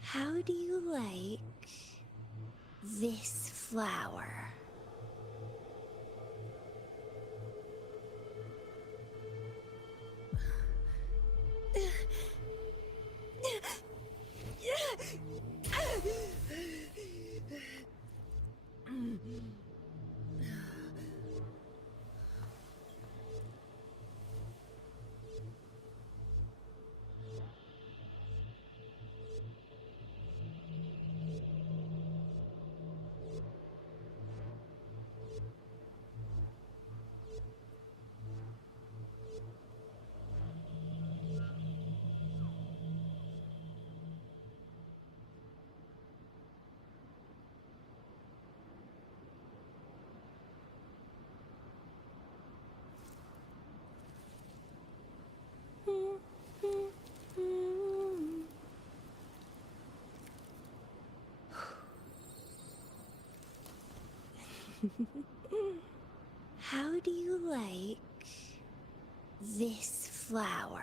How do you like this flower? How do you like this flower?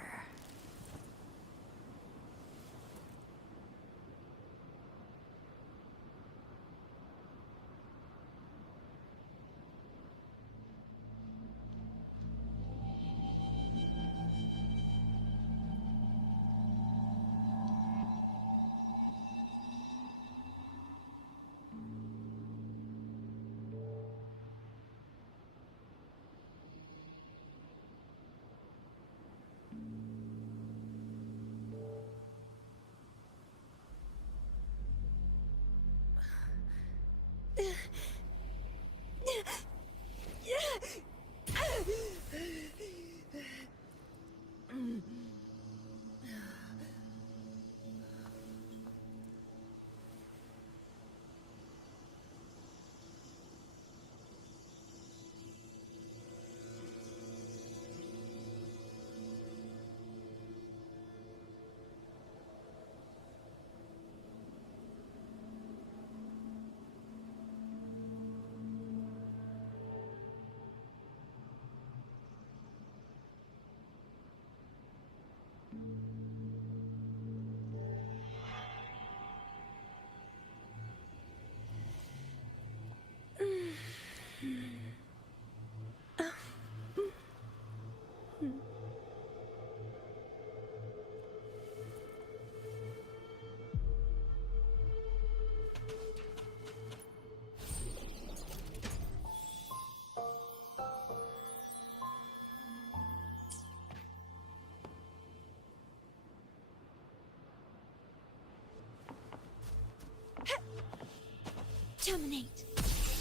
Terminate.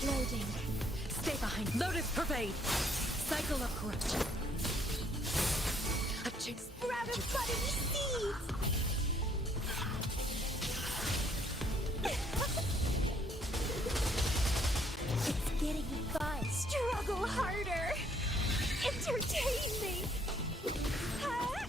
Loading. Stay behind. Lotus pervade. Cycle of corruption. A chase. Sprout of budding seeds! It's getting fun. Struggle harder. Entertain me. Huh?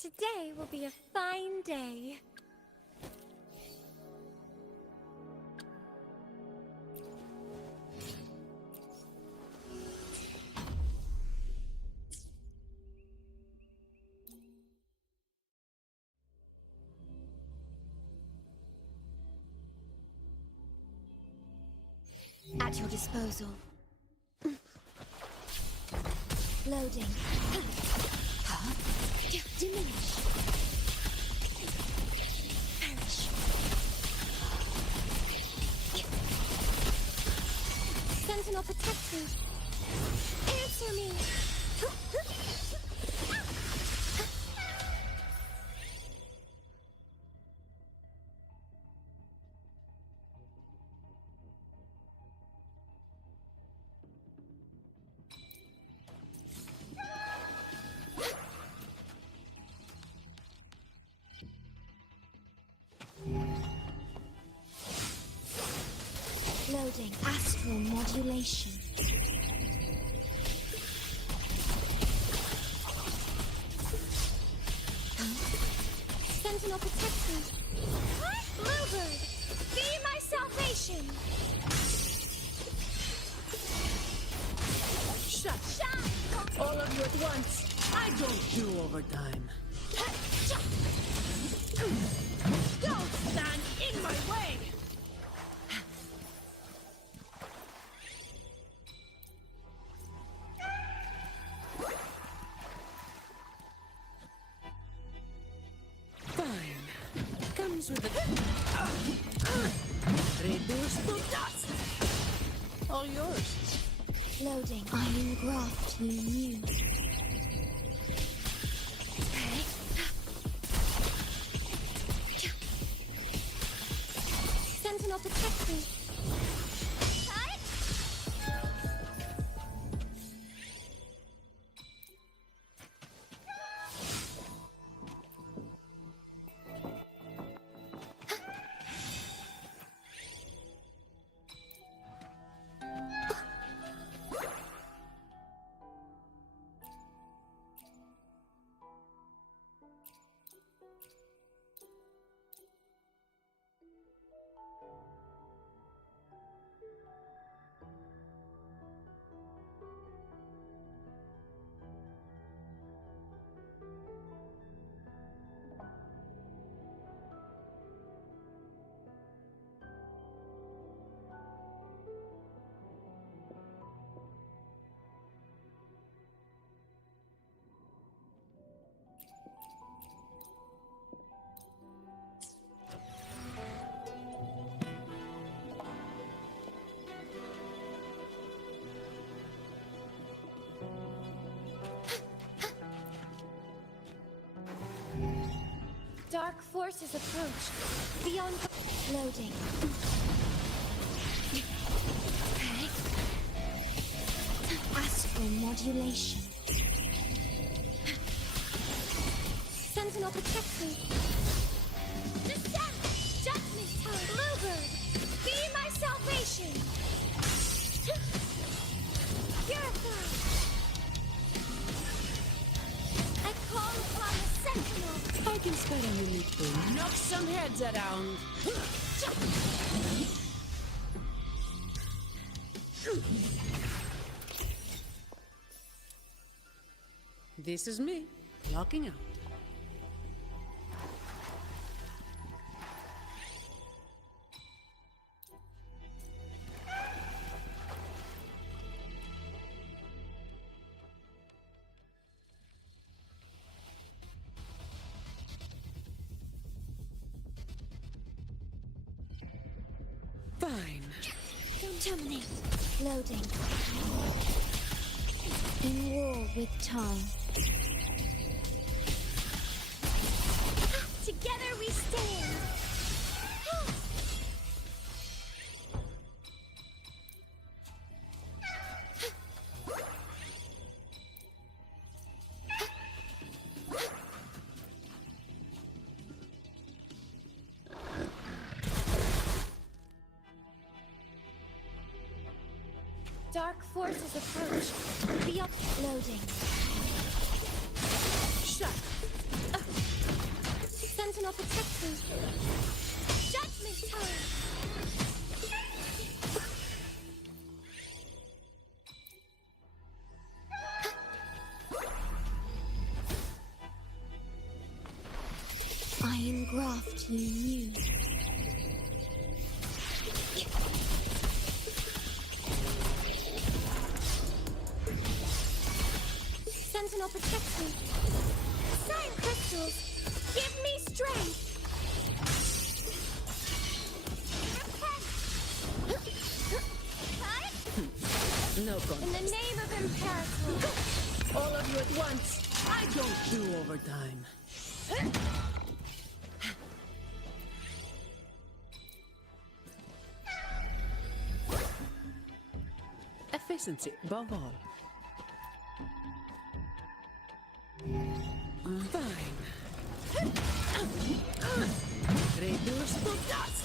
Today will be a fine day. At your disposal. Loading. Huh? Diminish. Perish. Sentinel protect me. Answer me. Loading astral modulation. Sentinel protection. Bluebird, be my salvation. Shine! All of you at once. I don't do overtime. Don't stand in my way! Fine. Comes with the... Reduce to dust! All yours. Loading iron graft new. Sentinel protect me. Dark forces approach. Beyond loading. Okay. Astral modulation. Sentinel protect me. Descent! Judgment time! Bluebird! Be my salvation! Purify! I call upon the Sentinel! I can spare a minute to knock some heads around. This is me, locking out. Fine. Don't terminate. Loading. In war with time. Together we stand. Dark forces approach. Be uploading. Shut. Sentinel protect me. Judgment time. Iron graft new. Sentinel protect me. Sign crystals, give me strength. No In contest. the name of Imperator. All of you at once. I don't do overtime. Efficiency above all. Fine. Reduce to dust.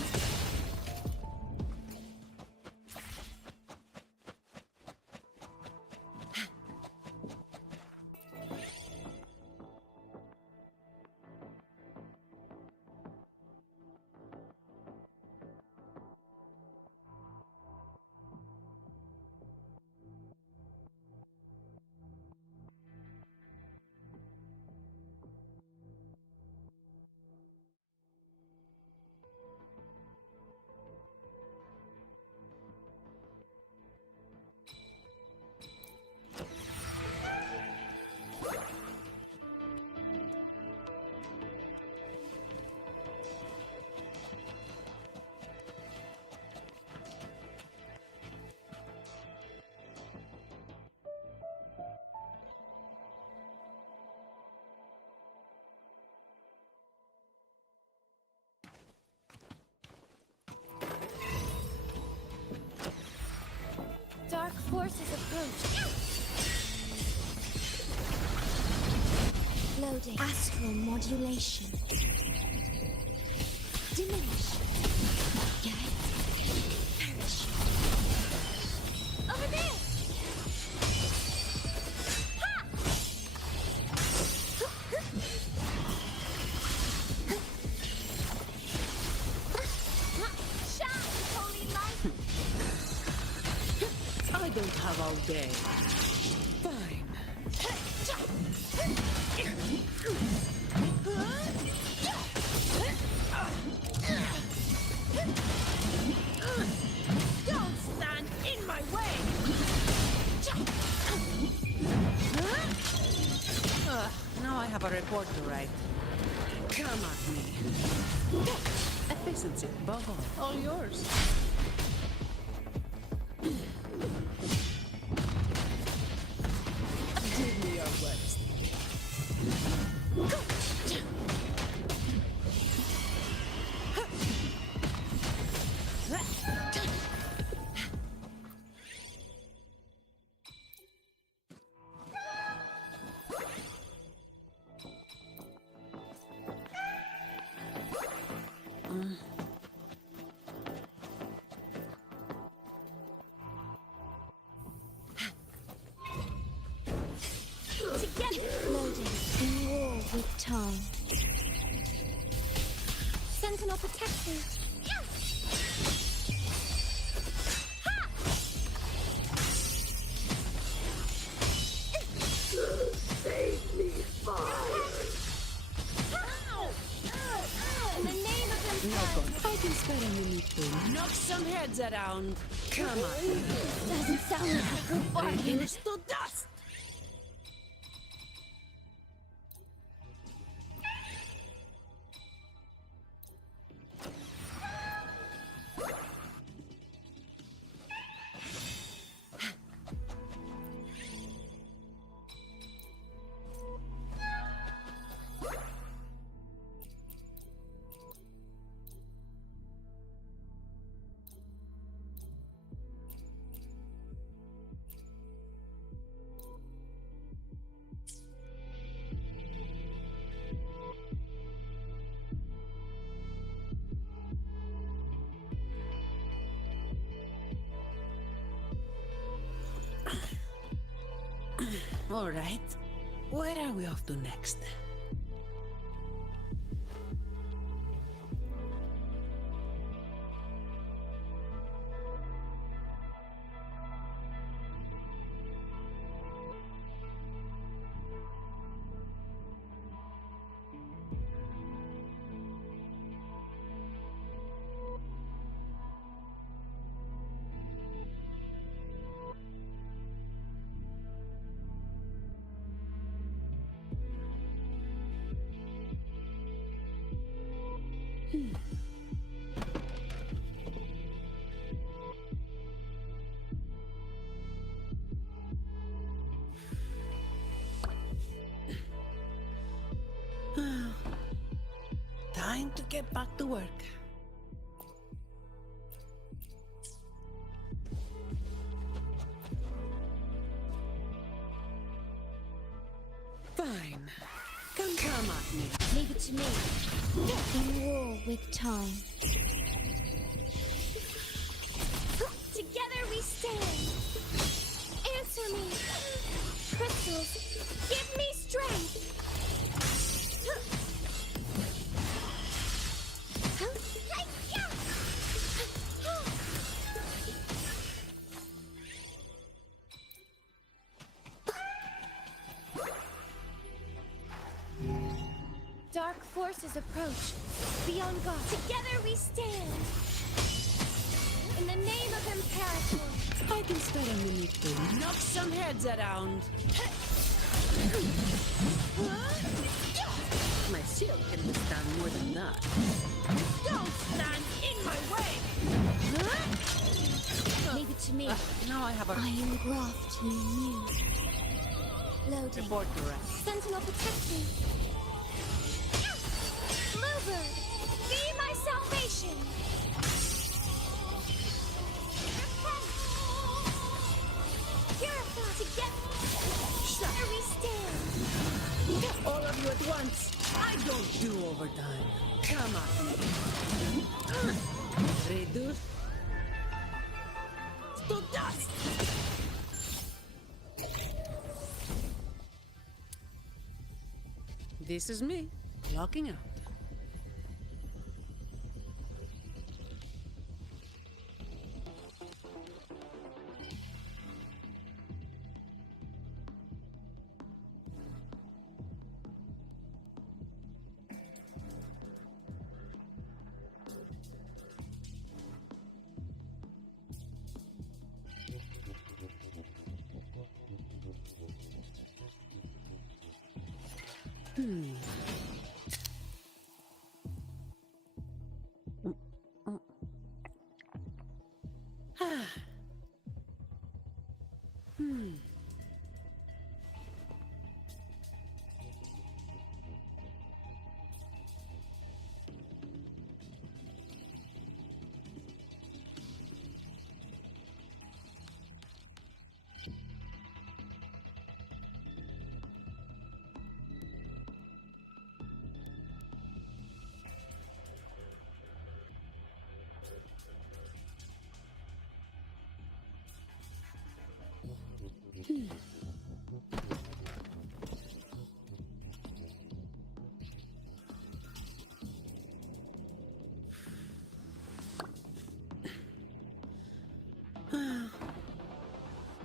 forces approach. Loading. Astral modulation. Diminish. Get it? Perish. Over there! Ha! Shine, holy light! I don't have all day. Fine. Don't stand in my way! Now I have a report to write. Come at me. Efficiency, above all yours. Give me your worst. Together! Loading. In war with time. Sentinel protect me. Ha! Save me, fire! In the name of No good. I can spare a minute to knock some heads around. Come on. doesn't sound like a good bargain. Reduce to dust! All right. Where are we off to next? Time to get back to work. Fine. Come at me. Leave it to me. In war with time. Together we stand. Answer me. Crystals, give me strength. Dark forces approach. Be on guard. Together we stand. In the name of Imperator. I can spare a minute to knock some heads around. My shield can withstand more than that. Don't stand in my way! Leave it to me. Now I have a I am grafting you. Loading. report to rest. Sentinel protect me. Bluebird, be my salvation. Don't do overtime. Come at me. Reduce to dust. This is me, locking out.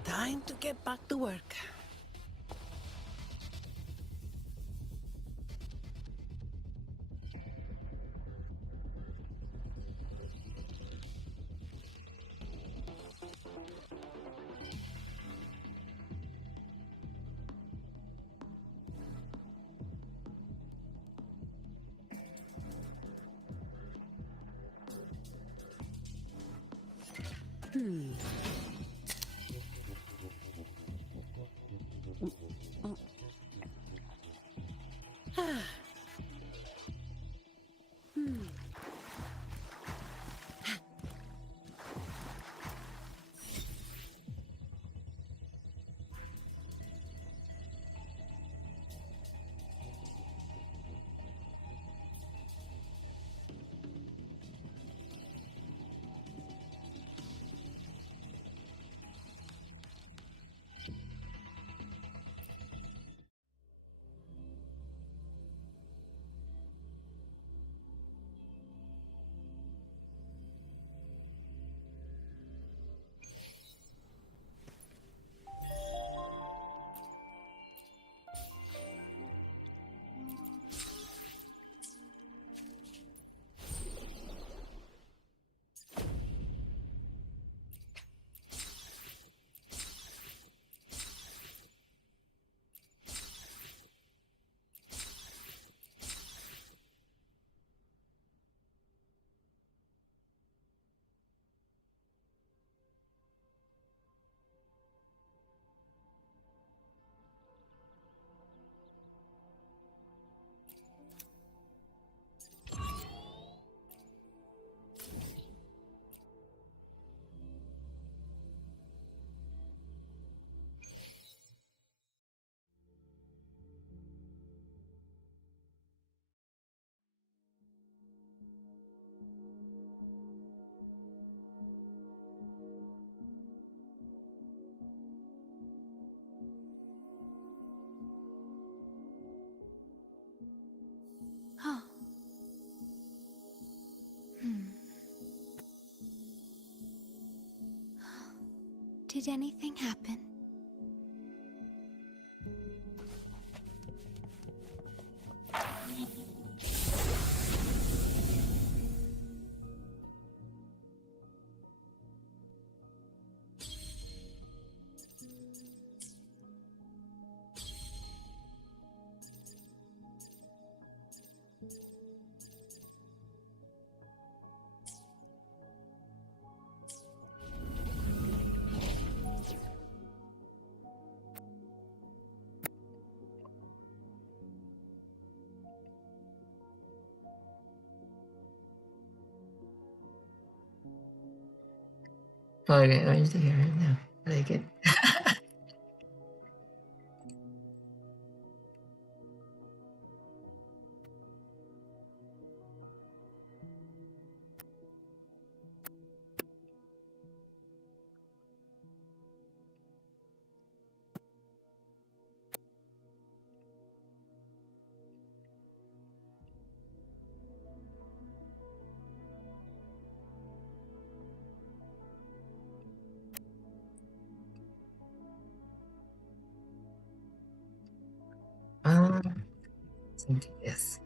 Time to get back to work. Oh. Did anything happen? Okay, I used to hear it now. I like it. Yes.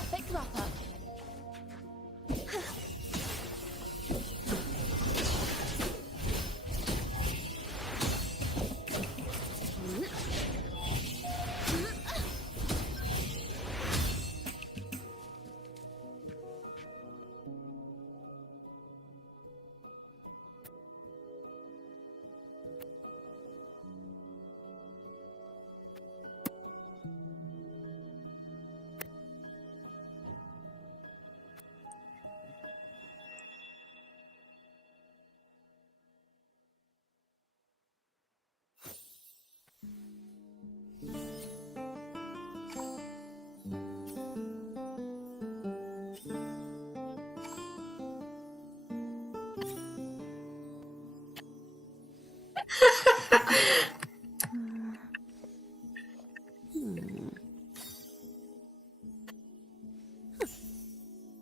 Perfect wrap up.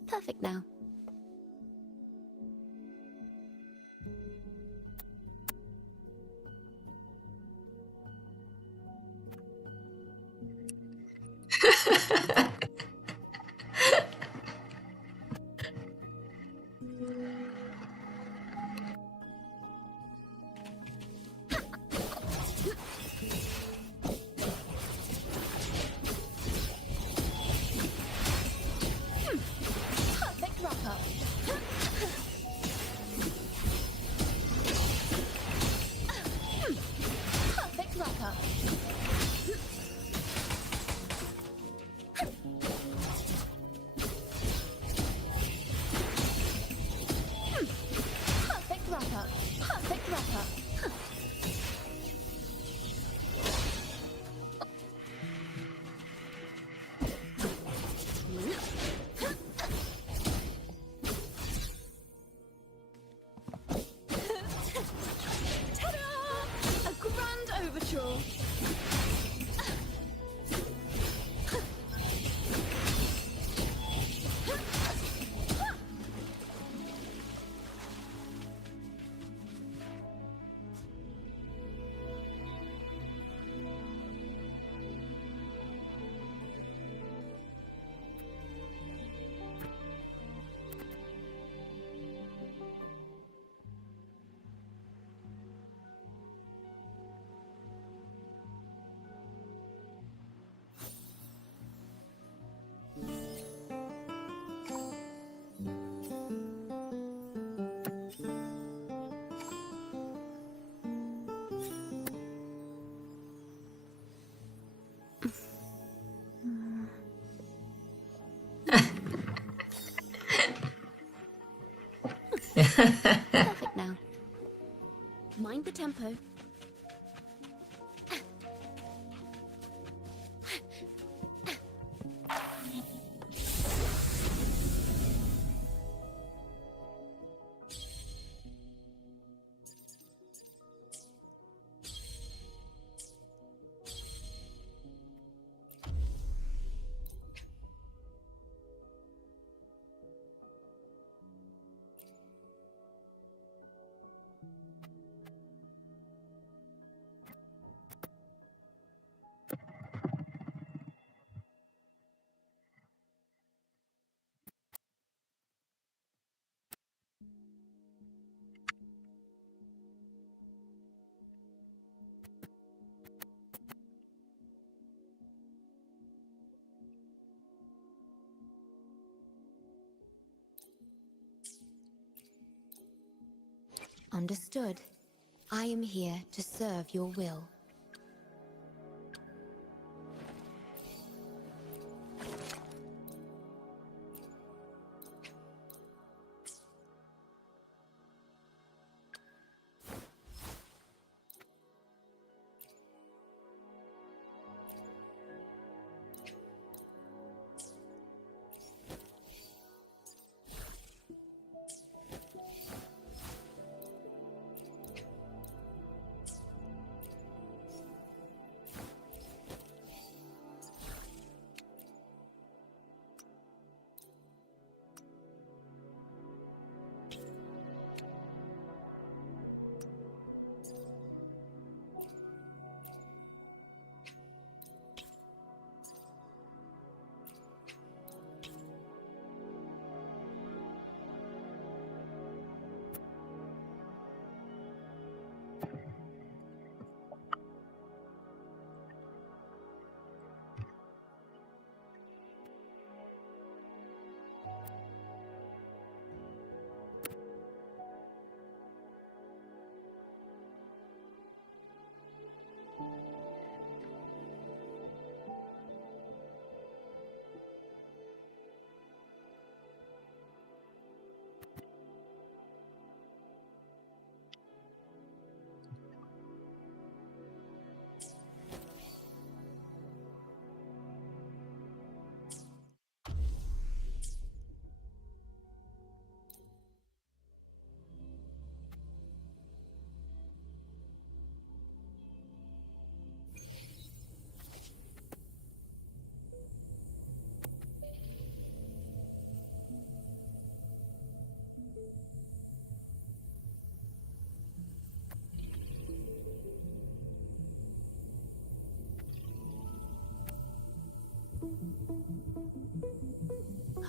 Perfect now. Perfect wrap up. Perfect wrap up. Perfect wrap up. Perfect wrap up. Ta-da! A grand overture. Perfect now. Mind the tempo. Understood. I am here to serve your will.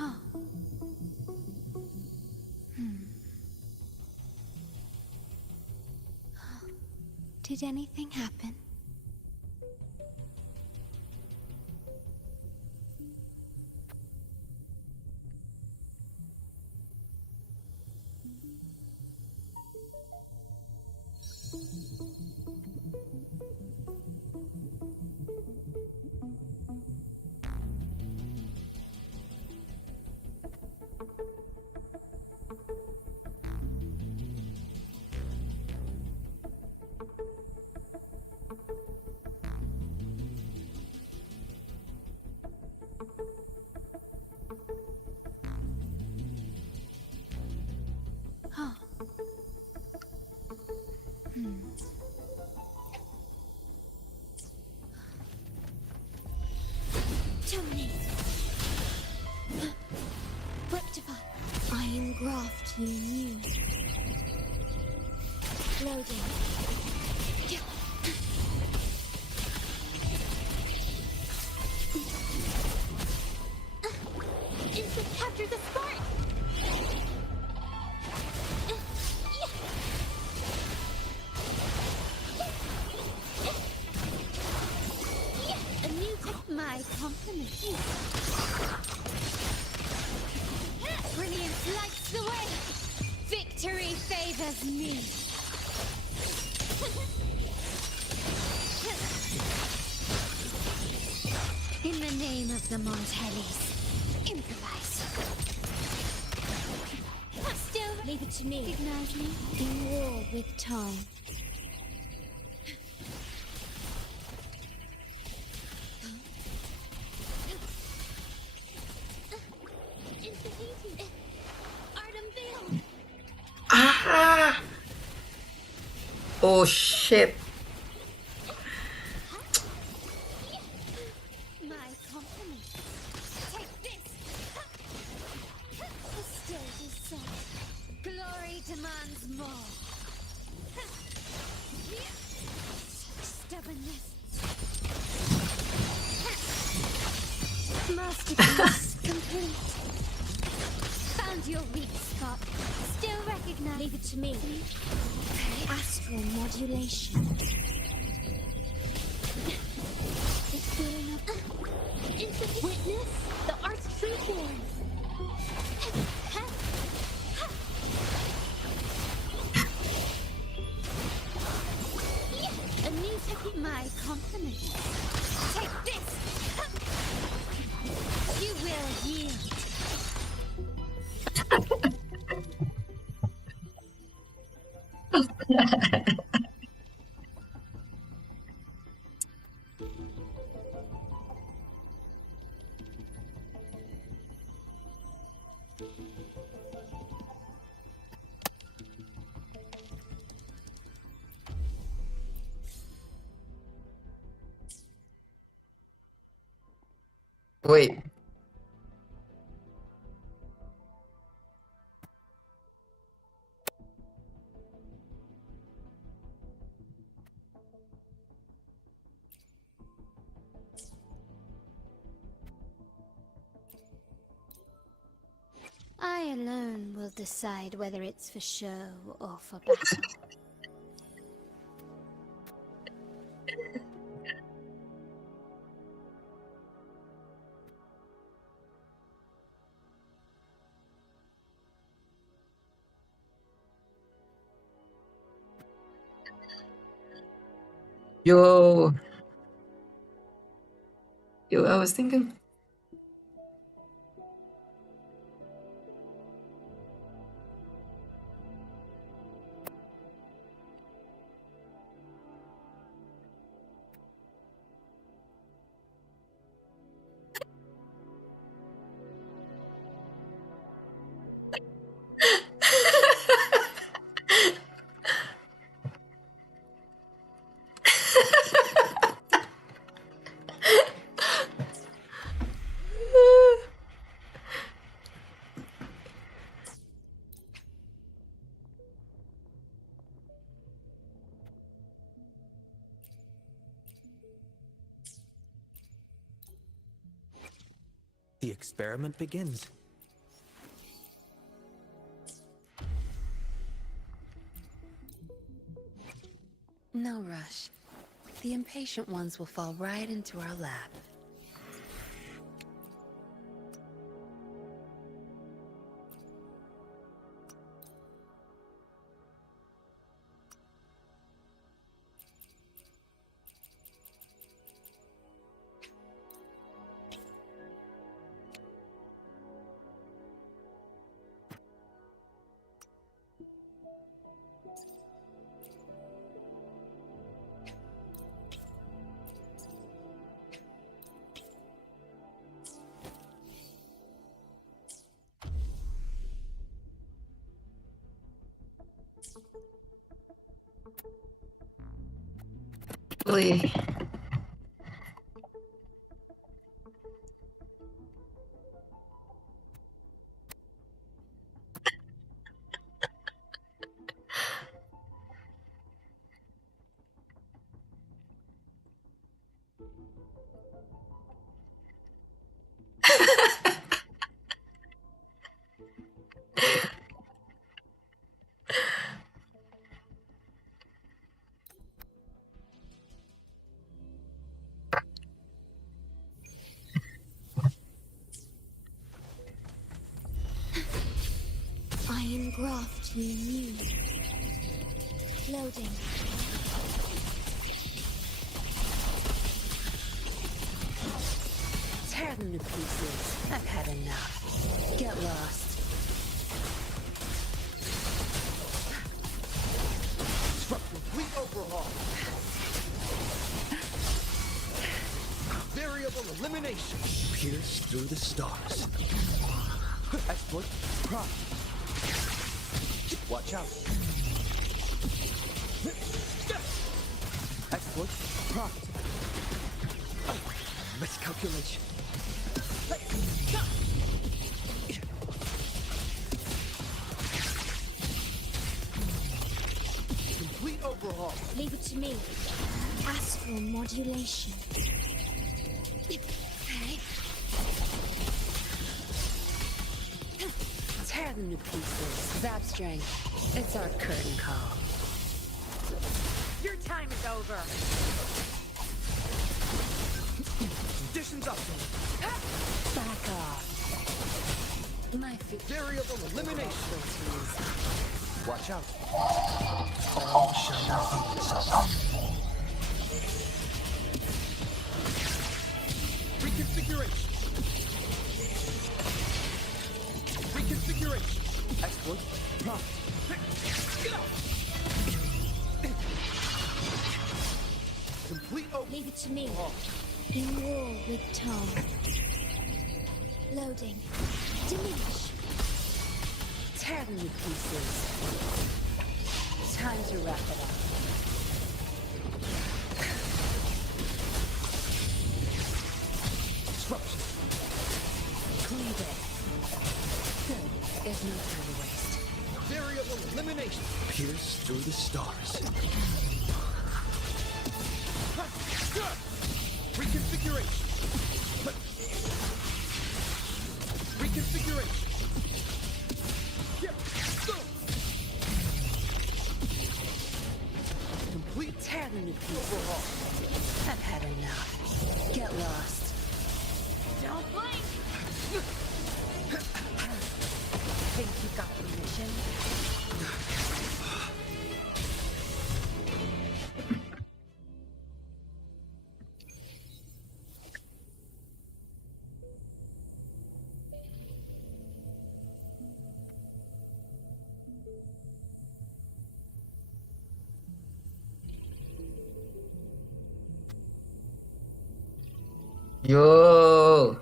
Oh. Did anything happen? Oh. Terminate. Rectify. I engraft you new. Loading. Instant capture the spark! A new my compliment. Brilliance lights the way. Victory favors me. In the name of the Montellis, improvise. Still, leave it to me. Recognize me in war with time. Ah! Oh shit. My compliment. Take this. The stage is set. Glory demands more. Such stubbornness. Masterpiece complete. Found your weak spot. Still recognize. Leave it to me. Astral modulation. It's good enough. Witness the art's true form. A new technique. My compliment. Take this. You will yield. Wait. I alone will decide whether it's for show or for battle. Yo. Yo, I was thinking. experiment begins. No rush. The impatient ones will fall right into our lap. Really. I engraft you new. Loading. Tear them to pieces. I've had enough. Get lost. Complete overhaul. Variable elimination. Pierce through the stars. Exploit. Prop. Watch out. Exploit. Prop. Miscalculation. Complete overhaul. Leave it to me. Astral modulation. Tear them to pieces. Zap strength. It's our curtain call. Your time is over. Conditions up. Back off. My feet. Variable elimination. Expertise. Watch out. All shall not be lost. Reconfiguration. Reconfiguration. Exploit. Prompt. Get out. Complete over. Leave it to me. In war with time. Loading. Diminish. Tear them to pieces. Time to wrap it up. Disruption. Cleave it. Good. There's no time to waste. Variable elimination. Pierce through the stars. Reconfiguration. Reconfiguration. Yep. Go. Complete. Tear them to pieces. I've had enough. Get lost. Don't blink! Think you got permission? Yo.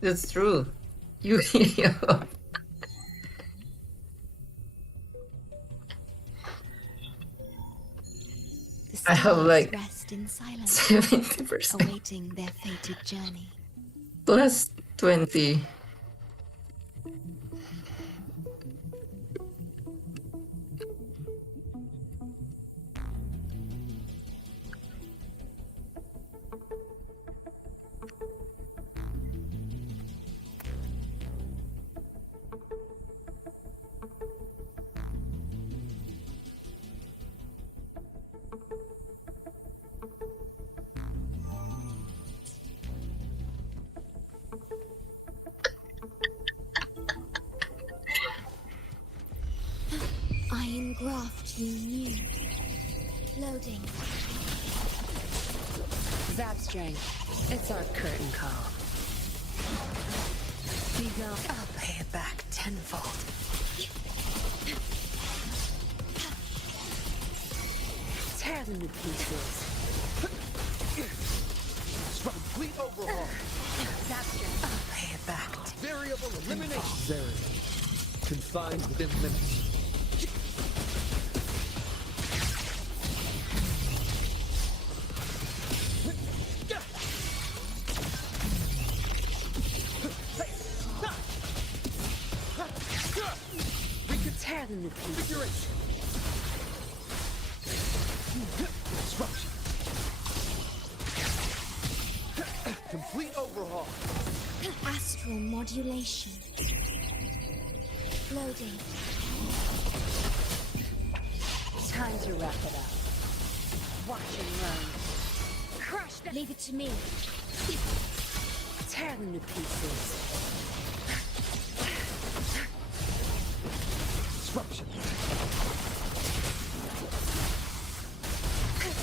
That's true. You. The I have, stars like, rest in silence, 70%. awaiting their fated journey. Plus 20. engraft you new. Loading. Zap strength. It's our curtain call. Be gone. I'll pay it back tenfold. Tear them to pieces. Complete overhaul. Zap strength. I'll pay it back. Variable elimination. Variable. Confined within limits. Tear them to pieces. Configuration. Disruption. Complete overhaul. Astral modulation. Loading. Time to wrap it up. Watch and run. Crush them. Leave it to me. Tear them to pieces. Disruption.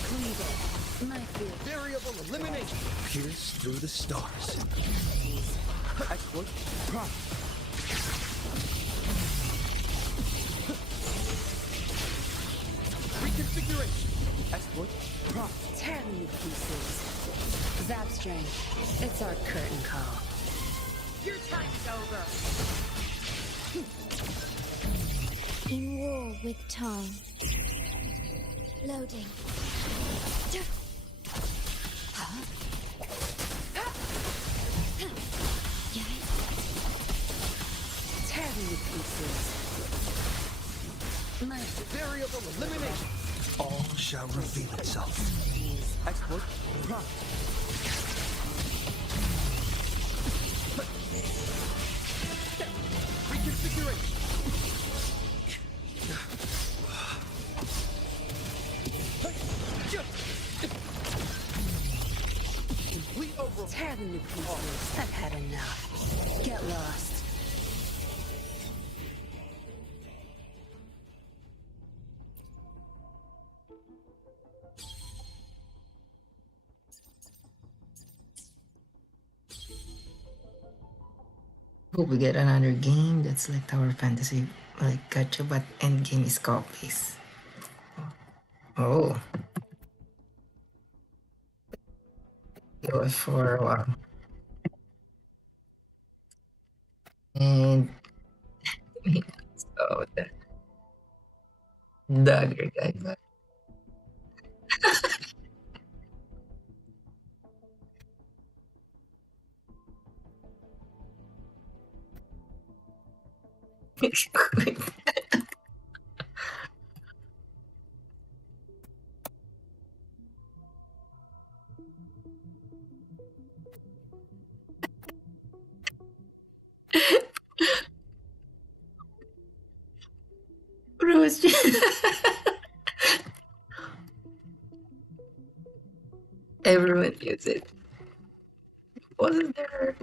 Cleave it. My field. Variable elimination. Pierce through the stars. Exploit. Prompt. Reconfiguration. Exploit. Prompt. Tear them to pieces. Zap strength. It's our curtain call. Your time's over. In war with time. Loading. Tear them to pieces. My Variable elimination. All shall reveal itself. Exploit. Prompt. Reconfiguration. Complete overhaul. tear them to pieces. I've had enough. Get lost. Hope we get another game that's like Tower Fantasy, like gacha, but endgame is copies. Oh. Go for a while. And so the dagger guy back. Bro, it's just everyone uses it. Wasn't there?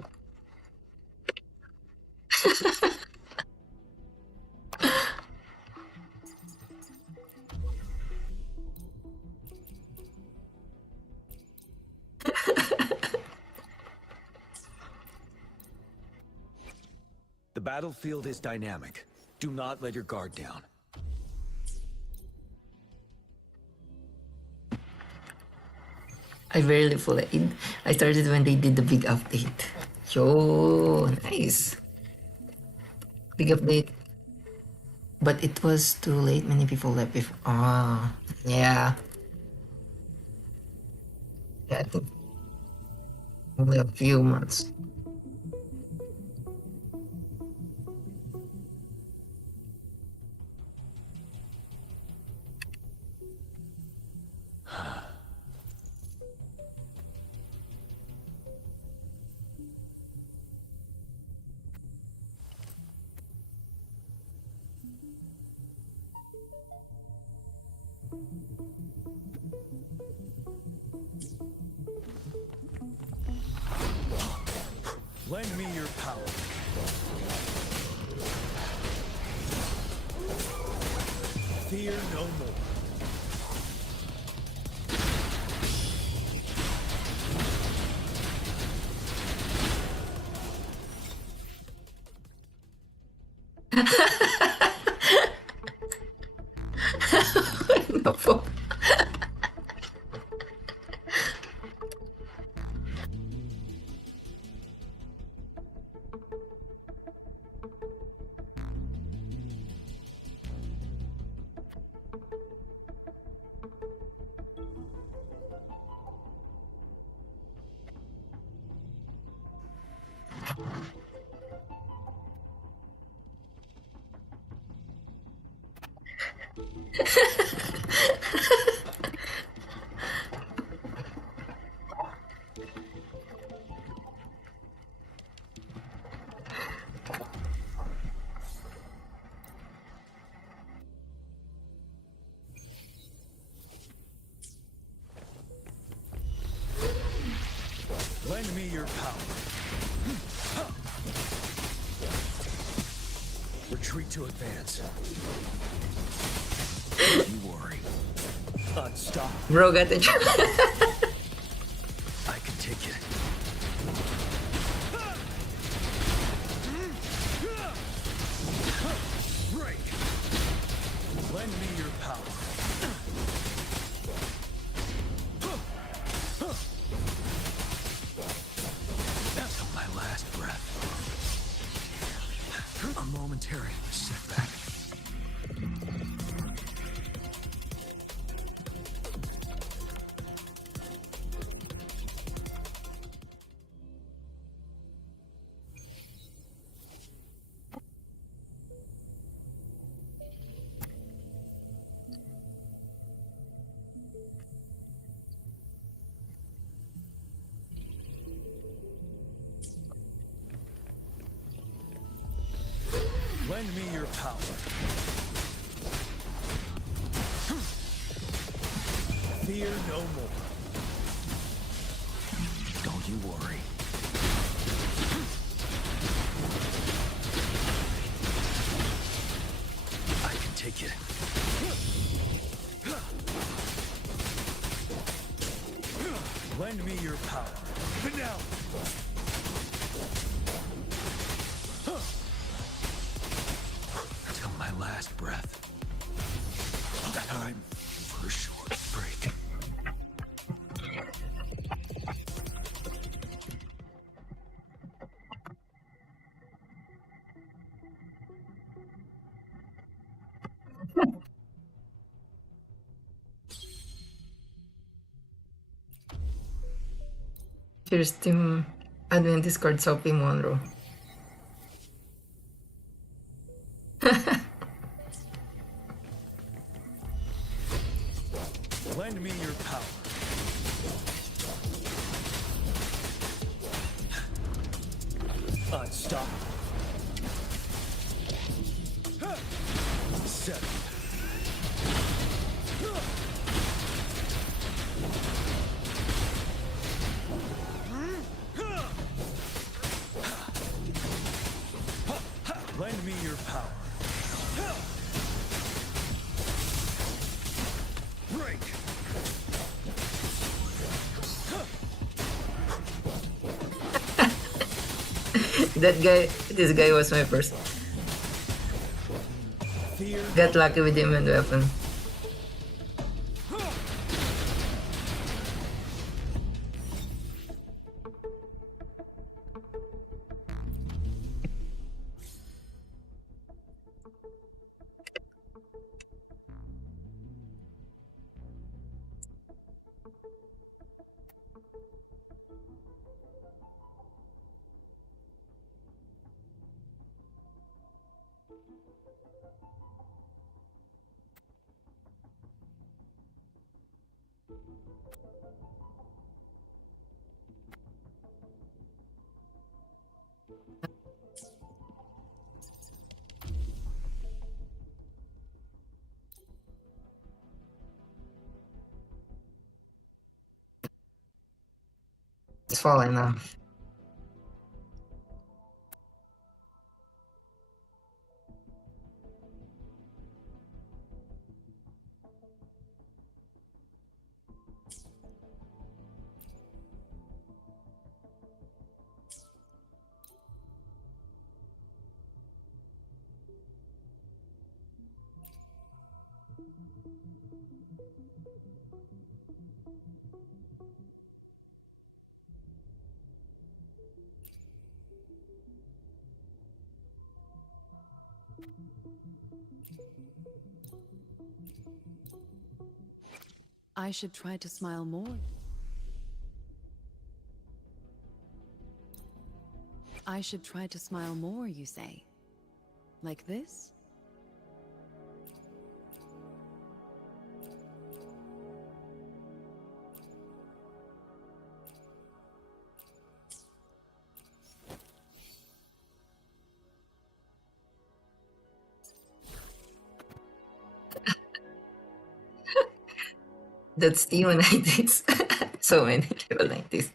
The battlefield is dynamic. Do not let your guard down. I barely played. I started when they did the big update. Yo, nice. Big update. But it was too late. Many people left before. Ah, yeah. Yeah, I think only a few months. Lend me your power. Fear no more. Ano po? Lend me your power. Retreat to advance. Don't you worry. Unstoppable. Bro got the I can take it. Break. Lend me your power. Until my last breath. A momentary setback. Lend me your power. Fear no more. Don't you worry. I can take it. Lend me your power. Now. Till my last breath. Time for a short break. Cheers, Team Adventist card Sophie Monroe. Lend me your power. Unstoppable. Seven. Lend me your power. Break. This guy was my first. Fear. Got lucky with him and weapon. It's falling now. I should try to smile more. I should try to smile more, you say? Like this? That's T190s. So many level 90s.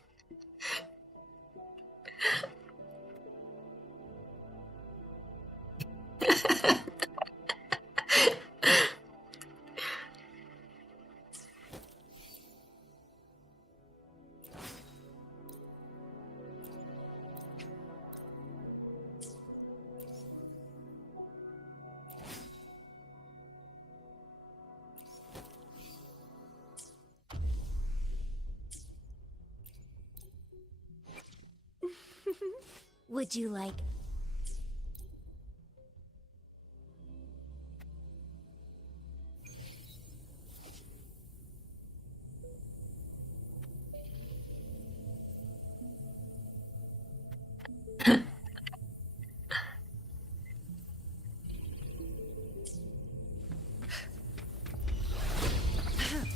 Would you like...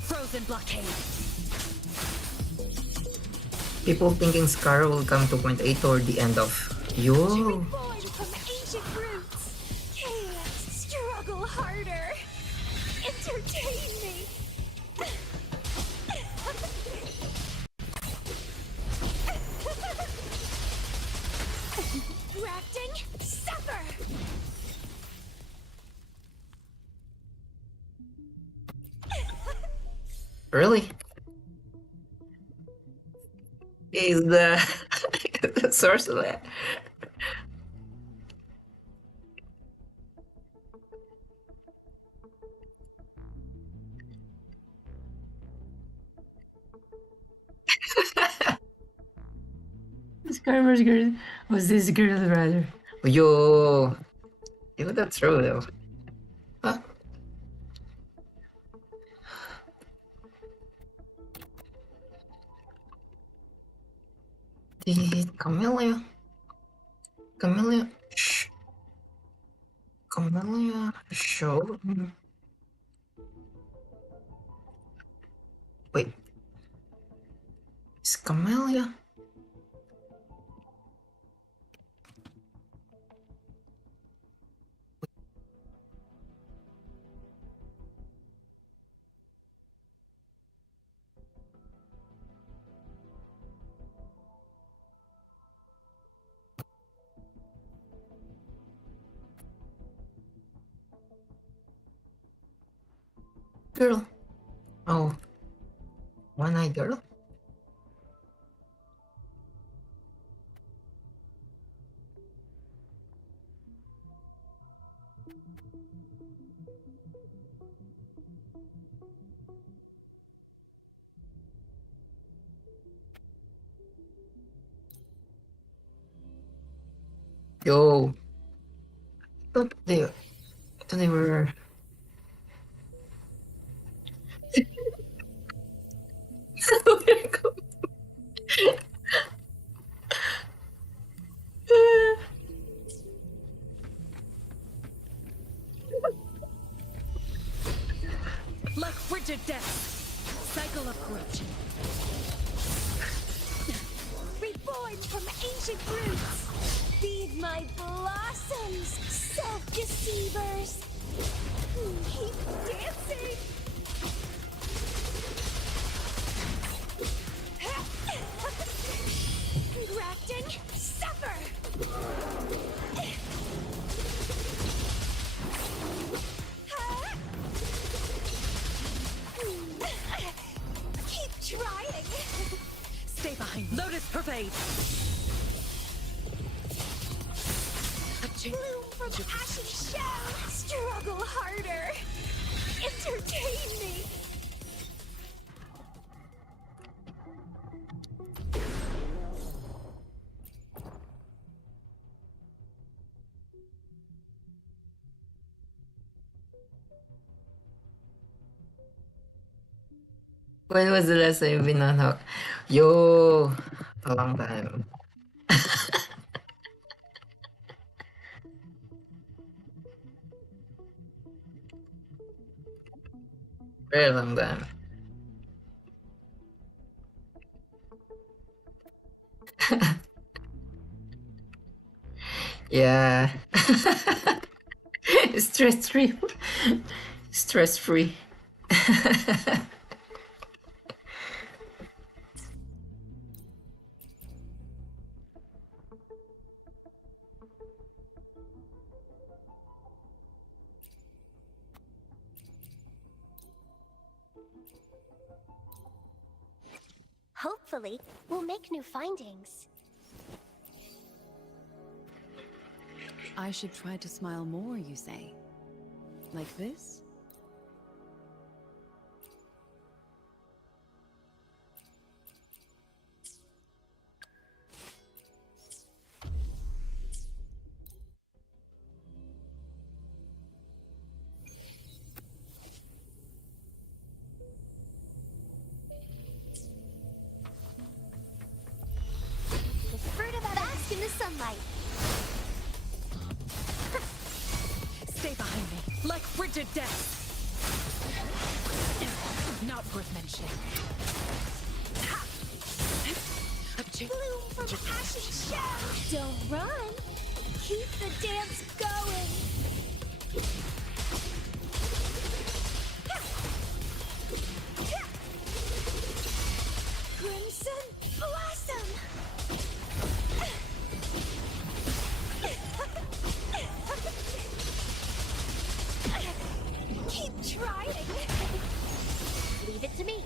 Frozen blockade! People thinking Scar will come to point 8 toward the end of. Yo! Reborn from ancient roots! Chaos, struggle harder! Entertain me! Grafting, suffer! Really? Is the sorcerer? Scarver's girl was this girl rather? Yo, that's true though. Huh? Did Camellia? Shh. Camellia show? Wait. Is Camellia? Girl. Oh. One-eyed girl? Yo. I thought they were... Like frigid death! Cycle of corruption. Reborn from ancient roots! Feed my blossoms, self-deceivers! Keep dancing! Grafton, suffer! Keep trying! Stay behind. Lotus pervade! Bloom from ashen shell! Struggle harder! Entertain When was the last time you've been on Hawk? Yo, a long time. Very long time. Yeah. Stress free. Stress free. Hopefully, we'll make new findings. I should try to smile more, you say? Like this? The fruit of bask in the sunlight. Stay behind me, like frigid death! Not worth mentioning. Bloom from ashen shell. Don't run. Keep the dance going. Crimson blossom. Keep trying. Leave it to me.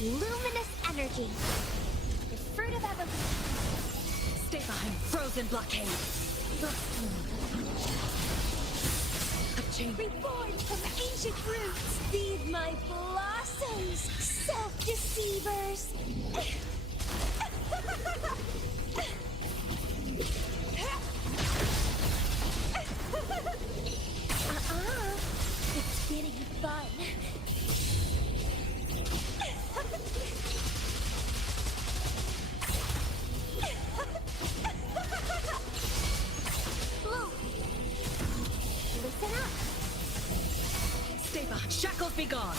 Luminous energy. The fruit of evolution. Stay behind frozen blockade! Reborn from ancient roots. Feed my blossoms, self-deceivers. It's getting fun. Bloom. Listen up. Stay behind. Shackles be gone!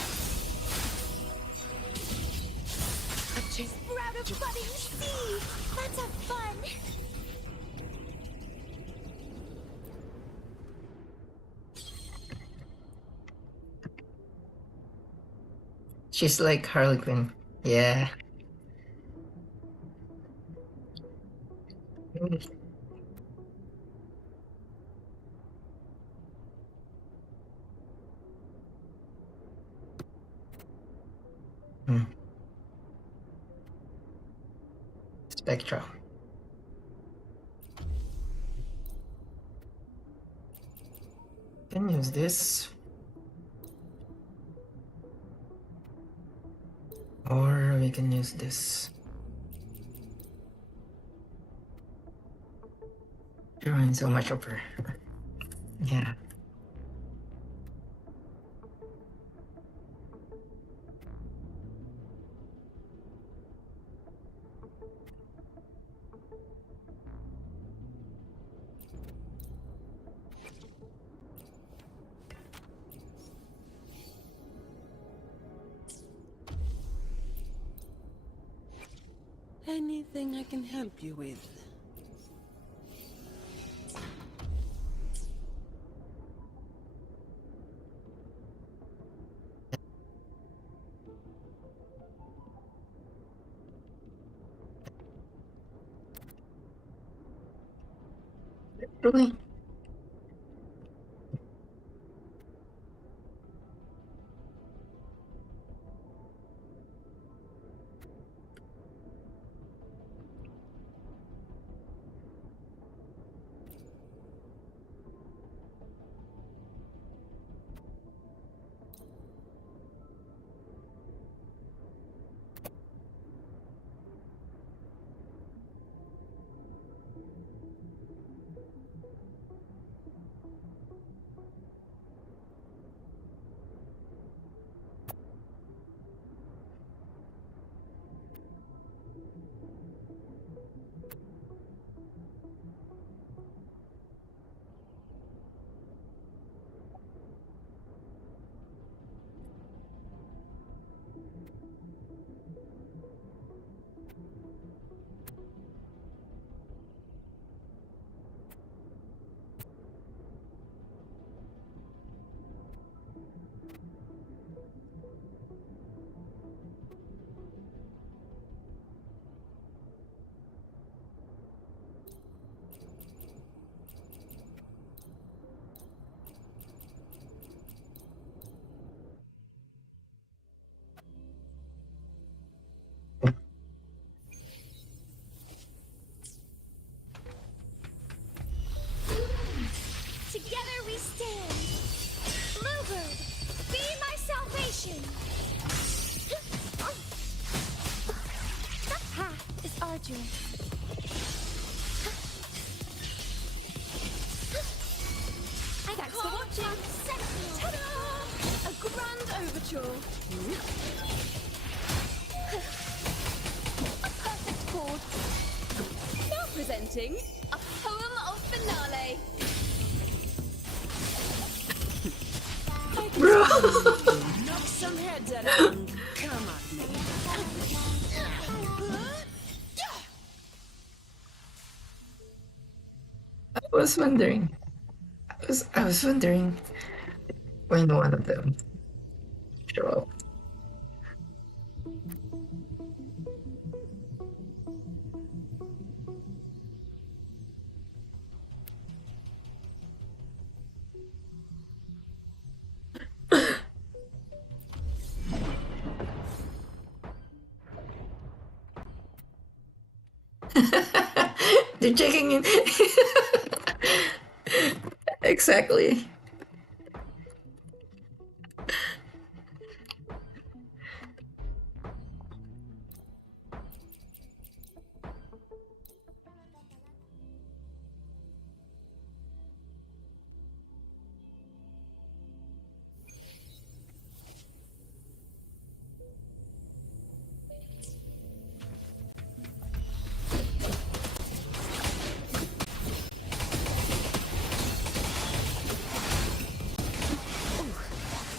Sprout a budding seed. Let's have fun. She's like Harley Quinn. Yeah. Hmm. Spectra. Can use this. Or we can use this. Drawing so much of her. Yeah. Anything I can help you with? Really? Here we stand. Bluebird, be my salvation. The path is arduous. Thanks for watching. Ta-da! A grand overture. A perfect chord. Now presenting a poem of finale. Knock some heads around. Come at me. I was wondering. I was wondering why no one of them show up. They're checking in. Exactly.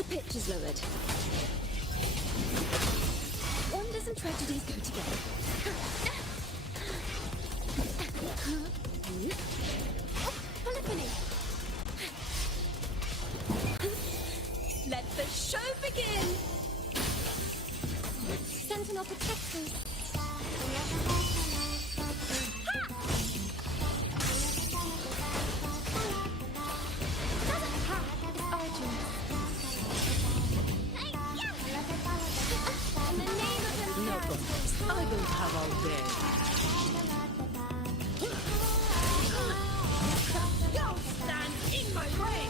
Pitch is lowered. Wonders and tragedies go together. Polyphony. Let the show begin. Sentinel protects us. I don't have all day. Don't stand in my way.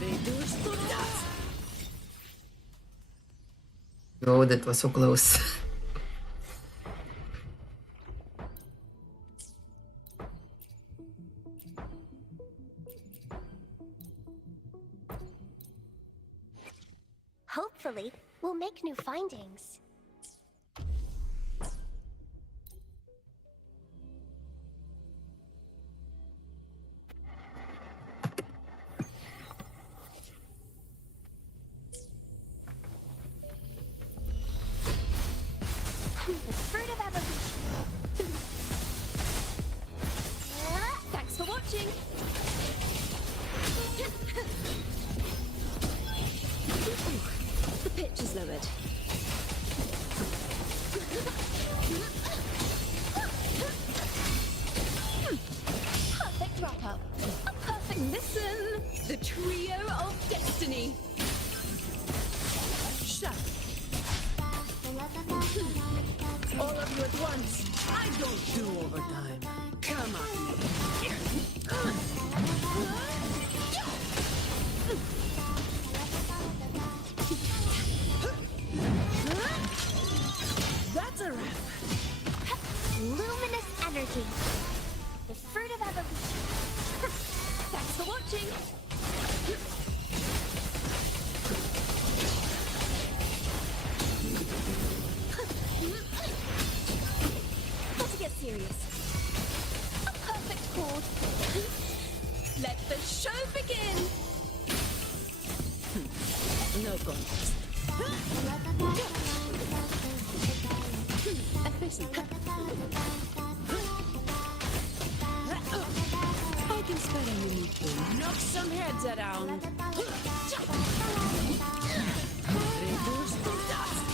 Reduce to dust. Oh, that was so close. Hopefully, we'll make new findings. The fruit of evolution. Thanks for watching. The pitch is lowered. Perfect wrap up. A perfect listen. The trio of destiny. Shut. All of you at once. I don't do overtime. Come at me. That's a wrap. Luminous energy. The fruit of evolution. Thanks for watching. Let's get serious. A perfect chord. Let the show begin. No contest. Efficient. I can spare a minute to knock some heads around. Reduce to dust.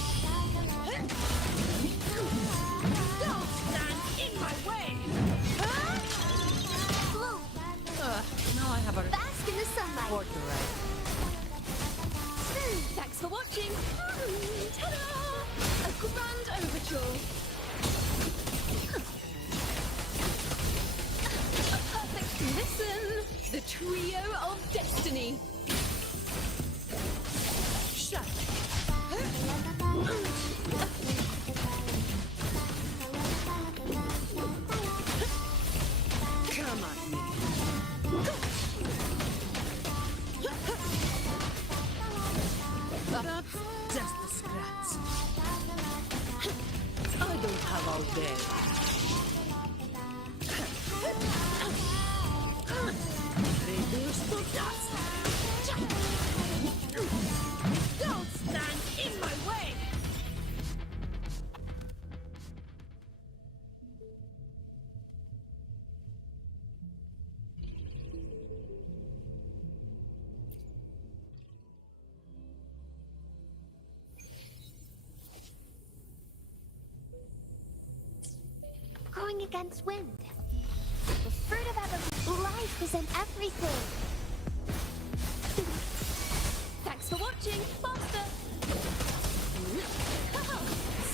Don't stand in my way. Blue, Now I have a bask in the sunlight. report to write. Thanks for watching. Ta-da! A grand overture. A perfect listen. Listen, the trio of destiny. Shut. Come at me. That's just a scratch. I don't have all day. Reduce to dust. Don't stand in my way. Going against wind. The fruit of life is in everything. Thanks for watching. Faster.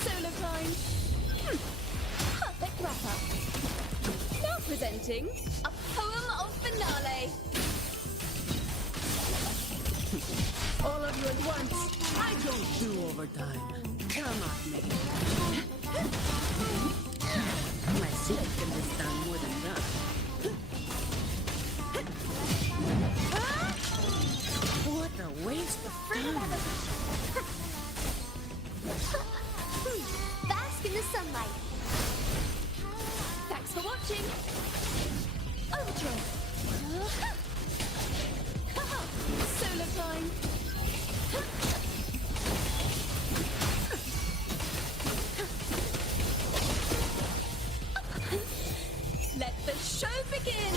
Solo time. Perfect wrap-up. Now presenting a poem of finale. All of you at once. I don't do overtime. Come at me. My suit can withstand more than that. What a waste of time. Bask in the sunlight. Thanks for watching. Overdrive. Solo time. Let the show begin.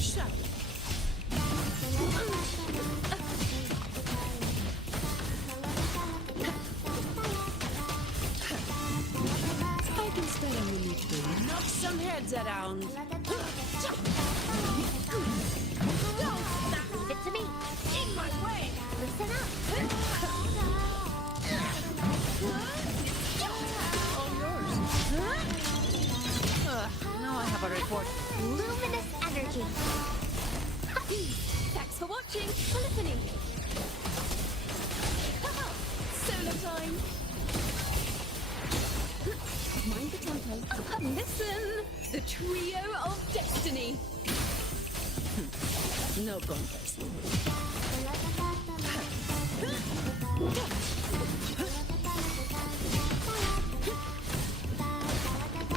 Shut. I can stay on the meat to knock some heads around. Leave it to me. In my way. Listen up. All yours. Now I have a report. Luminous energy. Thanks for watching. Polyphony. Solo time. Mind the tempo. Listen, the trio of destiny. No contest.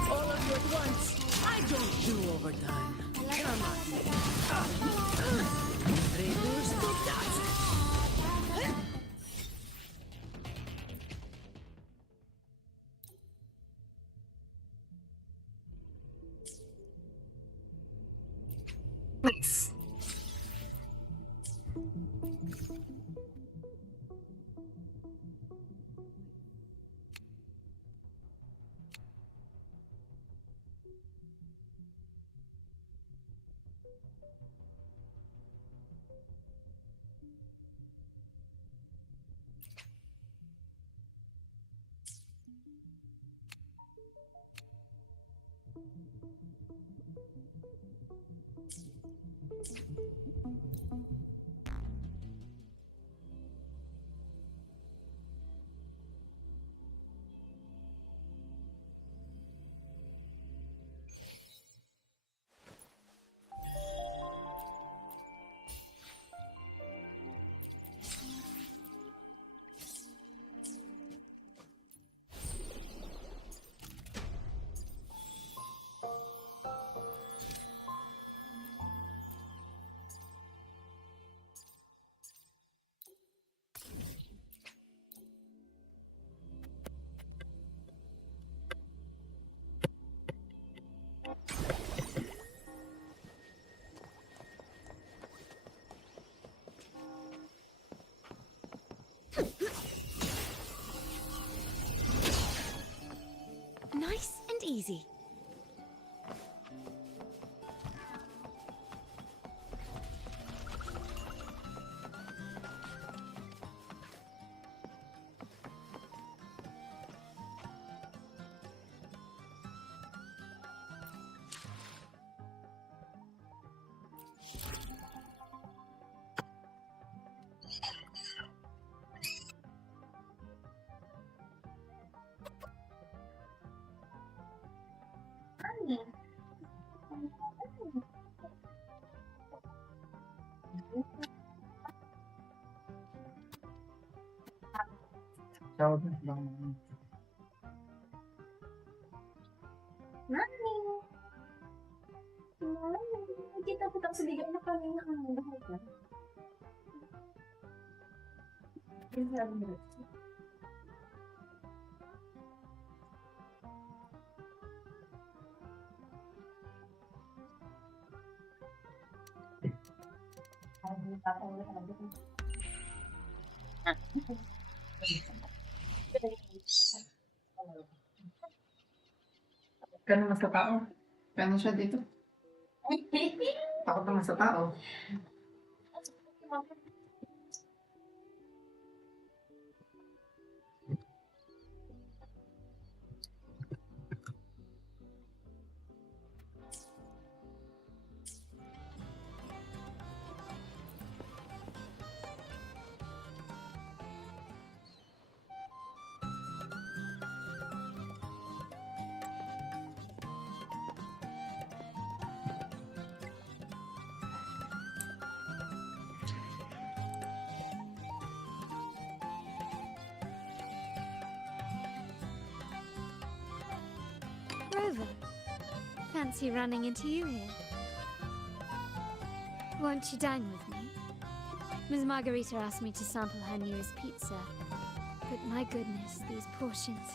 All of you at once. I don't do overtime. Come at me. Reduce to dust. Nice. Nice and easy. Tawag na lang. Mami! Mami! Kita-kita sa bigay na kanina ang lahat na. Ganun mas sa tao. Ganun siya dito. Takot naman sa tao. Rover, fancy running into you here. Won't you dine with me? Ms. Margarita asked me to sample her newest pizza, but my goodness, these portions.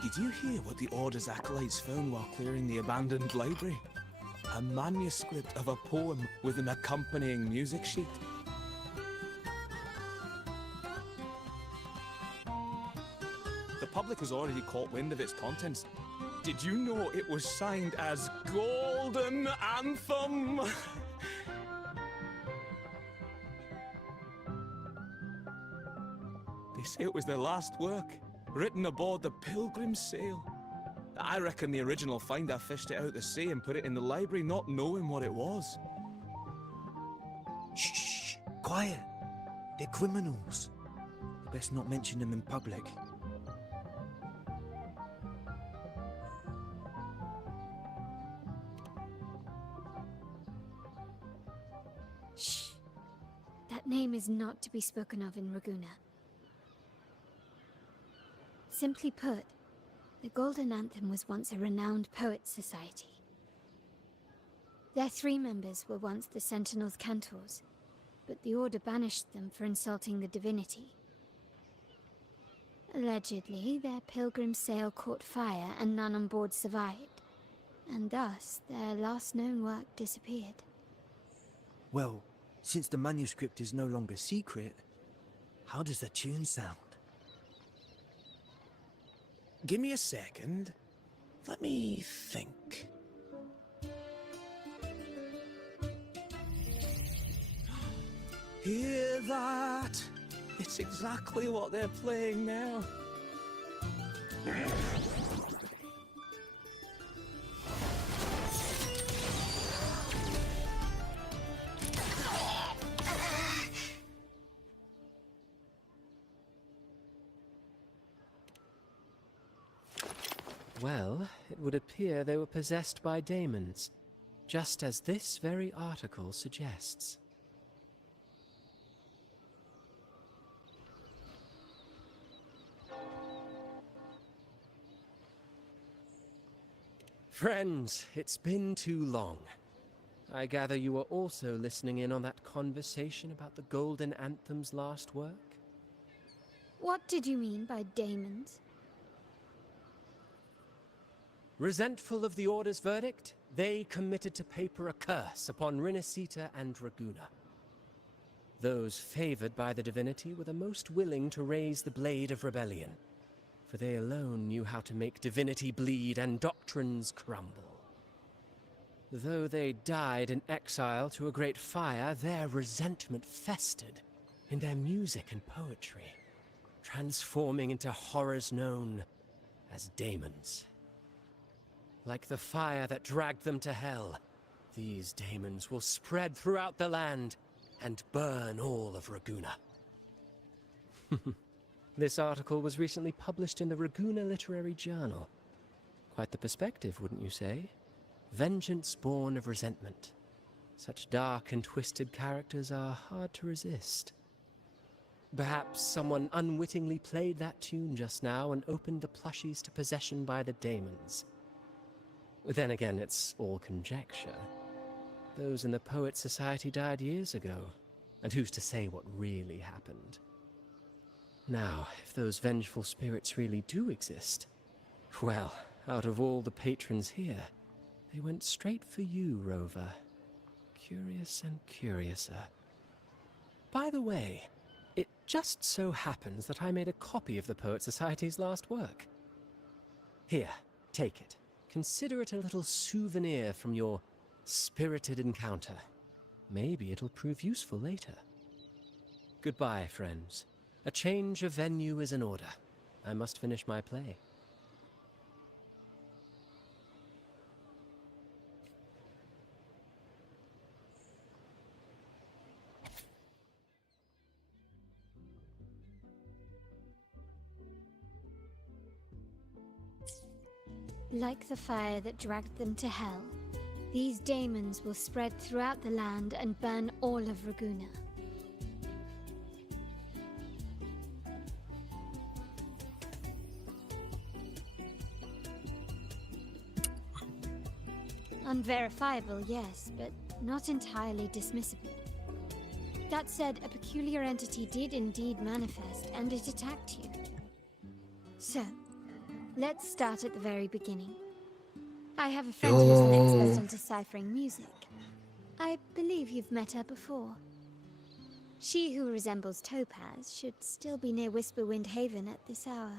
Did you hear what the Order's acolytes found while clearing the abandoned library? A manuscript of a poem with an accompanying music sheet. The public has already caught wind of its contents. Did you know it was signed as Golden Anthem? They say it was their last work, written aboard the Pilgrim's Sail. I reckon the original finder fished it out the sea and put it in the library, not knowing what it was. Shh! Quiet! They're criminals. Best not mention them in public. Shh. That name is not to be spoken of in Raguna. Simply put, the Golden Anthem was once a renowned poets' society. Their 3 members were once the Sentinel's cantors, but the Order banished them for insulting the divinity. Allegedly, their pilgrim sail caught fire and none on board survived, and thus their last known work disappeared. Well, since the manuscript is no longer secret, how does the tune sound? Give me a second. Let me think. Hear that? It's exactly what they're playing now. Well, it would appear they were possessed by daemons, just as this very article suggests. Friends, it's been too long. I gather you were also listening in on that conversation about the Golden Anthem's last work? What did you mean by daemons? Resentful of the Order's verdict, they committed to paper a curse upon Rinasita and Raguna. Those favored by the divinity were the most willing to raise the blade of rebellion, for they alone knew how to make divinity bleed and doctrines crumble. Though they died in exile to a great fire, their resentment festered in their music and poetry, transforming into horrors known as daemons. Like the fire that dragged them to hell, these daemons will spread throughout the land and burn all of Raguna. This article was recently published in the Raguna Literary Journal. Quite the perspective, wouldn't you say? Vengeance born of resentment. Such dark and twisted characters are hard to resist. Perhaps someone unwittingly played that tune just now and opened the plushies to possession by the daemons. Then again, it's all conjecture. Those in the Poet Society died years ago, and who's to say what really happened? Now, if those vengeful spirits really do exist, well, out of all the patrons here, they went straight for you, Rover. Curious and curiouser. By the way, it just so happens that I made a copy of the Poet Society's last work. Here, take it. Consider it a little souvenir from your spirited encounter. Maybe it'll prove useful later. Goodbye, friends. A change of venue is in order. I must finish my play. Like the fire that dragged them to hell, these daemons will spread throughout the land and burn all of Raguna. Unverifiable, yes, but not entirely dismissible. That said, a peculiar entity did indeed manifest, and it attacked you. So, let's start at the very beginning. I have a friend who's an expert on deciphering music. I believe you've met her before. She who resembles Topaz should still be near Whisperwind Haven at this hour.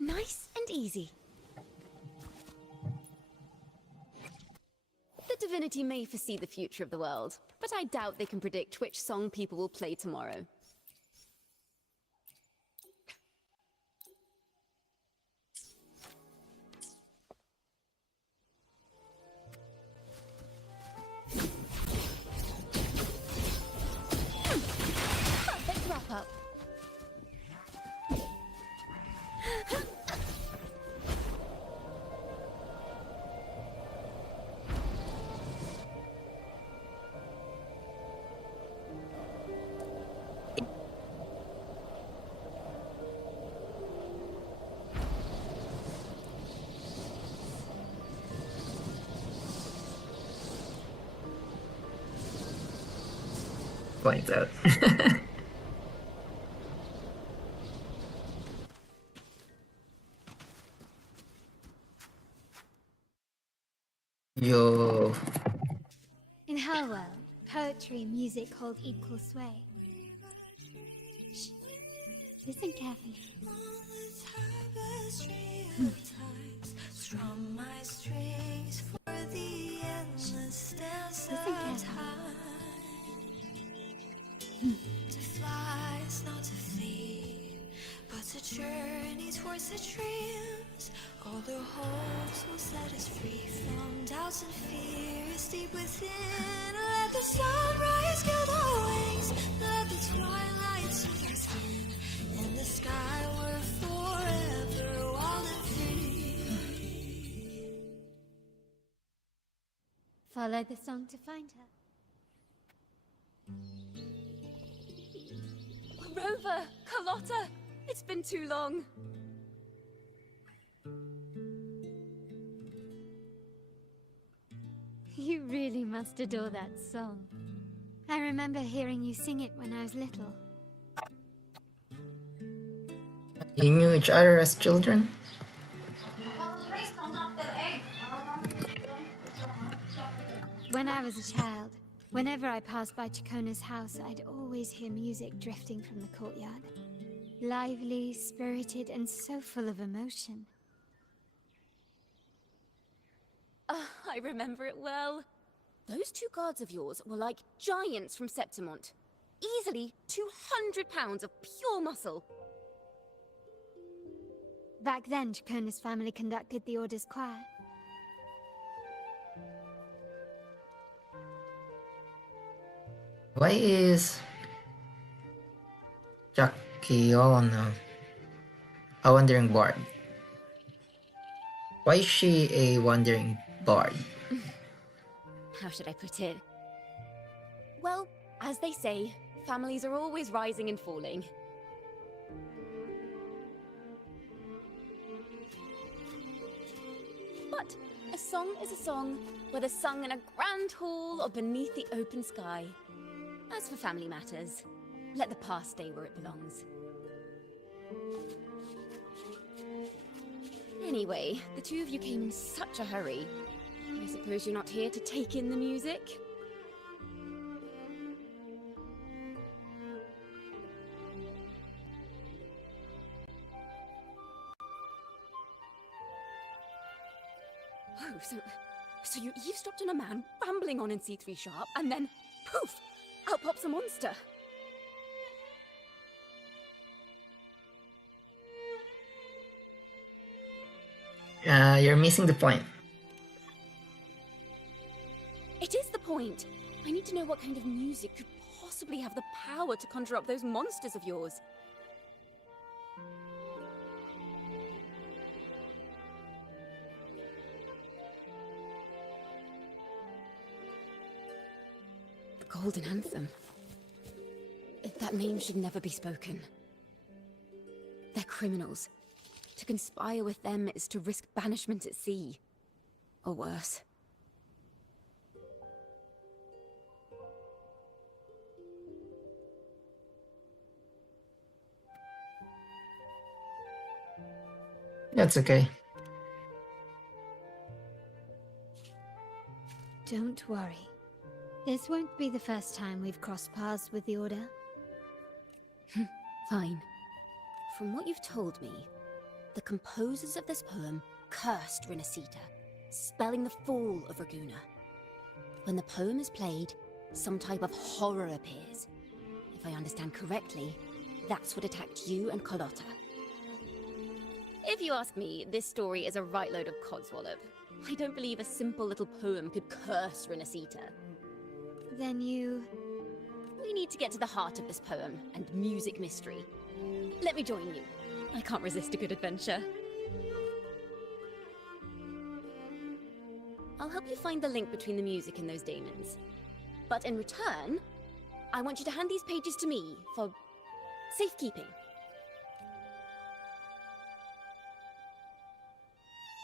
Nice and easy. The divinity may foresee the future of the world, but I doubt they can predict which song people will play tomorrow. Perfect wrap-up. Points out. Yo. In her world, poetry and music hold equal sway. Shh. Listen carefully. Listen carefully. To fly is not to flee, but to journey towards the dreams. All the hopes will set us free from doubts and fears deep within. Let the sunrise gild our wings, let the twilight soothe our skin. In the sky we're forever wild and free. Follow the song to find her. Rover! Carlotta! It's been too long. You really must adore that song. I remember hearing you sing it when I was little. You knew each other as children? When I was a child, whenever I passed by Chacona's house, I'd always hear music drifting from the courtyard. Lively, spirited, and so full of emotion. I remember it well. Those two guards of yours were like giants from Septimont. Easily 200 pounds of pure muscle. Back then, Dracona's family conducted the Order's choir. Why is Jakiona a wandering bard? Why is she a wandering bard? How should I put it? Well, as they say, families are always rising and falling. But a song is a song, whether sung in a grand hall or beneath the open sky. As for family matters, let the past stay where it belongs. Anyway, the two of you came in such a hurry. I suppose you're not here to take in the music? Oh, so you eavesdropped on a man rambling on in C3 Sharp, and then, poof, out pops a monster. You're missing the point. It is the point. I need to know what kind of music could possibly have the power to conjure up those monsters of yours. The Golden Anthem. That name should never be spoken. They're criminals. To conspire with them is to risk banishment at sea. Or worse. That's okay. Don't worry. This won't be the first time we've crossed paths with the Order. Fine. From what you've told me, the composers of this poem cursed Rinasita, spelling the fall of Raguna. When the poem is played, some type of horror appears. If I understand correctly, that's what attacked you and Carlotta. If you ask me, this story is a right load of codswallop. I don't believe a simple little poem could curse Rinasita. Then you... We need to get to the heart of this poem and music mystery. Let me join you. I can't resist a good adventure. I'll help you find the link between the music and those daemons. But in return, I want you to hand these pages to me for safekeeping.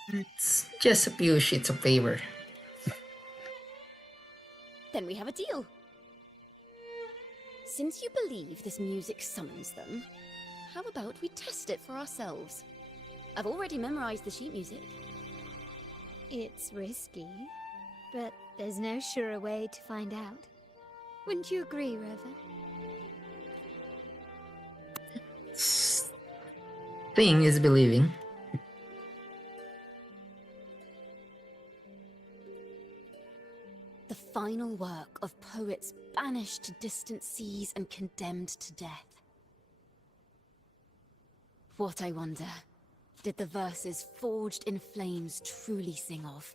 It's just a few sheets of paper. Then we have a deal. Since you believe this music summons them, how about we test it for ourselves? I've already memorized the sheet music. It's risky, but there's no surer way to find out. Wouldn't you agree, Rover? Thing is believing. The final work of poets banished to distant seas and condemned to death. What, I wonder, did the verses forged in flames truly sing of?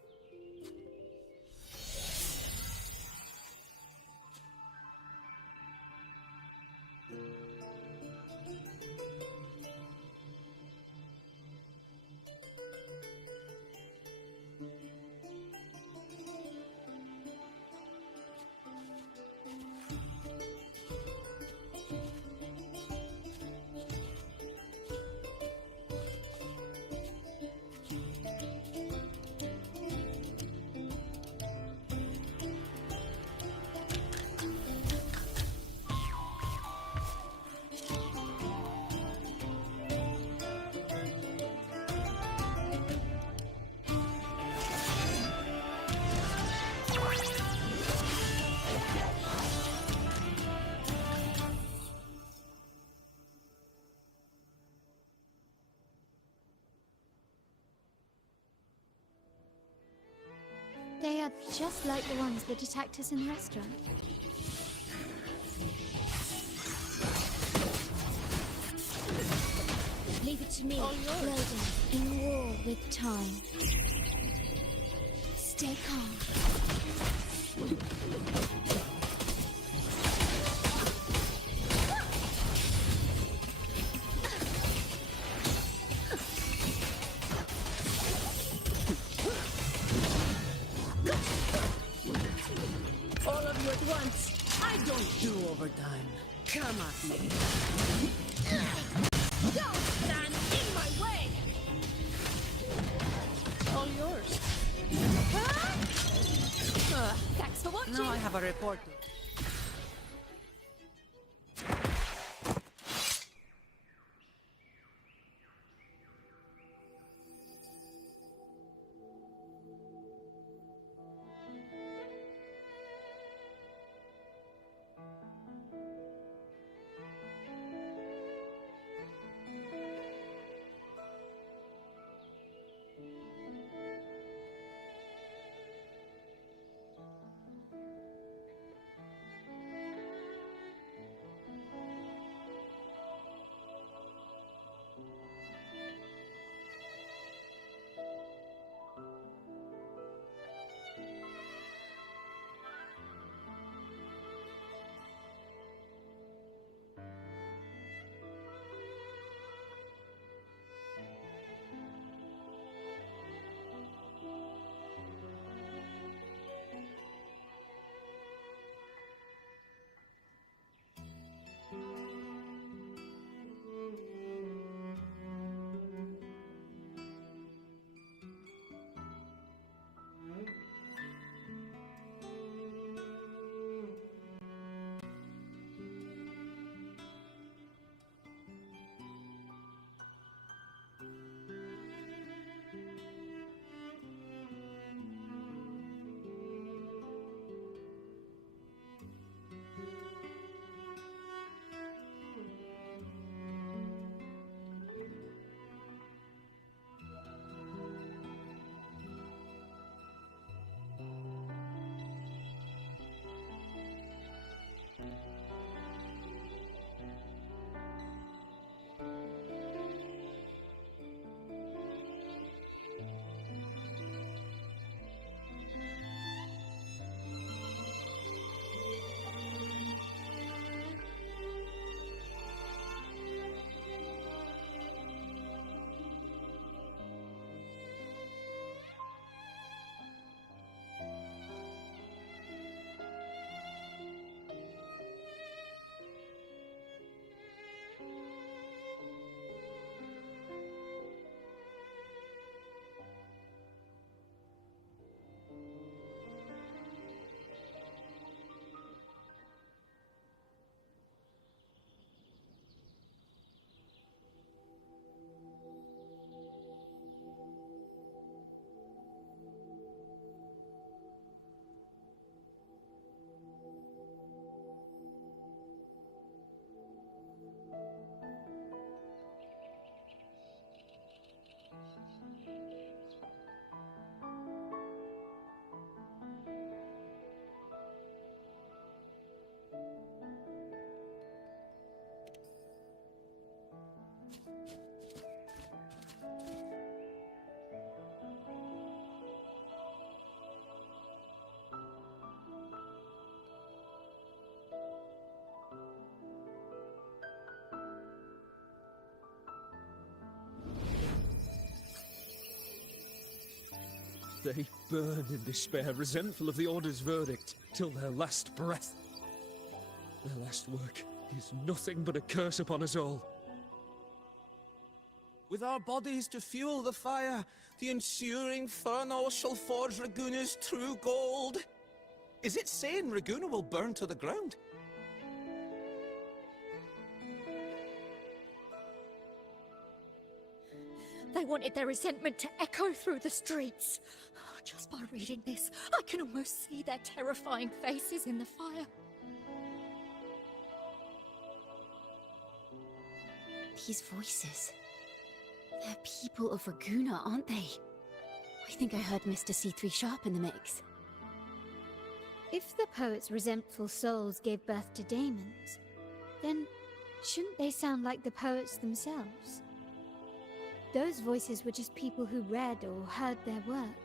They are just like the ones that attacked us in the restaurant. Leave it to me, Logan, in war with time. Stay calm. All of you at once. I don't do overtime. Come at me. Don't stand in my way! All yours. Thanks for watching. Now I have a report to... They burn in despair, resentful of the Order's verdict, till their last breath. Their last work is nothing but a curse upon us all. With our bodies to fuel the fire, the ensuing furnace shall forge Raguna's true gold. Is it saying Raguna will burn to the ground? They wanted their resentment to echo through the streets. Just by reading this, I can almost see their terrifying faces in the fire. These voices. They're people of Raguna, aren't they? I think I heard Mr. C3 Sharp in the mix. If the poet's resentful souls gave birth to daemons, then shouldn't they sound like the poets themselves? Those voices were just people who read or heard their work.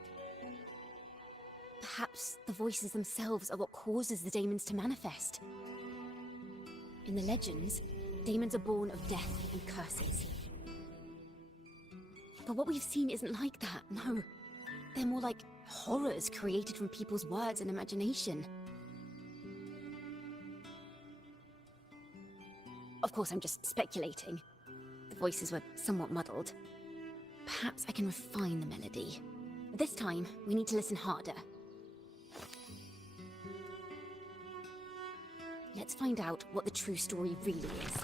Perhaps the voices themselves are what causes the daemons to manifest. In the legends, daemons are born of death and curses. But what we've seen isn't like that, no. They're more like horrors created from people's words and imagination. Of course, I'm just speculating. The voices were somewhat muddled. Perhaps I can refine the melody. This time, we need to listen harder. Let's find out what the true story really is.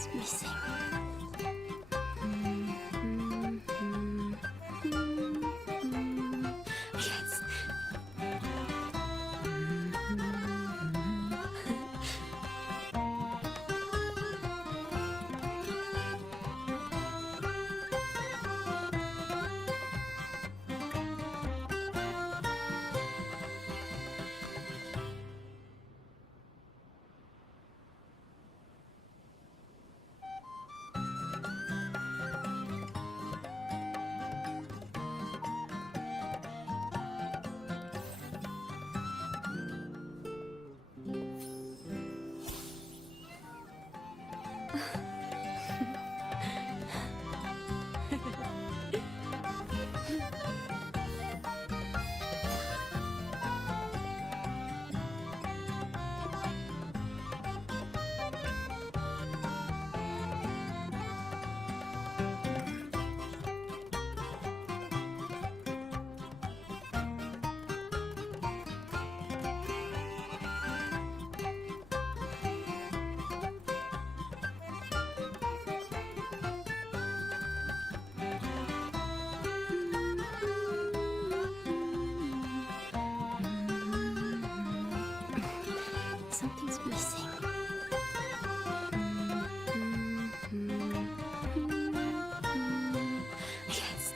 Something's missing. Yes. Something's missing. Yes.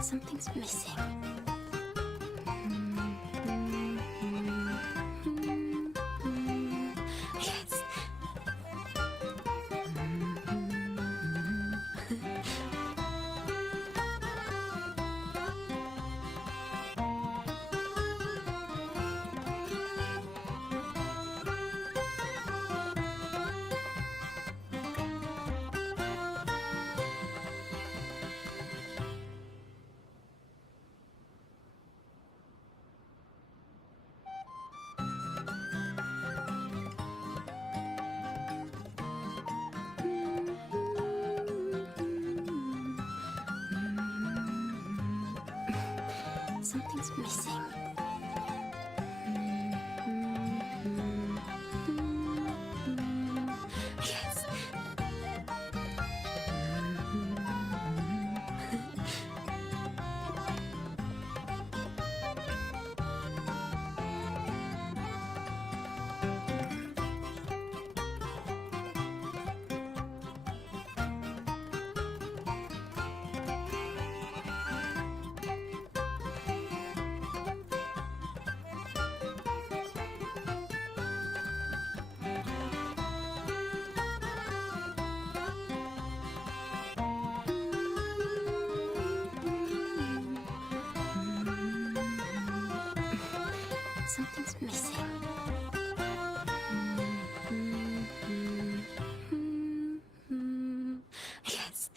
Something's missing. Yes. Something's missing. Yes. Something's missing. Yes.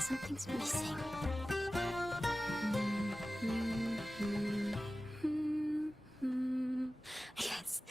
Something's missing. Yes.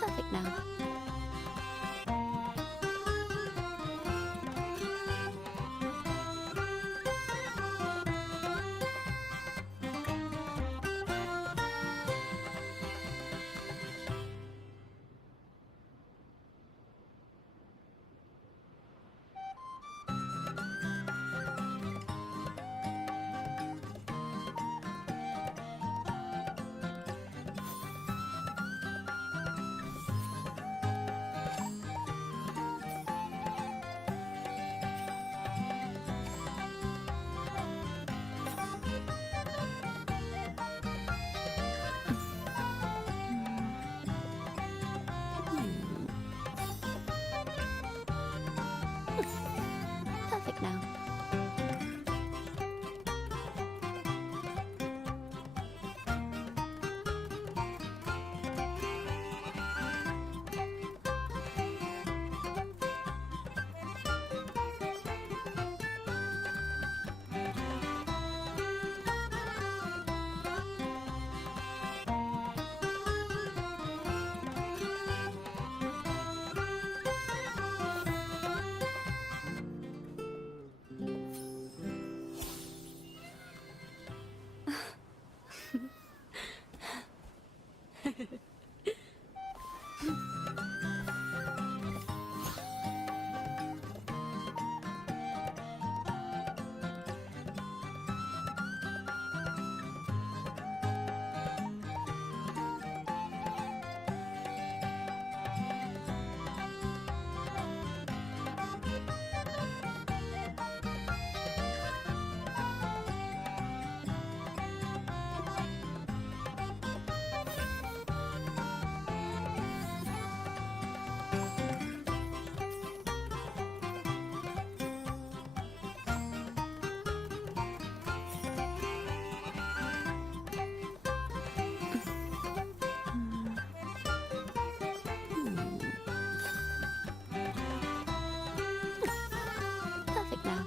Perfect now. Perfect now. Perfect now.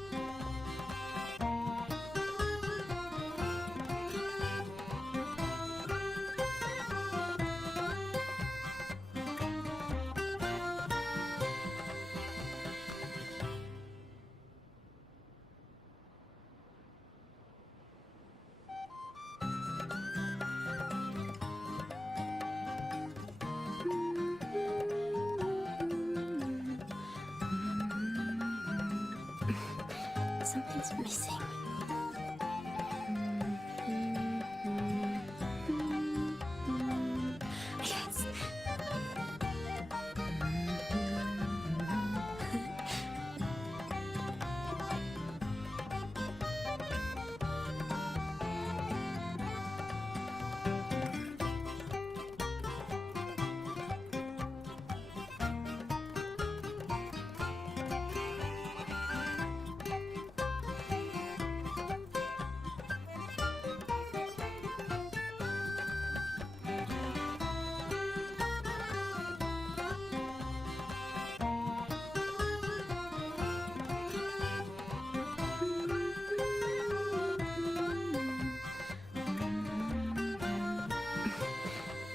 Something's missing. Yes.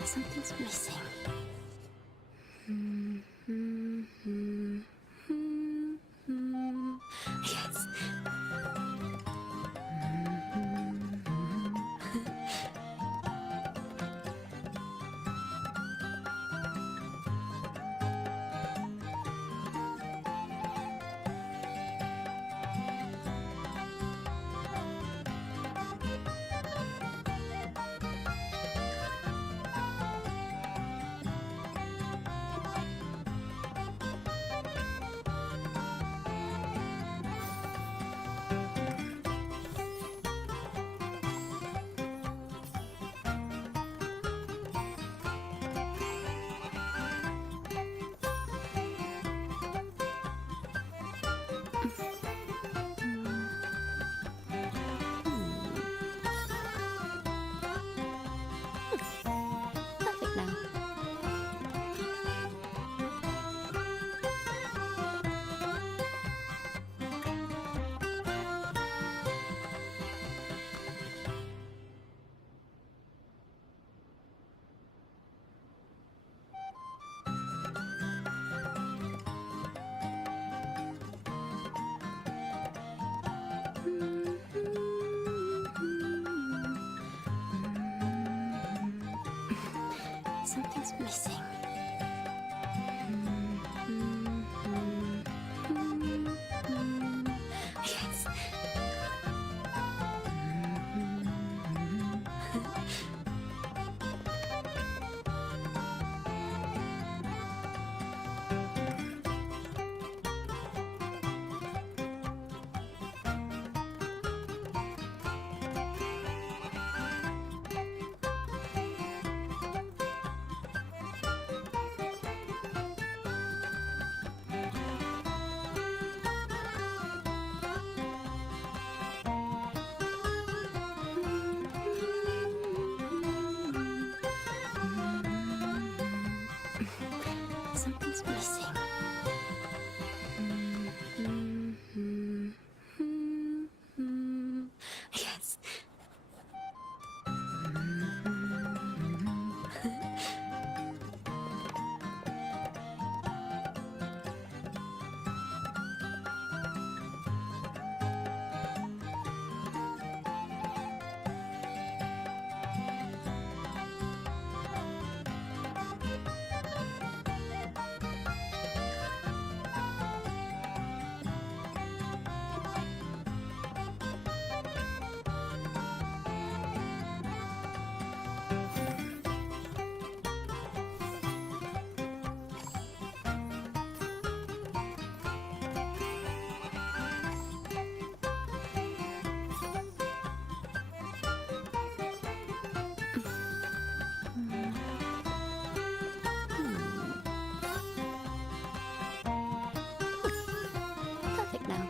Something's missing. Yes. Something's missing. Yes. Something's missing. Yes. Perfect now.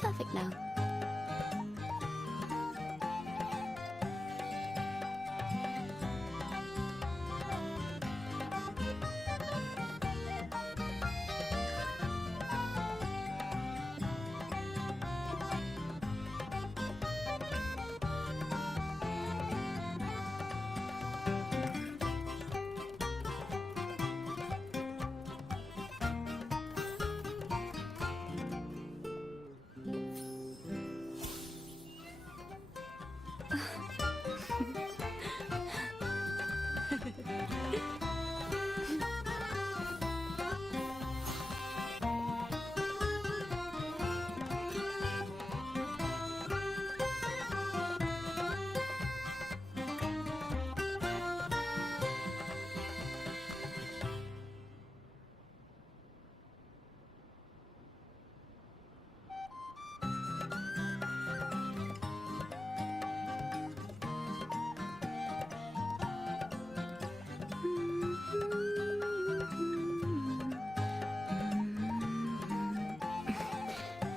Perfect now.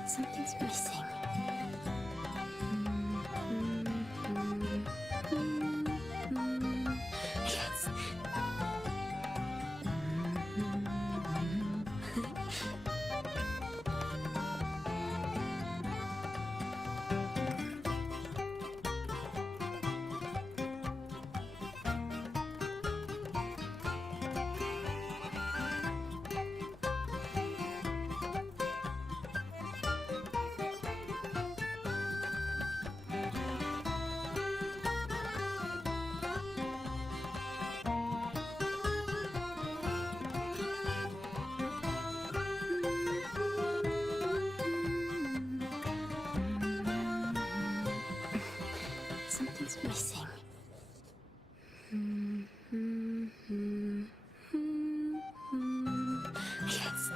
Something's missing. Yes. Something's missing. Yes.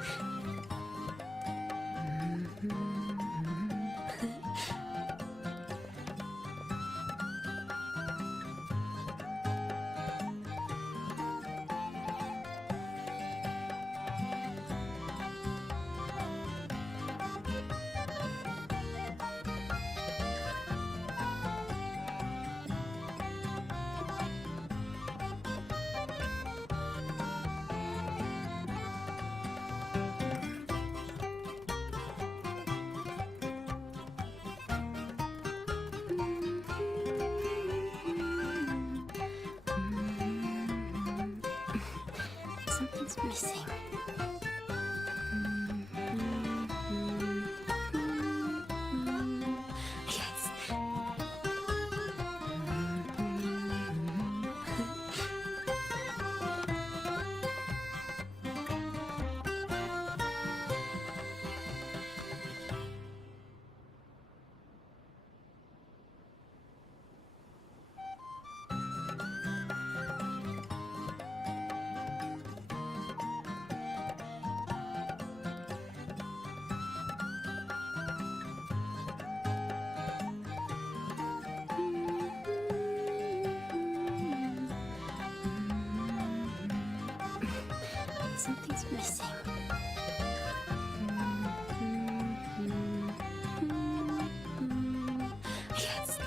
Something's missing. Yes. Something's missing. Yes.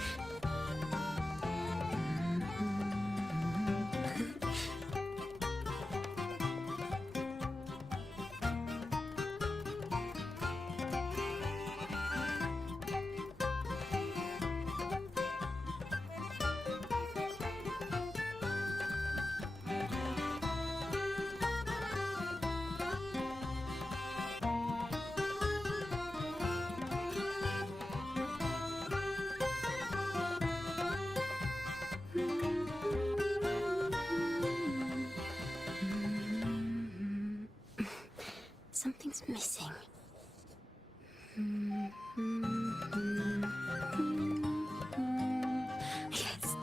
Something's missing. Yes.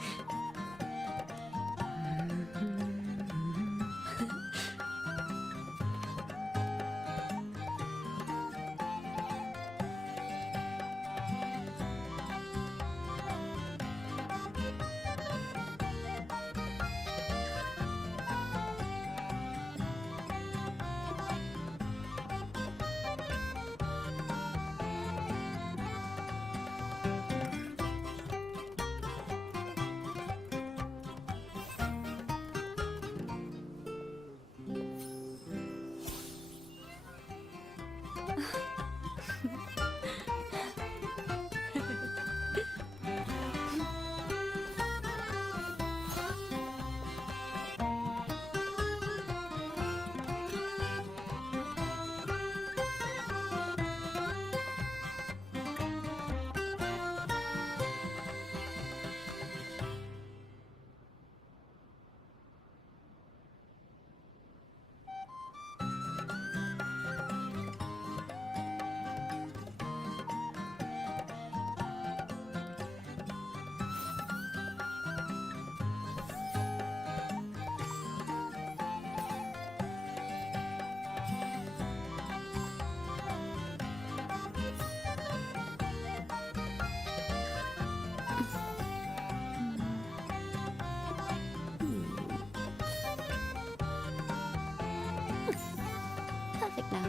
Perfect now.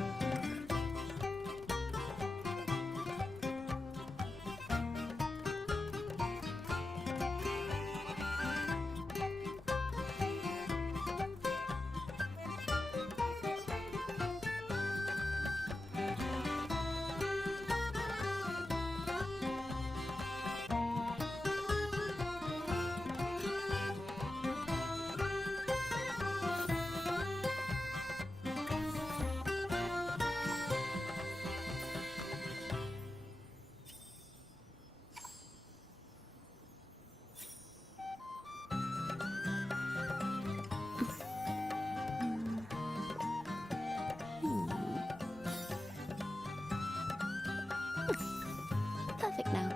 Perfect now.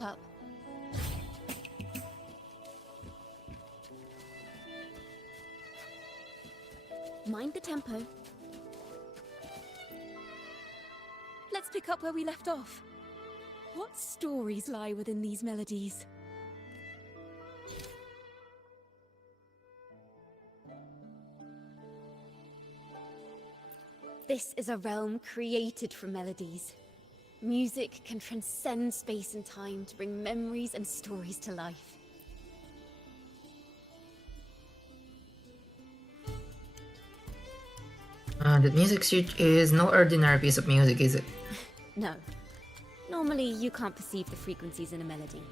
step up. Mind the tempo. Let's pick up where we left off. What stories lie within these melodies? This is a realm created from melodies. Music can transcend space and time to bring memories and stories to life. The music suite is no ordinary piece of music, is it? No. Normally, you can't perceive the frequencies in a melody.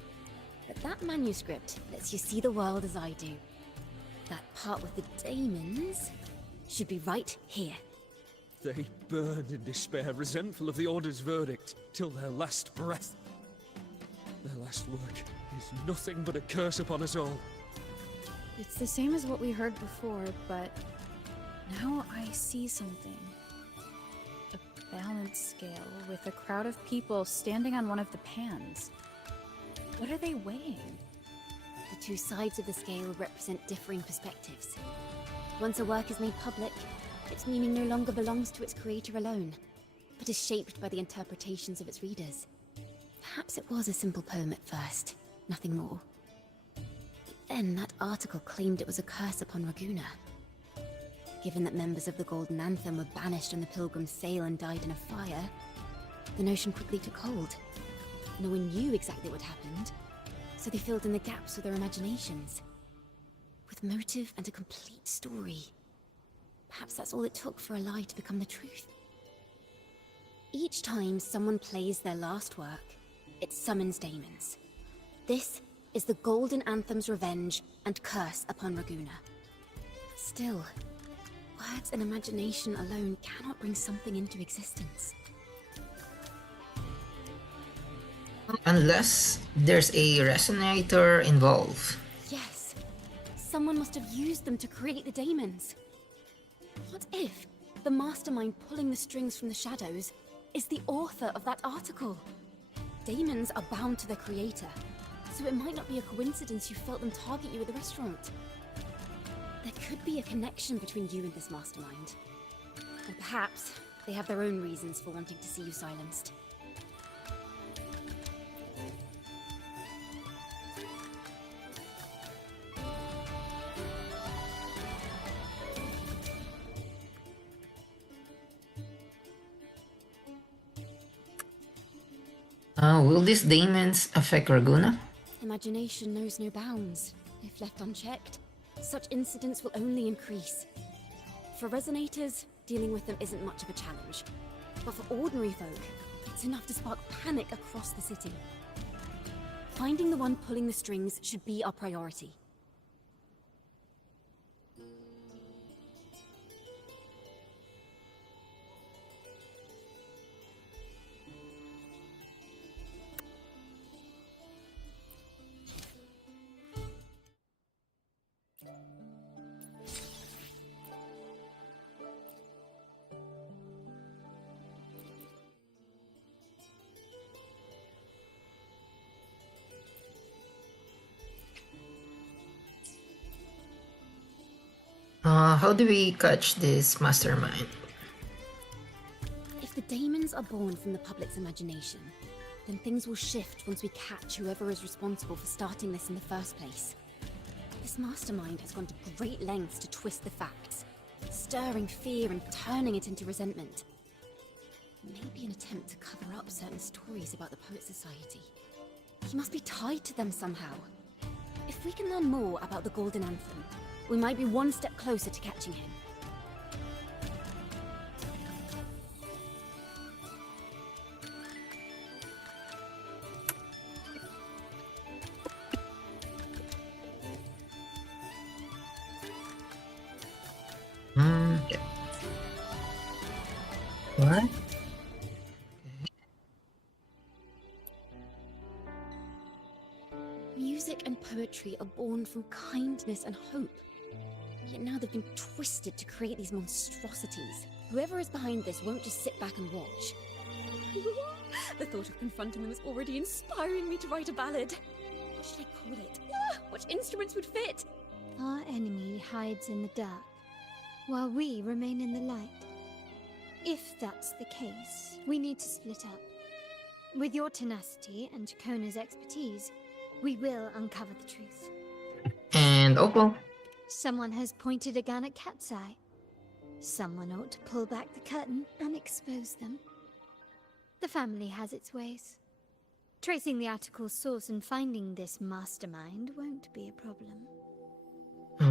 But that manuscript lets you see the world as I do. That part with the daemons should be right here. They burn in despair, resentful of the Order's verdict, till their last breath. Their last work is nothing but a curse upon us all. It's the same as what we heard before, but now I see something. A balance scale with a crowd of people standing on one of the pans. What are they weighing? The two sides of the scale represent differing perspectives. Once a work is made public, its meaning no longer belongs to its creator alone, but is shaped by the interpretations of its readers. Perhaps it was a simple poem at first, nothing more. But then that article claimed it was a curse upon Raguna. Given that members of the Golden Anthem were banished on the Pilgrim's Sail and died in a fire, the notion quickly took hold. No one knew exactly what happened, so they filled in the gaps with their imaginations. With motive and a complete story. Perhaps that's all it took for a lie to become the truth. Each time someone plays their last work, it summons daemons. This is the Golden Anthem's revenge and curse upon Raguna. Still, words and imagination alone cannot bring something into existence. Unless there's a resonator involved. Yes. Someone must have used them to create the daemons. What if the mastermind pulling the strings from the shadows is the author of that article? Daemons are bound to their creator, so it might not be a coincidence you felt them target you at the restaurant. There could be a connection between you and this mastermind. Or perhaps they have their own reasons for wanting to see you silenced. Will these daemons affect Raguna? Imagination knows no bounds. If left unchecked, such incidents will only increase. For resonators, dealing with them isn't much of a challenge. But for ordinary folk, it's enough to spark panic across the city. Finding the one pulling the strings should be our priority. How do we catch this mastermind? If the daemons are born from the public's imagination, then things will shift once we catch whoever is responsible for starting this in the first place. This mastermind has gone to great lengths to twist the facts, stirring fear and turning it into resentment. Maybe an attempt to cover up certain stories about the Poet Society. He must be tied to them somehow. If we can learn more about the Golden Anthem, we might be one step closer to catching him. Okay. What? Music and poetry are born from kindness and hope. Yet now they've been twisted to create these monstrosities. Whoever is behind this won't just sit back and watch. The thought of confronting them is already inspiring me to write a ballad. What should I call it? Which instruments would fit? Our enemy hides in the dark, while we remain in the light. If that's the case, we need to split up. With your tenacity and Kona's expertise, we will uncover the truth. And Opal. Someone has pointed a gun at Cat's Eye. Someone ought to pull back the curtain and expose them. The family has its ways. Tracing the article's source and finding this mastermind won't be a problem.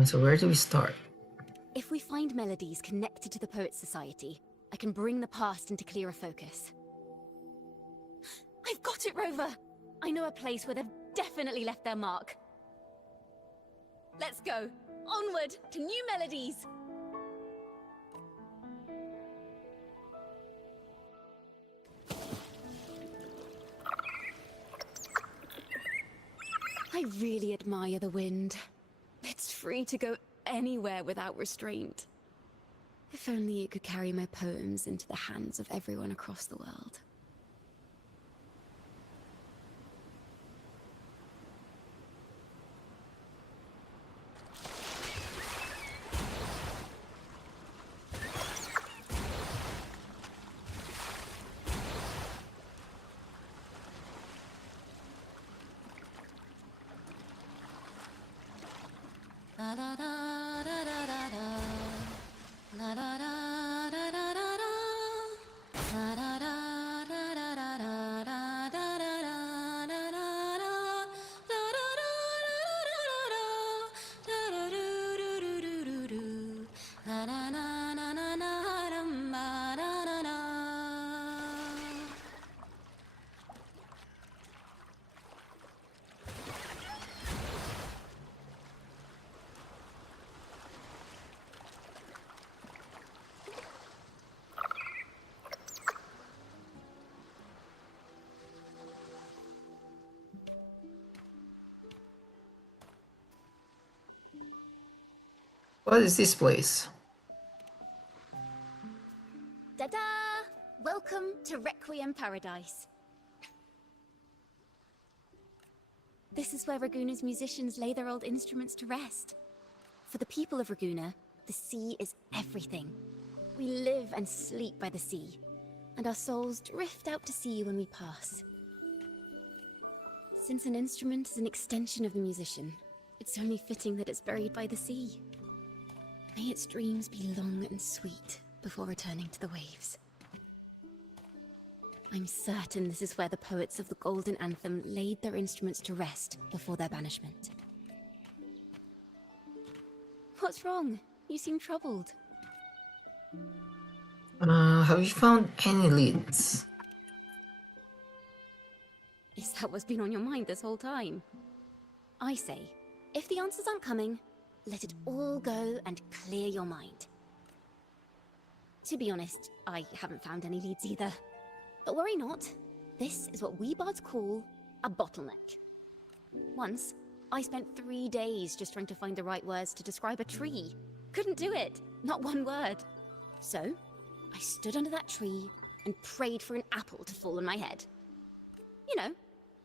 So where do we start? If we find melodies connected to the Poets Society, I can bring the past into clearer focus. I've got it, Rover! I know a place where they've definitely left their mark. Let's go! Onward to new melodies! I really admire the wind. It's free to go anywhere without restraint. If only it could carry my poems into the hands of everyone across the world. La da da da da da da. La da da da da da da. La da da da da da da da da da da da da da. Da da da da da da da da do do do do do. La na na na na na dum ba da da da. What is this place? Da-da! Welcome to Requiem Paradise. This is where Raguna's musicians lay their old instruments to rest. For the people of Raguna, the sea is everything. We live and sleep by the sea, and our souls drift out to sea when we pass. Since an instrument is an extension of the musician, it's only fitting that it's buried by the sea. May its dreams be long and sweet before returning to the waves. I'm certain this is where the poets of the Golden Anthem laid their instruments to rest before their banishment. What's wrong? You seem troubled. Have you found any leads? Is that what's been on your mind this whole time? I say, if the answers aren't coming, let it all go and clear your mind. To be honest, I haven't found any leads either. But worry not. This is what we bards call a bottleneck. Once, I spent 3 days just trying to find the right words to describe a tree. Couldn't do it. Not one word. So, I stood under that tree and prayed for an apple to fall on my head. You know,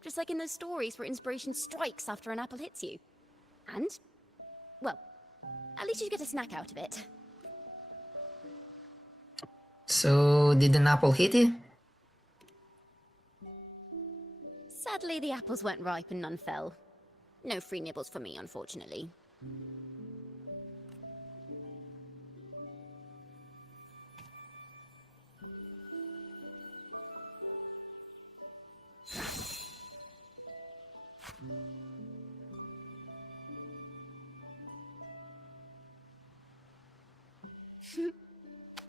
just like in those stories where inspiration strikes after an apple hits you. And, well, at least you get a snack out of it. So, did an apple hit you? Sadly, the apples weren't ripe and none fell. No free nibbles for me, unfortunately.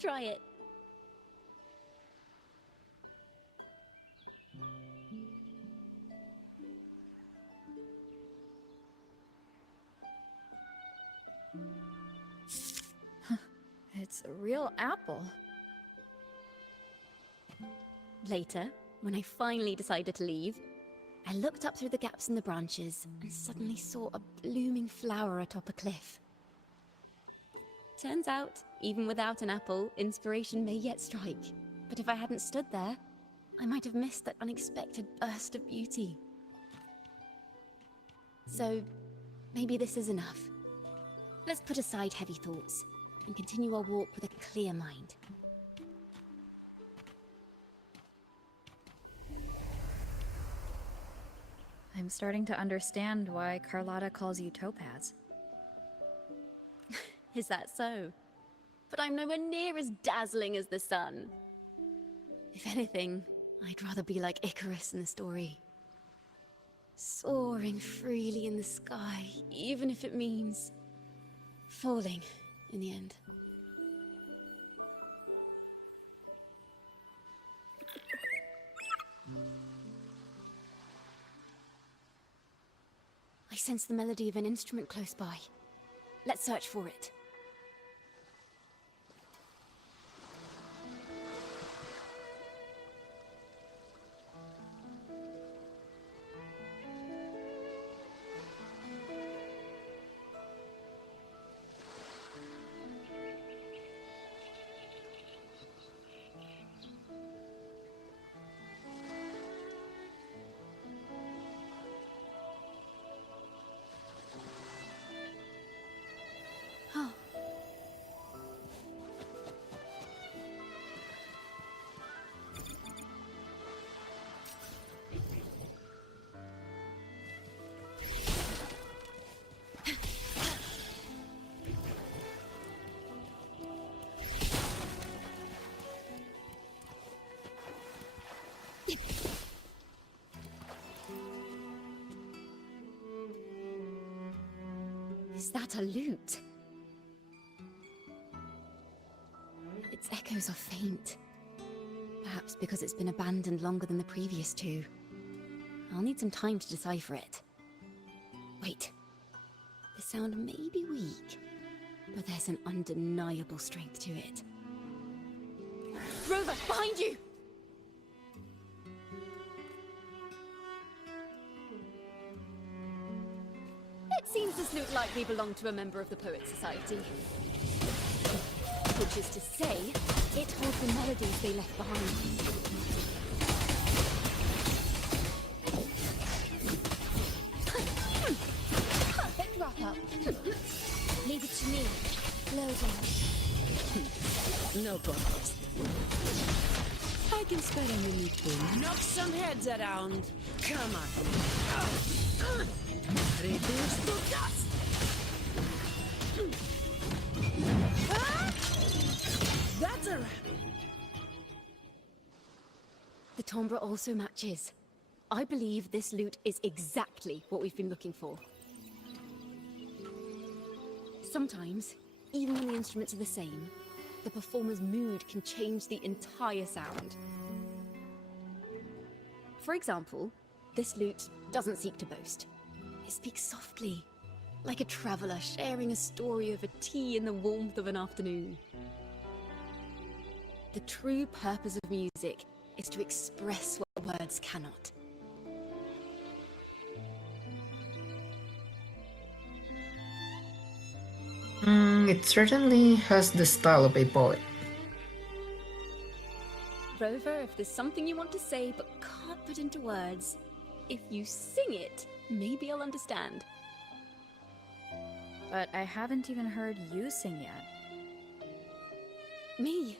Try it. It's a real apple. Later, when I finally decided to leave, I looked up through the gaps in the branches and suddenly saw a blooming flower atop a cliff. Turns out, even without an apple, inspiration may yet strike. But if I hadn't stood there, I might have missed that unexpected burst of beauty. So, maybe this is enough. Let's put aside heavy thoughts and continue our walk with a clear mind. I'm starting to understand why Carlotta calls you Topaz. Is that so? But I'm nowhere near as dazzling as the sun. If anything, I'd rather be like Icarus in the story. Soaring freely in the sky, even if it means falling in the end. I sense the melody of an instrument close by. Let's search for it. Is that a lute? Its echoes are faint. Perhaps because it's been abandoned longer than the previous two. I'll need some time to decipher it. Wait. The sound may be weak, but there's an undeniable strength to it. Rover, behind you! It seems this lute likely belonged to a member of the Poets Society. Which is to say, it holds the melodies they left behind. Perfect wrap-up. Leave it to me. Loading. No contest. I can spare a minute to knock some heads around. Come on. Reduce to dust! That's a wrap! The timbre also matches. I believe this lute is exactly what we've been looking for. Sometimes, even when the instruments are the same, the performer's mood can change the entire sound. For example, this lute doesn't seek to boast. It speaks softly, like a traveler sharing a story over tea in the warmth of an afternoon. The true purpose of music is to express what words cannot. It certainly has the style of a poet. Rover, if there's something you want to say but can't put into words, if you sing it, maybe I'll understand. But I haven't even heard you sing yet. Me?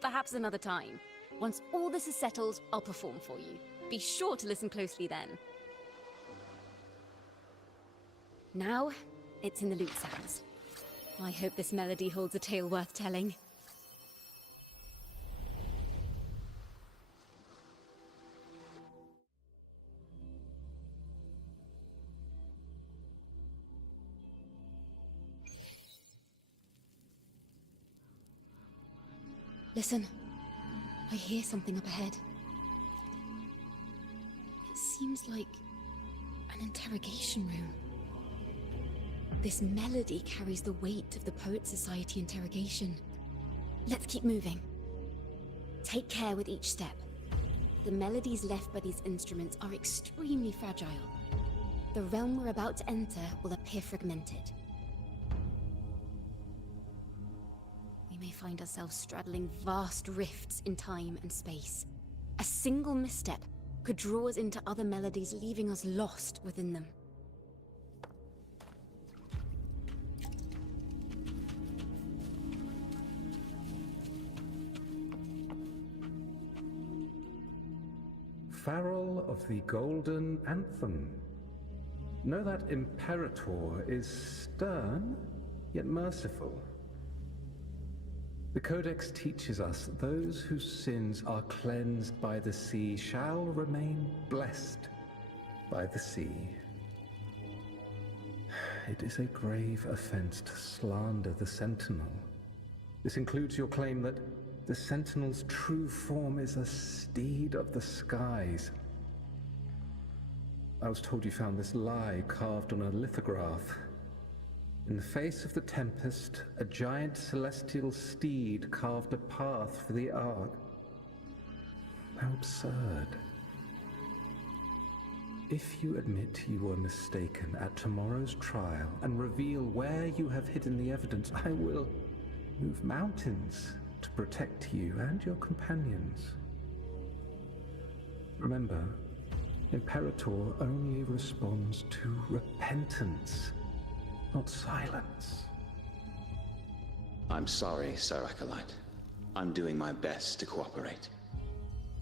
Perhaps another time. Once all this is settled, I'll perform for you. Be sure to listen closely then. Now, it's in the lute sounds. I hope this melody holds a tale worth telling. Listen, I hear something up ahead. It seems like an interrogation room. This melody carries the weight of the Poet Society interrogation. Let's keep moving. Take care with each step. The melodies left by these instruments are extremely fragile. The realm we're about to enter will appear fragmented. We may find ourselves straddling vast rifts in time and space. A single misstep could draw us into other melodies, leaving us lost within them. Farrell of the Golden Anthem. Know that Imperator is stern, yet merciful. The Codex teaches us those whose sins are cleansed by the sea shall remain blessed by the sea. It is a grave offense to slander the Sentinel. This includes your claim that the Sentinel's true form is a steed of the skies. I was told you found this lie carved on a lithograph. In the face of the tempest, a giant celestial steed carved a path for the Ark. How absurd. If you admit you were mistaken at tomorrow's trial and reveal where you have hidden the evidence, I will move mountains to protect you and your companions. Remember, Imperator only responds to repentance, not silence. I'm sorry, Sir Acolyte. I'm doing my best to cooperate.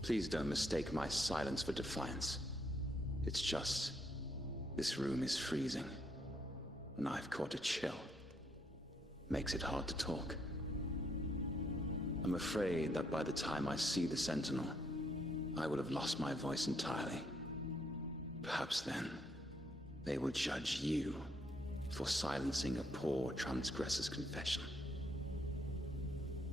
Please don't mistake my silence for defiance. It's just, this room is freezing, and I've caught a chill. Makes it hard to talk. I'm afraid that by the time I see the Sentinel, I will have lost my voice entirely. Perhaps then, they will judge you for silencing a poor transgressor's confession.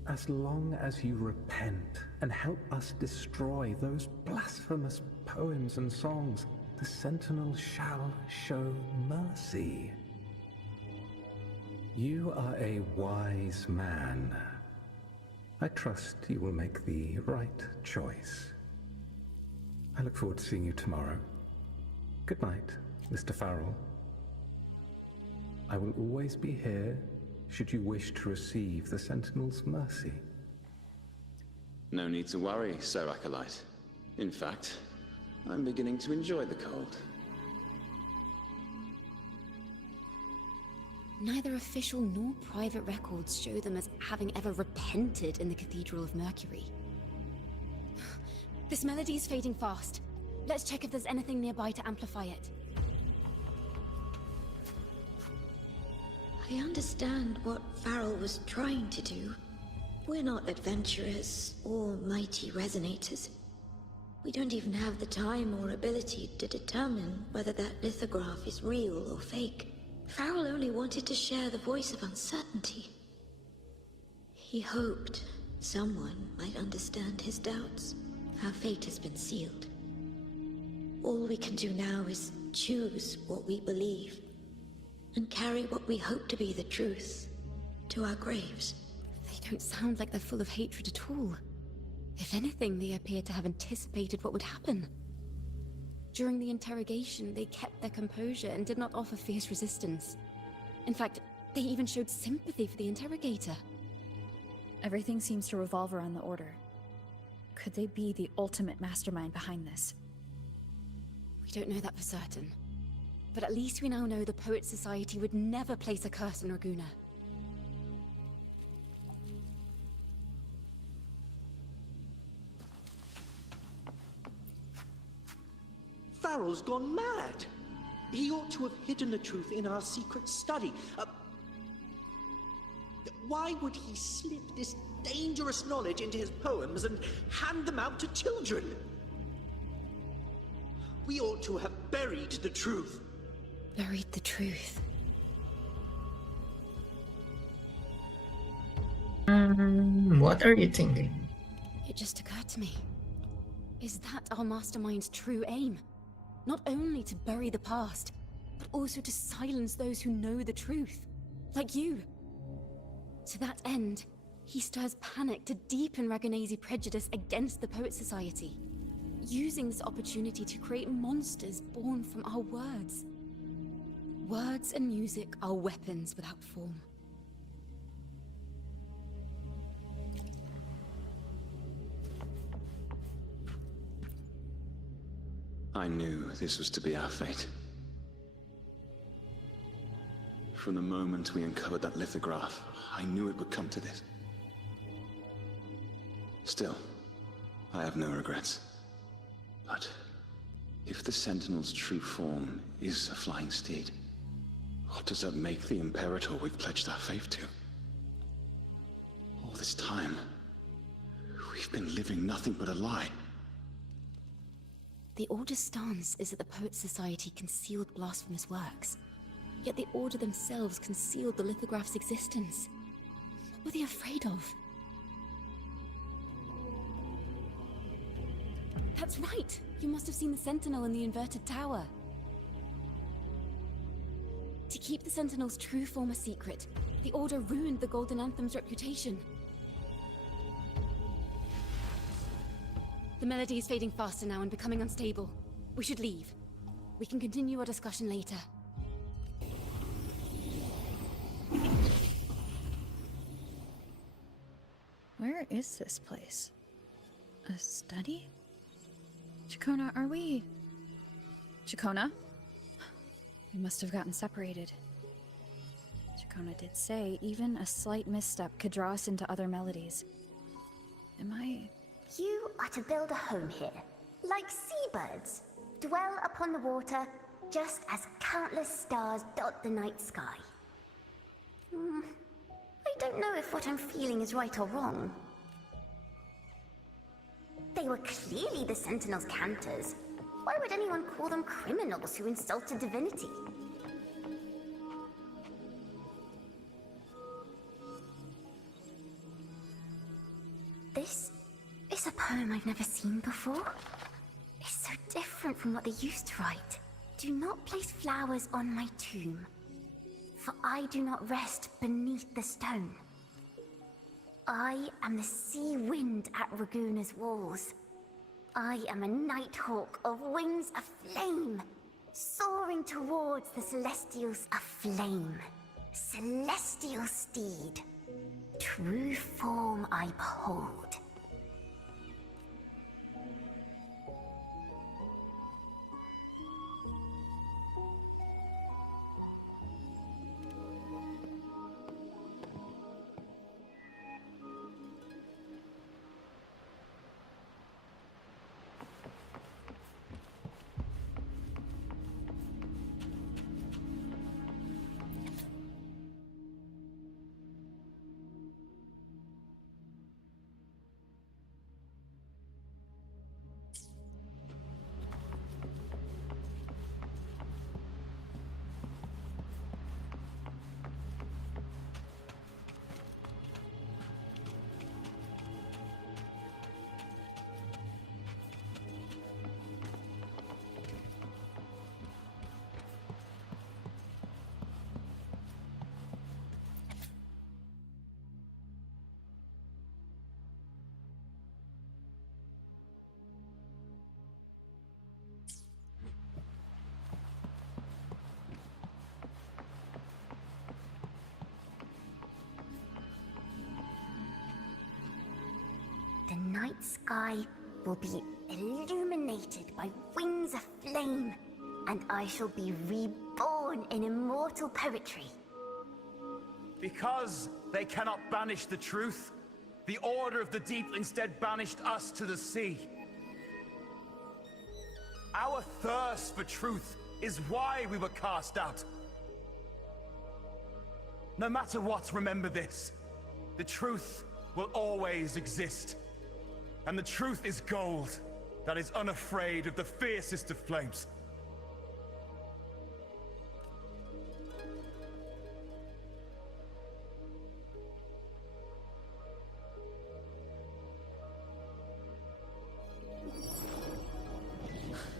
As long as you repent and help us destroy those blasphemous poems and songs, the Sentinel shall show mercy. You are a wise man. I trust you will make the right choice. I look forward to seeing you tomorrow. Good night, Mr. Farrell. I will always be here should you wish to receive the Sentinel's mercy. No need to worry, Sir Acolyte. In fact, I'm beginning to enjoy the cold. Neither official nor private records show them as having ever repented in the Cathedral of Mercury. This melody is fading fast. Let's check if there's anything nearby to amplify it. I understand what Farrell was trying to do. We're not adventurers or mighty resonators. We don't even have the time or ability to determine whether that lithograph is real or fake. Farrell only wanted to share the voice of uncertainty. He hoped someone might understand his doubts. Our fate has been sealed. All we can do now is choose what we believe and carry what we hope to be the truth to our graves. They don't sound like they're full of hatred at all. If anything, they appear to have anticipated what would happen. During the interrogation, they kept their composure and did not offer fierce resistance. In fact, they even showed sympathy for the interrogator. Everything seems to revolve around the Order. Could they be the ultimate mastermind behind this? We don't know that for certain. But at least we now know the Poet Society would never place a curse on Raguna. Farrell's gone mad. He ought to have hidden the truth in our secret study. Why would he slip this dangerous knowledge into his poems and hand them out to children? We ought to have buried the truth. Buried the truth? What are you thinking? It just occurred to me. Is that our mastermind's true aim? Not only to bury the past, but also to silence those who know the truth. Like you. To that end, he stirs panic to deepen Ragonese prejudice against the Poet Society, using this opportunity to create monsters born from our words. Words and music are weapons without form. I knew this was to be our fate. From the moment we uncovered that lithograph, I knew it would come to this. Still, I have no regrets. But if the Sentinel's true form is a flying steed, what does that make the Imperator we've pledged our faith to? All this time, we've been living nothing but a lie. The Order's stance is that the Poet Society concealed blasphemous works. Yet the Order themselves concealed the lithograph's existence. What were they afraid of? That's right! You must have seen the Sentinel in the inverted tower. To keep the Sentinel's true form a secret, the Order ruined the Golden Anthem's reputation. The melody is fading faster now and becoming unstable. We should leave. We can continue our discussion later. Where is this place? A study? Chacona, are we... Chacona? We must have gotten separated. Chacona did say even a slight misstep could draw us into other melodies. Am I... You are to build a home here, like seabirds. Dwell upon the water, just as countless stars dot the night sky. I don't know if what I'm feeling is right or wrong. They were clearly the Sentinel's cantors. Why would anyone call them criminals who insulted divinity? This is a poem I've never seen before. It's so different from what they used to write. Do not place flowers on my tomb, for I do not rest beneath the stone. I am the sea wind at Raguna's walls. I am a nighthawk of wings aflame, soaring towards the Celestials aflame. Celestial steed, true form I behold. The night sky will be illuminated by wings of flame, and I shall be reborn in immortal poetry. Because they cannot banish the truth, the Order of the Deep instead banished us to the sea. Our thirst for truth is why we were cast out. No matter what, remember this. The truth will always exist. And the truth is gold that is unafraid of the fiercest of flames.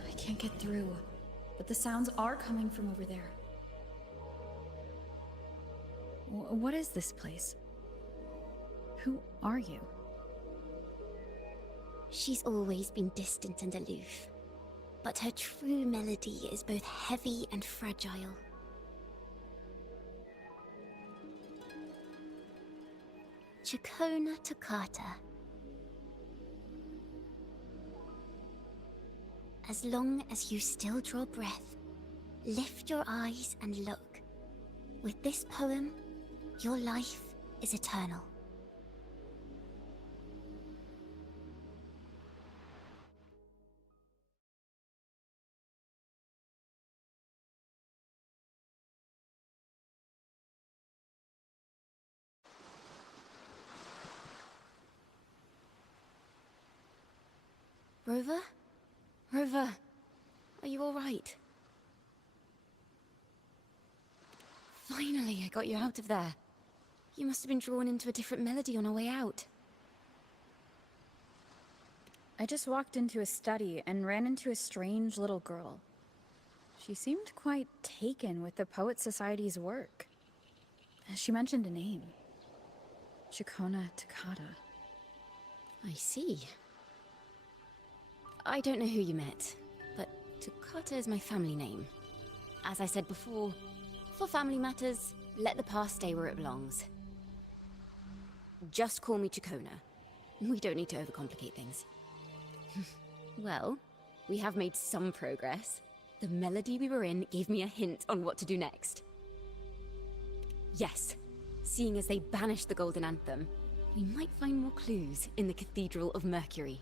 I can't get through, but the sounds are coming from over there. What is this place? Who are you? She's always been distant and aloof, but her true melody is both heavy and fragile. Chacona, As long as you still draw breath, lift your eyes and look. With this poem, your life is eternal. Rover? Rover, are you alright? Finally, I got you out of there. You must have been drawn into a different melody on our way out. I just walked into a study and ran into a strange little girl. She seemed quite taken with the Poet Society's work. She mentioned a name. Chikona Takata. I see. I don't know who you met, but Takata is my family name. As I said before, for family matters, let the past stay where it belongs. Just call me Chikona. We don't need to overcomplicate things. Well, we have made some progress. The melody we were in gave me a hint on what to do next. Yes, seeing as they banished the Golden Anthem, we might find more clues in the Cathedral of Mercury.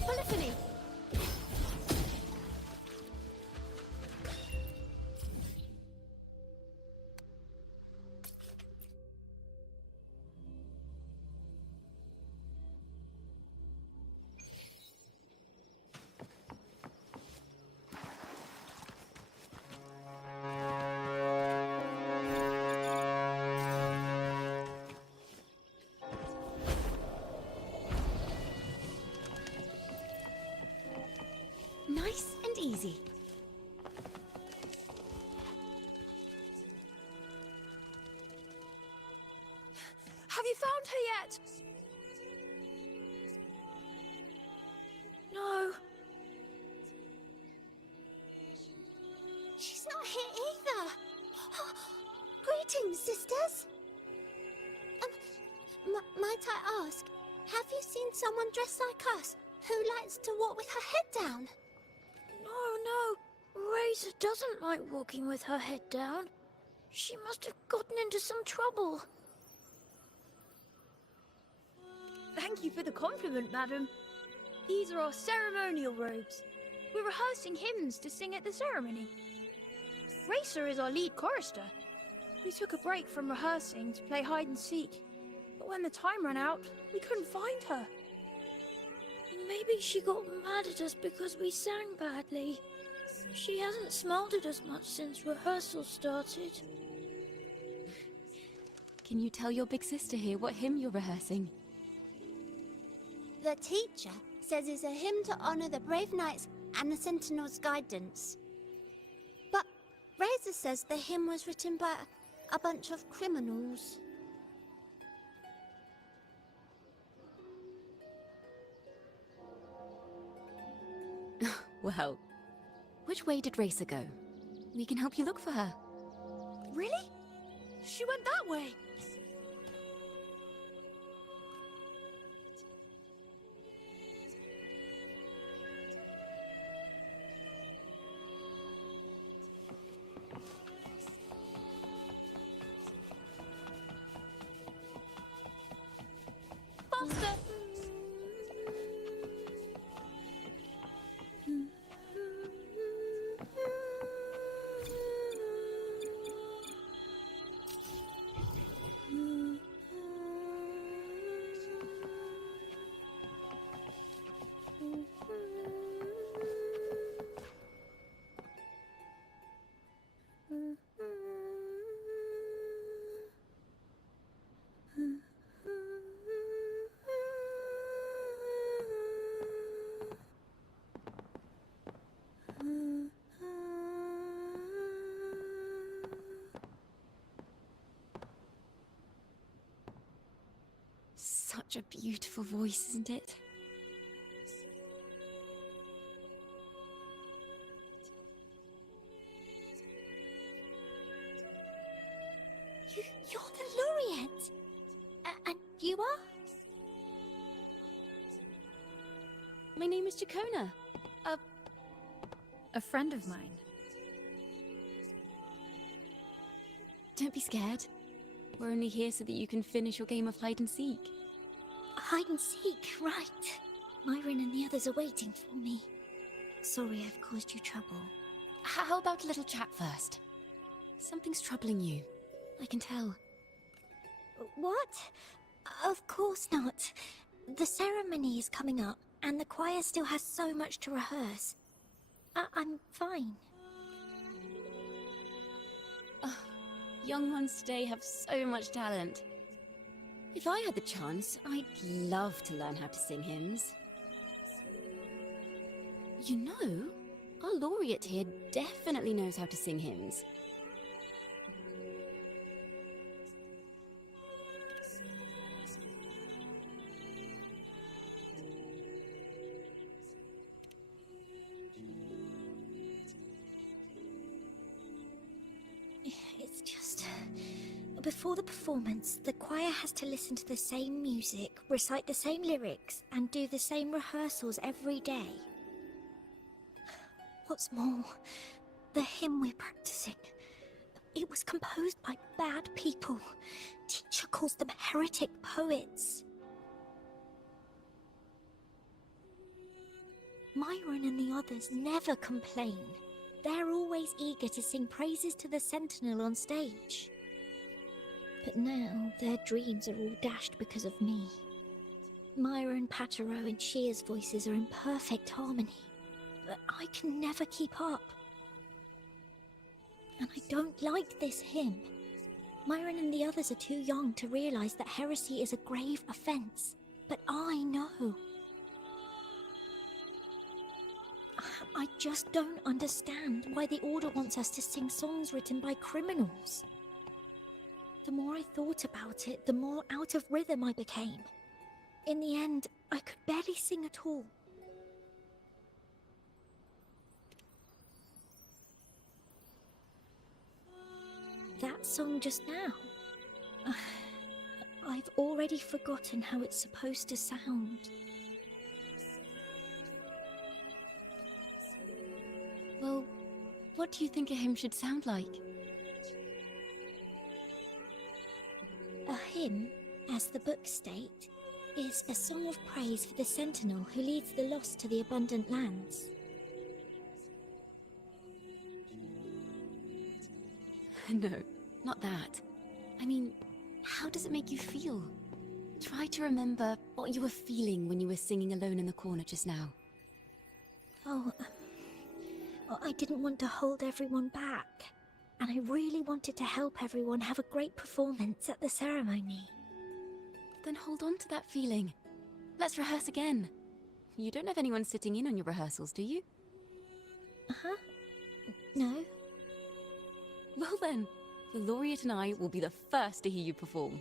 Polyphony! Nice and easy. Have you found her yet? No. She's not here either. Greetings, sisters. Might I ask, have you seen someone dressed like us who likes to walk with her head down? No. Razor doesn't like walking with her head down. She must have gotten into some trouble. Thank you for the compliment, madam. These are our ceremonial robes. We're rehearsing hymns to sing at the ceremony. Racer is our lead chorister. We took a break from rehearsing to play hide and seek, but when the time ran out, we couldn't find her. Maybe she got mad at us because we sang badly. She hasn't smiled at us much since rehearsal started. Can you tell your big sister here what hymn you're rehearsing? The teacher says it's a hymn to honor the brave knights and the Sentinel's guidance. But Razor says the hymn was written by a bunch of criminals. Well, which way did Racer go? We can help you look for her. Really? She went that way. Faster! Such a beautiful voice, isn't it? You're the laureate! And you are? My name is Jacona. A friend of mine. Don't be scared. We're only here so that you can finish your game of hide and seek. Hide and seek, right. Myron and the others are waiting for me. Sorry I've caused you trouble. How about a little chat first? Something's troubling you. I can tell. What? Of course not. The ceremony is coming up, and the choir still has so much to rehearse. I'm fine. Young ones today have so much talent. If I had the chance, I'd love to learn how to sing hymns. You know, our laureate here definitely knows how to sing hymns. It's just... Before the performance, the choir has to listen to the same music, recite the same lyrics, and do the same rehearsals every day. What's more, the hymn we're practicing, it was composed by bad people. Teacher calls them heretic poets. Myron and the others never complain. They're always eager to sing praises to the Sentinel on stage. But now, their dreams are all dashed because of me. Myron, Patero, and Shear's voices are in perfect harmony, but I can never keep up. And I don't like this hymn. Myron and the others are too young to realize that heresy is a grave offense, but I know. I just don't understand why the Order wants us to sing songs written by criminals. The more I thought about it, the more out of rhythm I became. In the end, I could barely sing at all. That song just now. I've already forgotten how it's supposed to sound. Well, what do you think a hymn should sound like? A hymn, as the books state, is a song of praise for the Sentinel who leads the lost to the abundant lands. No, not that. I mean, how does it make you feel? Try to remember what you were feeling when you were singing alone in the corner just now. I didn't want to hold everyone back, and I really wanted to help everyone have a great performance at the ceremony. Then hold on to that feeling. Let's rehearse again. You don't have anyone sitting in on your rehearsals, do you? Uh-huh. No. Well then, the laureate and I will be the first to hear you perform.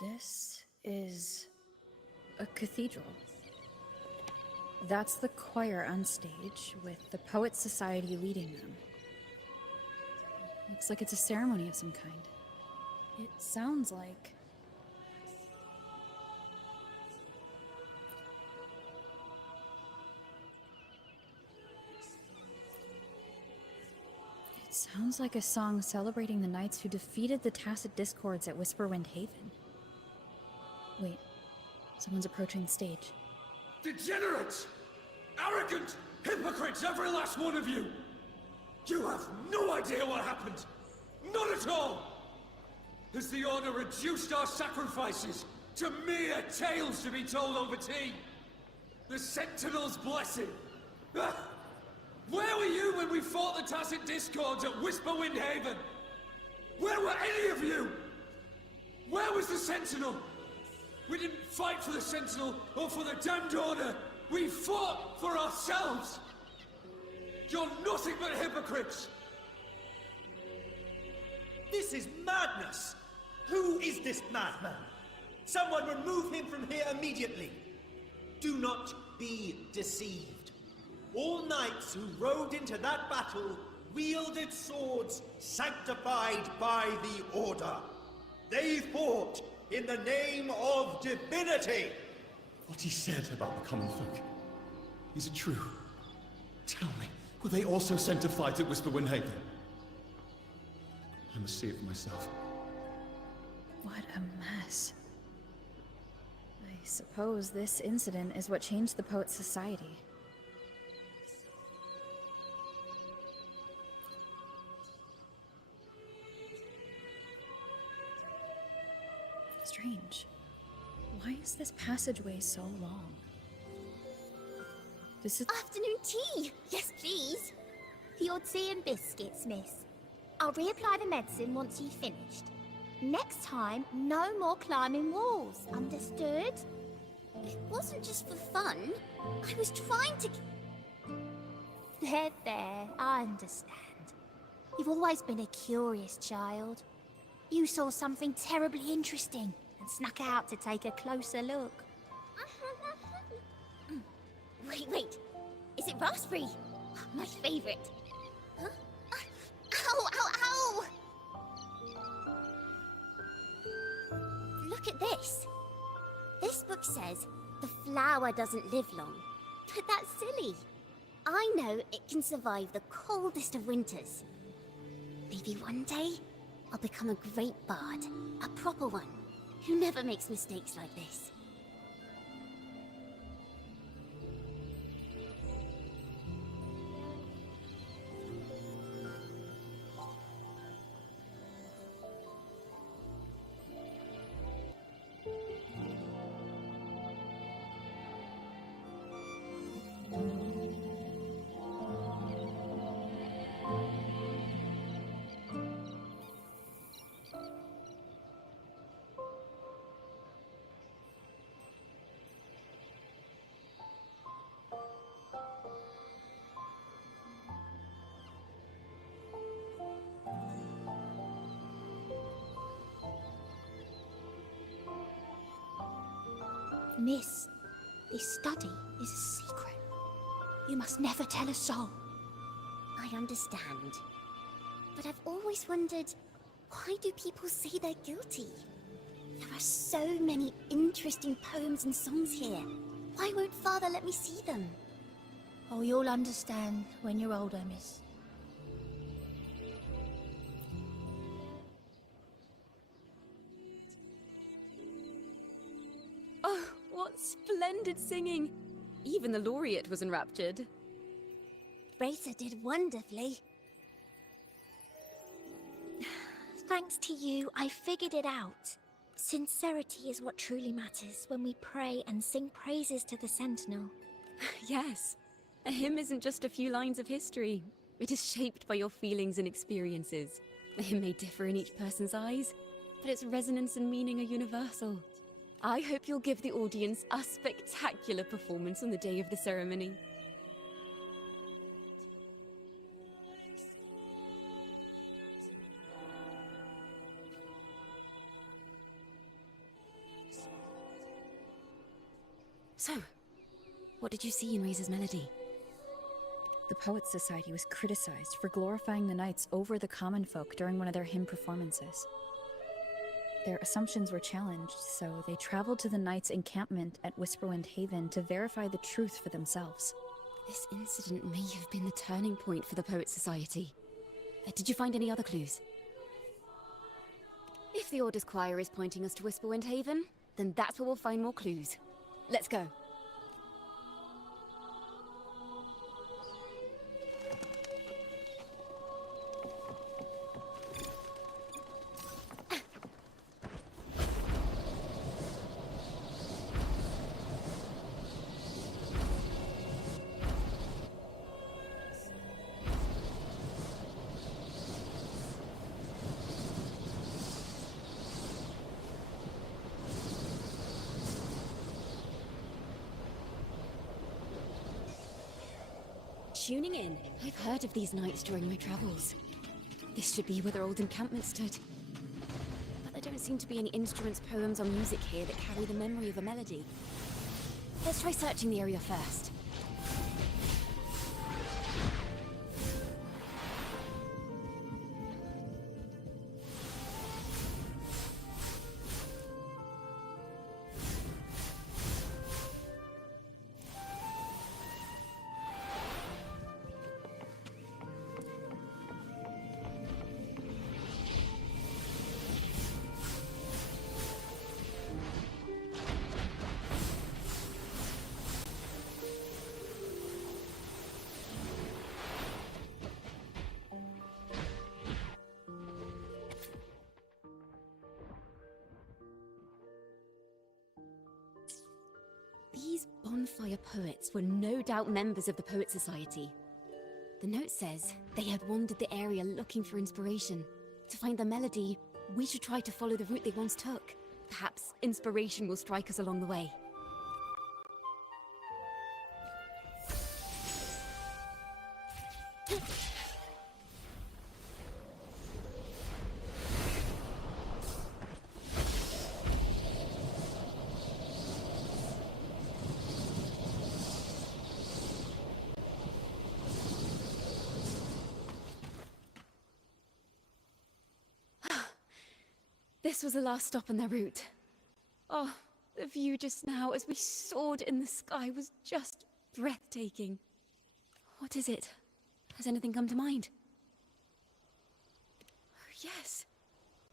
This is a cathedral. That's the choir on stage, with the Poets Society leading them. Looks like it's a ceremony of some kind. It sounds like... Sounds like a song celebrating the knights who defeated the Tacit Discords at Whisperwind Haven. Wait, someone's approaching the stage. Degenerates! Arrogant hypocrites, every last one of you! You have no idea what happened! Not at all! Has the Order reduced our sacrifices to mere tales to be told over tea? The Sentinel's blessing! Ah! Where were you when we fought the Tacit Discords at Whisperwind Haven? Where were any of you? Where was the Sentinel? We didn't fight for the Sentinel or for the damned Order! We fought for ourselves! You're nothing but hypocrites! This is madness! Who is this madman? Someone remove him from here immediately! Do not be deceived. All knights who rode into that battle wielded swords sanctified by the Order. They fought in the name of divinity! What he said about the common folk, is it true? Tell me, were they also sent to fight at Whisperwind Haven? I must see it for myself. What a mess. I suppose this incident is what changed the Poet Society. Strange. Why is this passageway so long? This is... Afternoon tea! Yes, please. The odd tea and biscuits, miss. I'll reapply the medicine once you've finished. Next time, no more climbing walls. Understood? It wasn't just for fun. I was trying to... There, I understand. You've always been a curious child. You saw something terribly interesting and snuck out to take a closer look. Wait. Is it raspberry? My favorite. Huh? Ow! Look at this. This book says the flower doesn't live long. But that's silly. I know it can survive the coldest of winters. Maybe one day, I'll become a great bard. A proper one, who never makes mistakes like this. Miss, this study is a secret. You must never tell a soul. I understand. But I've always wondered, why do people say they're guilty? There are so many interesting poems and songs here. Why won't Father let me see them? Oh, you'll understand when you're older, miss. Oh, what splendid singing! Even the laureate was enraptured. Racer did wonderfully. Thanks to you, I figured it out. Sincerity is what truly matters when we pray and sing praises to the Sentinel. Yes, a hymn isn't just a few lines of history. It is shaped by your feelings and experiences. A hymn may differ in each person's eyes, but its resonance and meaning are universal. I hope you'll give the audience a spectacular performance on the day of the ceremony. So, what did you see in Razor's melody? The Poets Society was criticized for glorifying the knights over the common folk during one of their hymn performances. Their assumptions were challenged, so they traveled to the knights' encampment at Whisperwind Haven to verify the truth for themselves. This incident may have been the turning point for the Poets Society. Did you find any other clues? If the Order's choir is pointing us to Whisperwind Haven, then that's where we'll find more clues. Let's go. Tuning in, I've heard of these nights during my travels. This should be where their old encampment stood. But there don't seem to be any instruments, poems, or music here that carry the memory of a melody. Let's try searching the area first. These bonfire poets were no doubt members of the Poet Society. The note says they had wandered the area looking for inspiration. To find the melody, we should try to follow the route they once took. Perhaps inspiration will strike us along the way. This was the last stop on their route. Oh, the view just now as we soared in the sky was just breathtaking. What is it? Has anything come to mind? Oh, yes.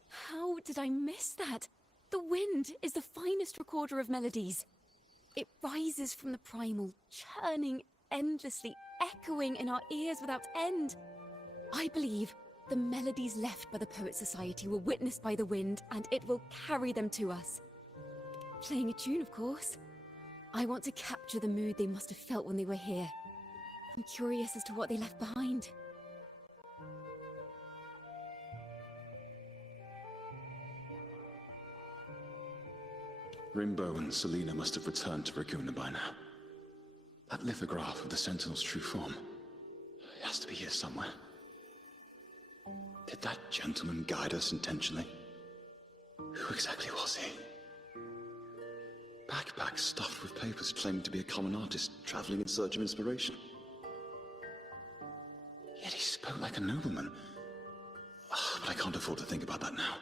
How did I miss that? The wind is the finest recorder of melodies. It rises from the primal, churning endlessly, echoing in our ears without end. I believe the melodies left by the Poet Society were witnessed by the wind, and it will carry them to us. Playing a tune, of course. I want to capture the mood they must have felt when they were here. I'm curious as to what they left behind. Rimbo and Selena must have returned to Raguna by now. That lithograph of the Sentinel's true form. It has to be here somewhere. Did that gentleman guide us intentionally? Who exactly was he? Backpack stuffed with papers claiming to be a common artist traveling in search of inspiration. Yet he spoke like a nobleman. Oh, but I can't afford to think about that now.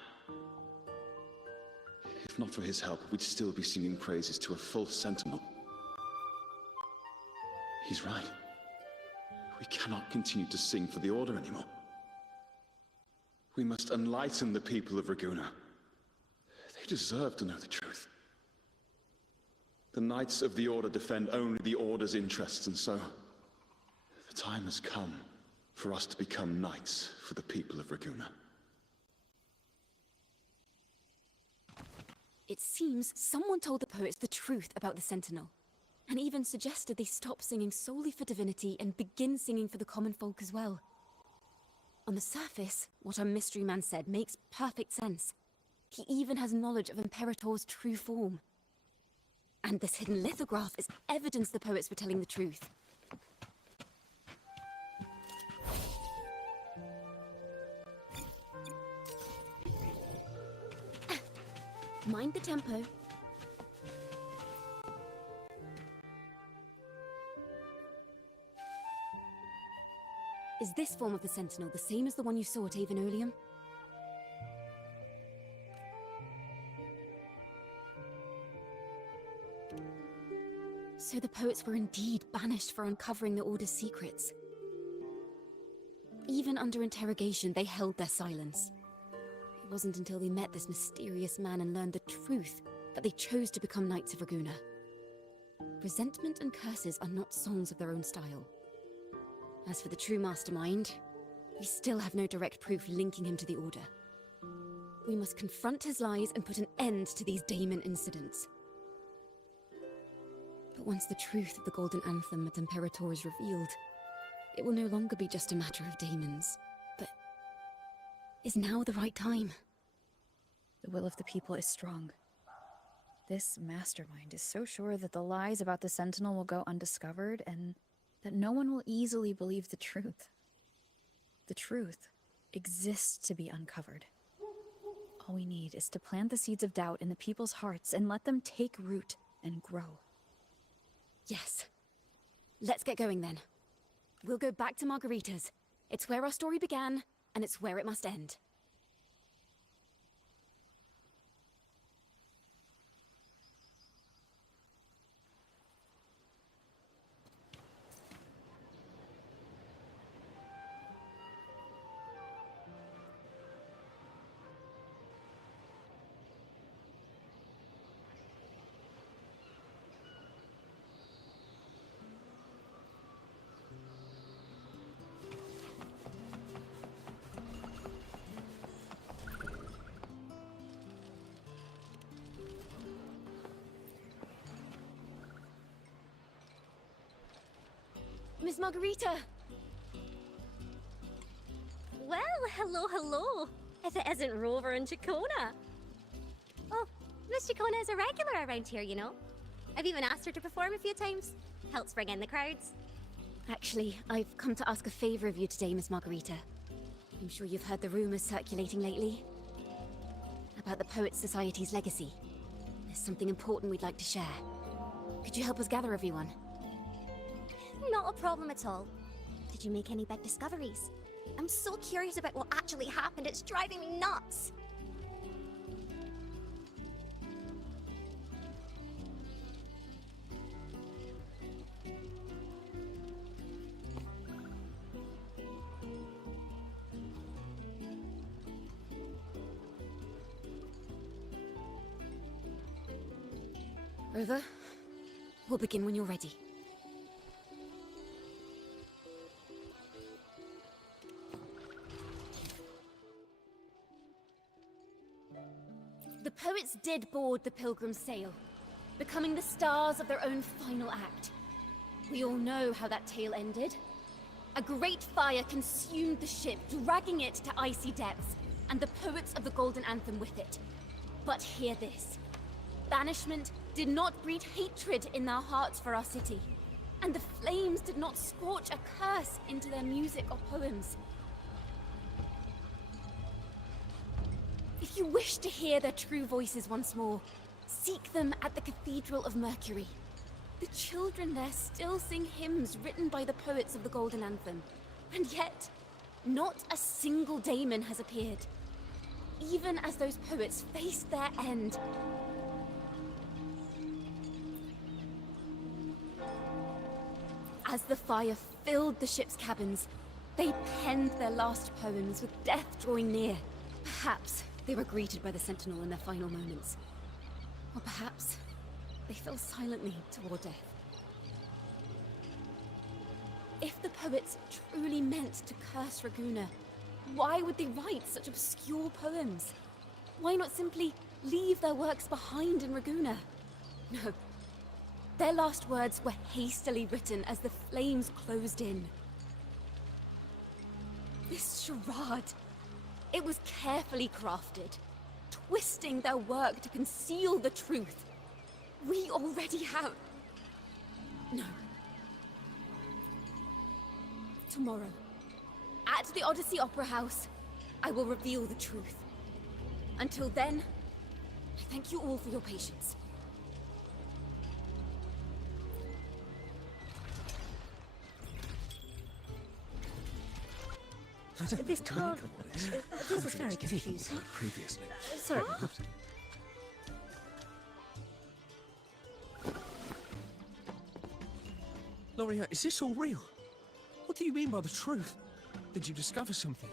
If not for his help, we'd still be singing praises to a full Sentinel. He's right. We cannot continue to sing for the Order anymore. We must enlighten the people of Raguna. They deserve to know the truth. The Knights of the Order defend only the Order's interests, and so the time has come for us to become knights for the people of Raguna. It seems someone told the poets the truth about the Sentinel, and even suggested they stop singing solely for divinity and begin singing for the common folk as well. On the surface, what our mystery man said makes perfect sense. He even has knowledge of Imperator's true form. And this hidden lithograph is evidence the poets were telling the truth. Mind the tempo. Is this form of the Sentinel the same as the one you saw at Avon Oleum? So the poets were indeed banished for uncovering the Order's secrets. Even Even under interrogation, they held their silence. It wasn't until they met this mysterious man and learned the truth that they chose to become Knights of Raguna. Resentment and curses are not songs of their own style. As for the true mastermind, we still have no direct proof linking him to the Order. We must confront his lies and put an end to these daemon incidents. But once the truth of the Golden Anthem at Imperator is revealed, it will no longer be just a matter of daemons, but is now the right time? The will of the people is strong. This mastermind is so sure that the lies about the Sentinel will go undiscovered and that no one will easily believe the truth. The truth exists to be uncovered. All we need is to plant the seeds of doubt in the people's hearts and let them take root and grow. Yes. Let's get going then. We'll go back to Margarita's. It's where our story began, and it's where it must end. Miss Margarita! Well, hello. If it isn't Rover and Chacona. Oh, Miss Chacona is a regular around here, you know. I've even asked her to perform a few times. Helps bring in the crowds. Actually, I've come to ask a favor of you today, Miss Margarita. I'm sure you've heard the rumors circulating lately about the Poets Society's legacy. There's something important we'd like to share. Could you help us gather everyone? Not a problem at all. Did you make any big discoveries? I'm so curious about what actually happened, it's driving me nuts! Rover, we'll begin when you're ready. The poets did board the Pilgrim's sail, becoming the stars of their own final act. We all know how that tale ended. A great fire consumed the ship, dragging it to icy depths, and the poets of the Golden Anthem with it. But hear this. Banishment did not breed hatred in their hearts for our city, and the flames did not scorch a curse into their music or poems. If you wish to hear their true voices once more, seek them at the Cathedral of Mercury. The children there still sing hymns written by the poets of the Golden Anthem, and yet, not a single daemon has appeared. Even as those poets faced their end. As the fire filled the ship's cabins, they penned their last poems with death drawing near. Perhaps they were greeted by the Sentinel in their final moments. Or perhaps they fell silently toward death. If the poets truly meant to curse Raguna, why would they write such obscure poems? Why not simply leave their works behind in Raguna? No. Their last words were hastily written as the flames closed in. This charade, it was carefully crafted, twisting their work to conceal the truth. We already have... No. Tomorrow, at the Odyssey Opera House, I will reveal the truth. Until then, I thank you all for your patience. This can't... This is very confusing. Previously. Sorry. Loria, is this all real? What do you mean by the truth? Did you discover something?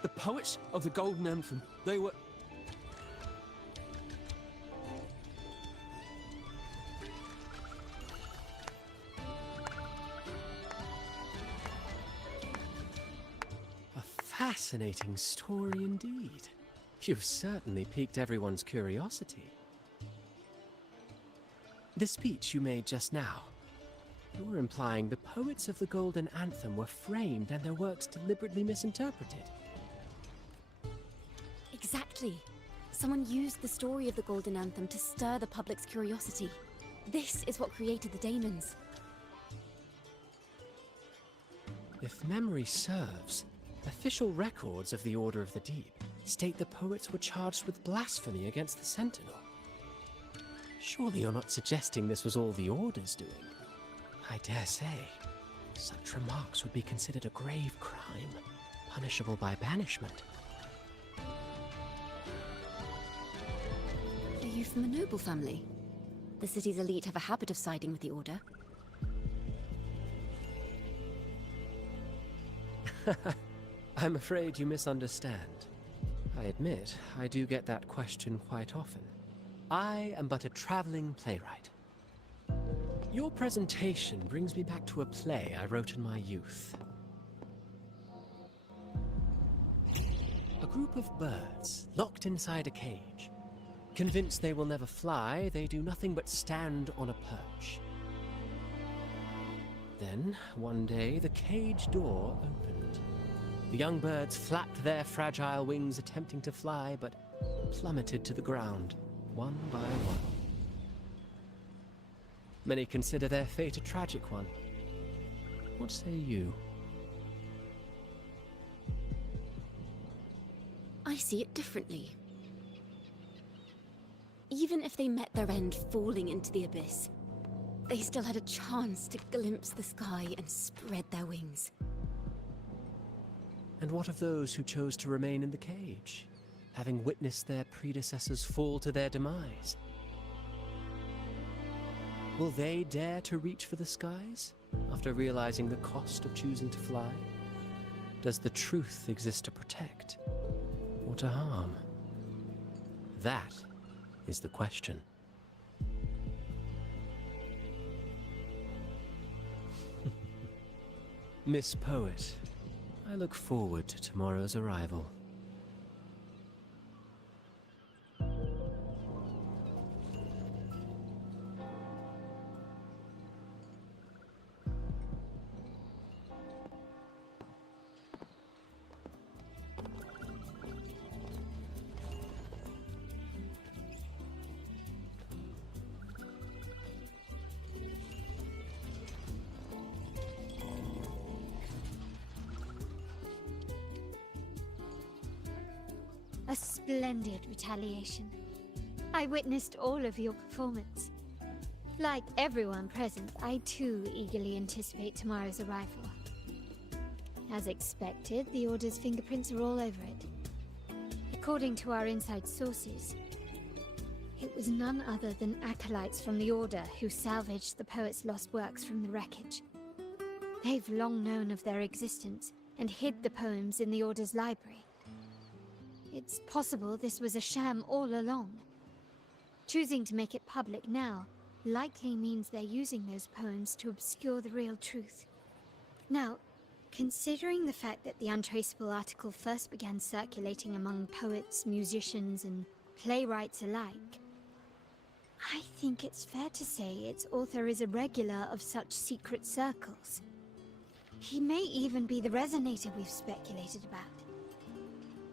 The poets of the Golden Anthem, they were... A fascinating story indeed. You've certainly piqued everyone's curiosity. The speech you made just now, you're implying the poets of the Golden Anthem were framed and their works deliberately misinterpreted. Exactly. Someone used the story of the Golden Anthem to stir the public's curiosity. This is what created the daemons. If memory serves, official records of the Order of the Deep state the poets were charged with blasphemy against the Sentinel. Surely you're not suggesting this was all the Order's doing? I dare say, such remarks would be considered a grave crime, punishable by banishment. Are you from a noble family? The city's elite have a habit of siding with the Order. I'm afraid you misunderstand. I admit, I do get that question quite often. I am but a traveling playwright. Your presentation brings me back to a play I wrote in my youth. A group of birds, locked inside a cage. Convinced they will never fly, they do nothing but stand on a perch. Then, one day, the cage door opened. The young birds flapped their fragile wings attempting to fly, but plummeted to the ground, one by one. Many consider their fate a tragic one. What say you? I see it differently. Even if they met their end falling into the abyss, they still had a chance to glimpse the sky and spread their wings. And what of those who chose to remain in the cage, having witnessed their predecessors fall to their demise? Will they dare to reach for the skies, after realizing the cost of choosing to fly? Does the truth exist to protect, or to harm? That is the question. Miss Poet, I look forward to tomorrow's arrival. A splendid retaliation. I witnessed all of your performance. Like everyone present, I too eagerly anticipate tomorrow's arrival. As expected, the Order's fingerprints are all over it. According to our inside sources, it was none other than acolytes from the Order who salvaged the poet's lost works from the wreckage. They've long known of their existence and hid the poems in the Order's library. It's possible this was a sham all along. Choosing to make it public now likely means they're using those poems to obscure the real truth. Now, considering the fact that the untraceable article first began circulating among poets, musicians, and playwrights alike, I think it's fair to say its author is a regular of such secret circles. He may even be the resonator we've speculated about.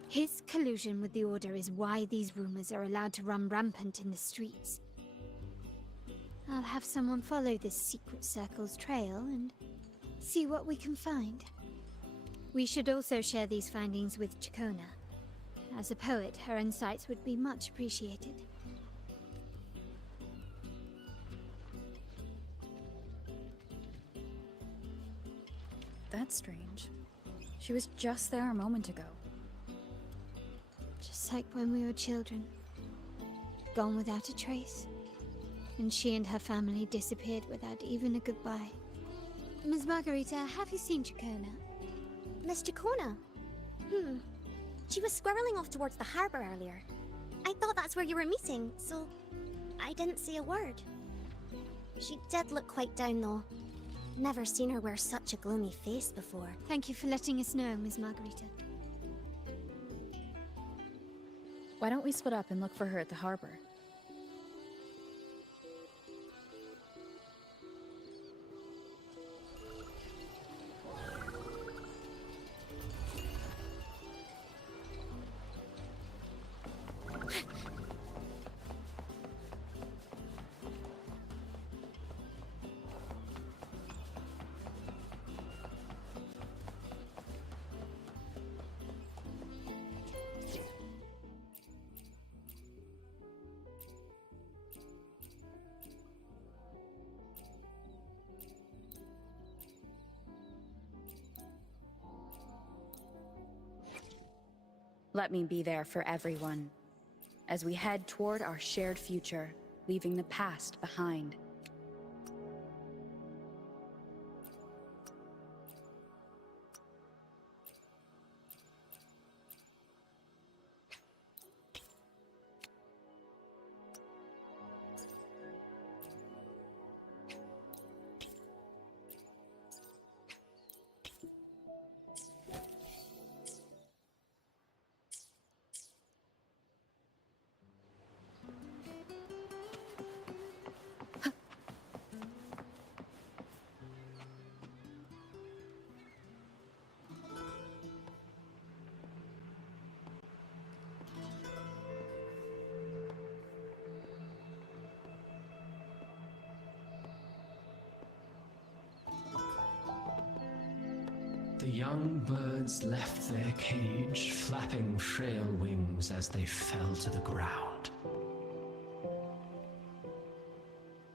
His collusion with the Order is why these rumors are allowed to run rampant in the streets. I'll have someone follow this secret circle's trail and see what we can find. We should also share these findings with Chacona. As a poet, her insights would be much appreciated. That's strange. She was just there a moment ago. Just like when we were children. Gone without a trace. And she and her family disappeared without even a goodbye. Ms. Margarita, have you seen Chacona? Miss Jacona? She was squirreling off towards the harbor earlier. I thought that's where you were meeting, so I didn't say a word. She did look quite down, though. Never seen her wear such a gloomy face before. Thank you for letting us know, Ms. Margarita. Why don't we split up and look for her at the harbor? Let me be there for everyone, as we head toward our shared future, leaving the past behind. The young birds left their cage, flapping frail wings as they fell to the ground.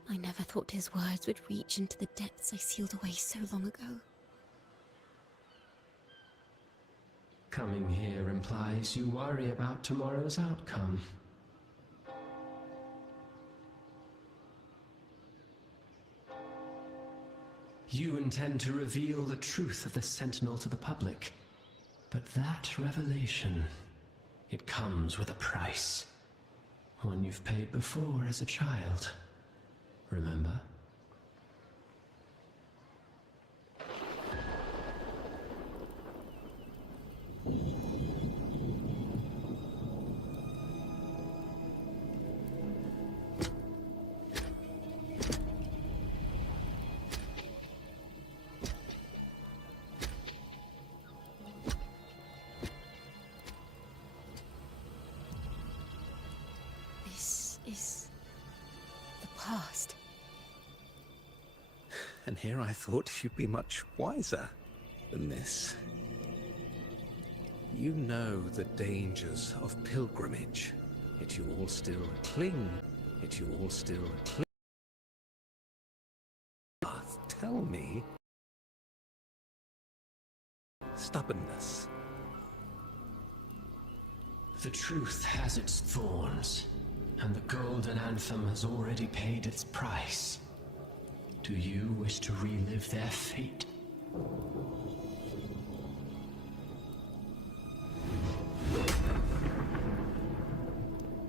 I never thought his words would reach into the depths I sealed away so long ago. Coming here implies you worry about tomorrow's outcome. You intend to reveal the truth of the Sentinel to the public. But that revelation, it comes with a price. One you've paid before as a child. Remember? Past. And here I thought you'd be much wiser than this. You know the dangers of pilgrimage, yet you all still cling. Tell me. Stubbornness. The truth has its thorns. And the Golden Anthem has already paid its price. Do you wish to relive their fate?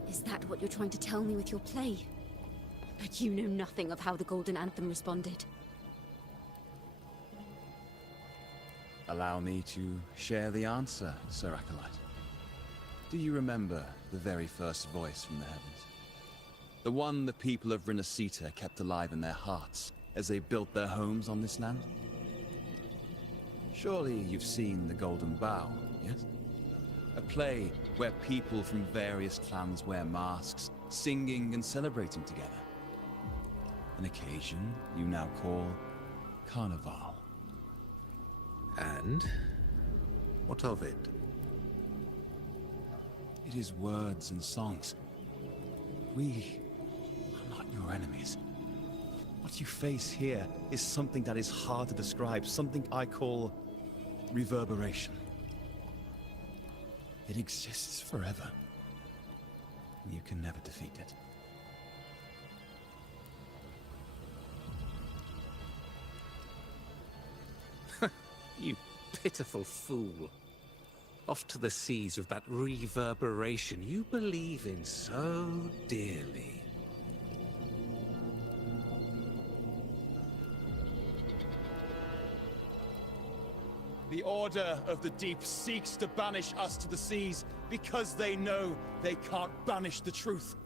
Is that what you're trying to tell me with your play? But you know nothing of how the Golden Anthem responded. Allow me to share the answer, Sir Acolyte. Do you remember the very first voice from the heavens? The one the people of Renacita kept alive in their hearts as they built their homes on this land? Surely you've seen The Golden Bough, yes? A play where people from various clans wear masks, singing and celebrating together. An occasion you now call Carnival. And what of it? It is words and songs. We are not your enemies. What you face here is something that is hard to describe, something I call reverberation. It exists forever. You can never defeat it. You pitiful fool. Off to the seas with that reverberation you believe in so dearly. The Order of the Deep seeks to banish us to the seas because they know they can't banish the truth.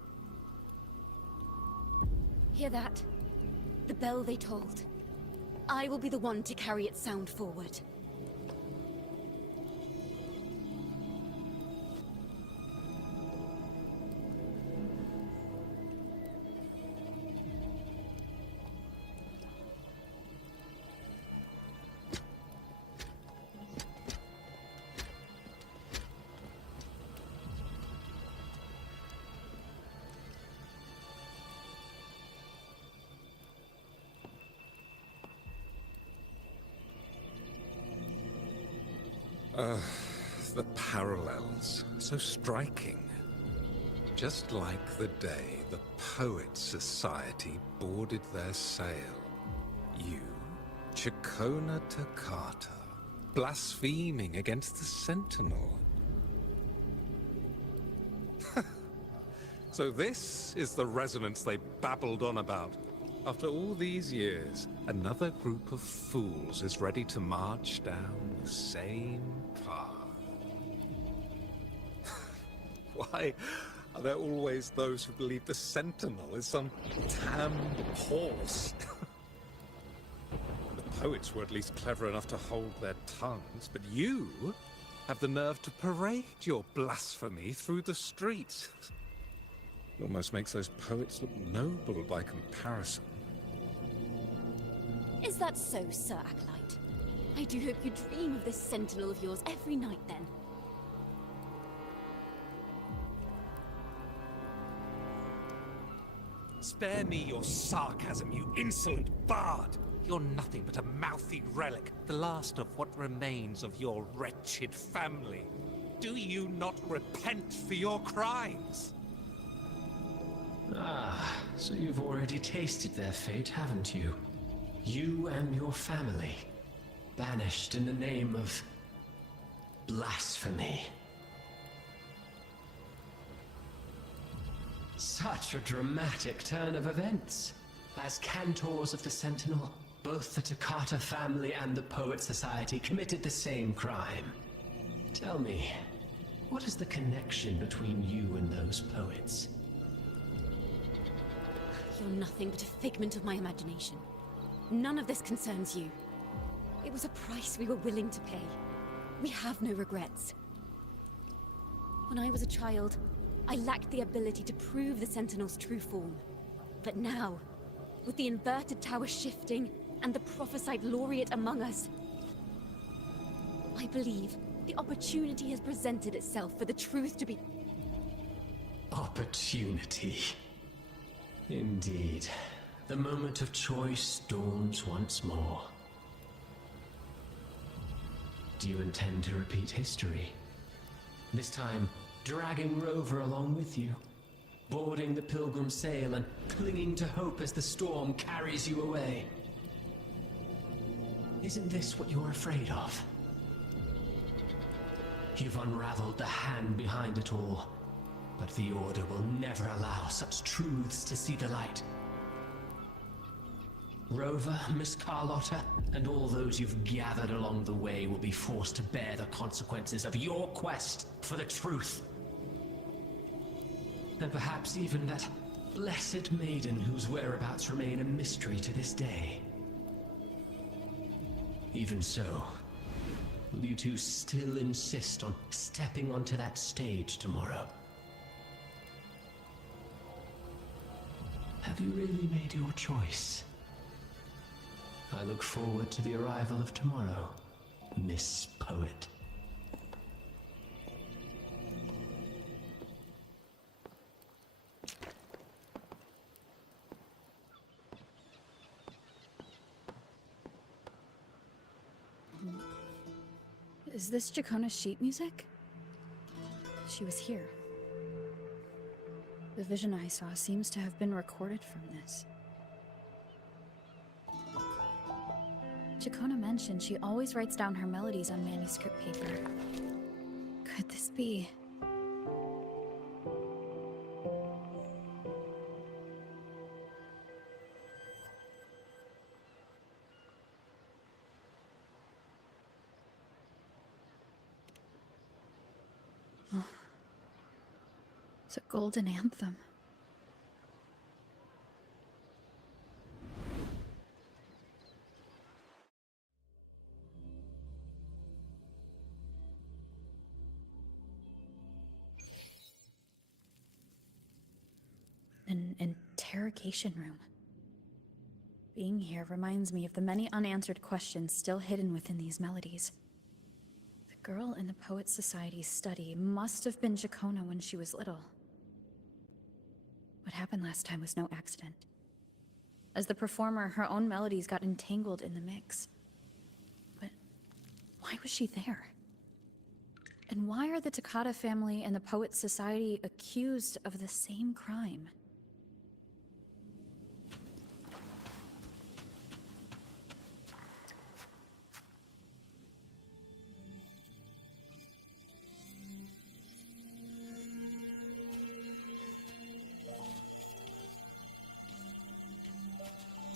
Hear that? The bell they tolled. I will be the one to carry its sound forward. The parallels, so striking. Just like the day the Poets Society boarded their sail. You, Chacona Takata, blaspheming against the Sentinel. So this is the resonance they babbled on about. After all these years, another group of fools is ready to march down the same path. Why are there always those who believe the Sentinel is some damned horse? The poets were at least clever enough to hold their tongues, but you have the nerve to parade your blasphemy through the streets. It almost makes those poets look noble by comparison. Is that so, Sir Acolyte? I do hope you dream of this Sentinel of yours every night, then. Spare me your sarcasm, you insolent bard! You're nothing but a mouthy relic, the last of what remains of your wretched family. Do you not repent for your crimes? Ah, so you've already tasted their fate, haven't you? You and your family, banished in the name of blasphemy. Such a dramatic turn of events. As cantors of the Sentinel, both the Takata family and the Poet Society committed the same crime. Tell me, what is the connection between you and those poets? You're nothing but a figment of my imagination. None of this concerns you. It was a price we were willing to pay. We have no regrets. When I was a child, I lacked the ability to prove the Sentinel's true form. But now, with the inverted tower shifting and the prophesied laureate among us, I believe the opportunity has presented itself for the truth to be... Opportunity. Indeed. The moment of choice dawns once more. Do you intend to repeat history? This time, dragging Rover along with you, boarding the Pilgrim sail and clinging to hope as the storm carries you away. Isn't this what you're afraid of? You've unraveled the hand behind it all, but the Order will never allow such truths to see the light. Rover, Miss Carlotta, and all those you've gathered along the way will be forced to bear the consequences of your quest for the truth. And perhaps even that blessed maiden whose whereabouts remain a mystery to this day. Even so, will you two still insist on stepping onto that stage tomorrow? Have you really made your choice? I look forward to the arrival of tomorrow, Miss Poet. Is this Jacona's sheet music? She was here. The vision I saw seems to have been recorded from this. Chacona mentioned she always writes down her melodies on manuscript paper. Could this be? Oh. It's a golden anthem. An interrogation room. Being here reminds me of the many unanswered questions still hidden within these melodies. The girl in the Poets Society's study must have been Chacona when she was little. What happened last time was no accident. As the performer, her own melodies got entangled in the mix. But why was she there? And why are the Takata family and the Poets Society accused of the same crime?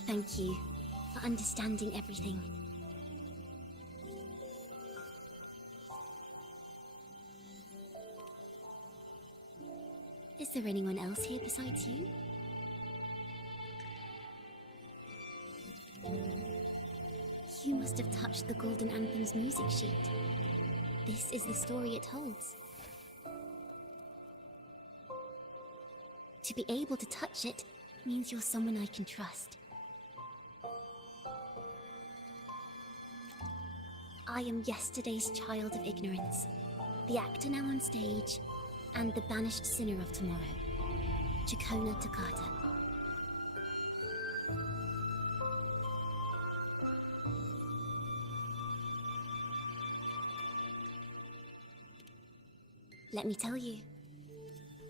Thank you for understanding everything. Is there anyone else here besides you? You must have touched the Golden Anthem's music sheet. This is the story it holds. To be able to touch it means you're someone I can trust. I am yesterday's child of ignorance, the actor now on stage, and the banished sinner of tomorrow, Chacona Takata. Let me tell you,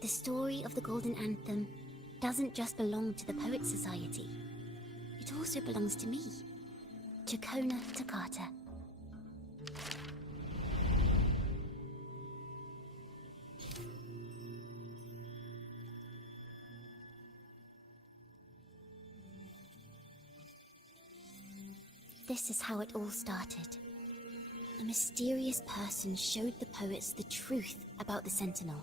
the story of the Golden Anthem doesn't just belong to the Poets Society. It also belongs to me, Chacona Takata. This is how it all started. A mysterious person showed the poets the truth about the Sentinel.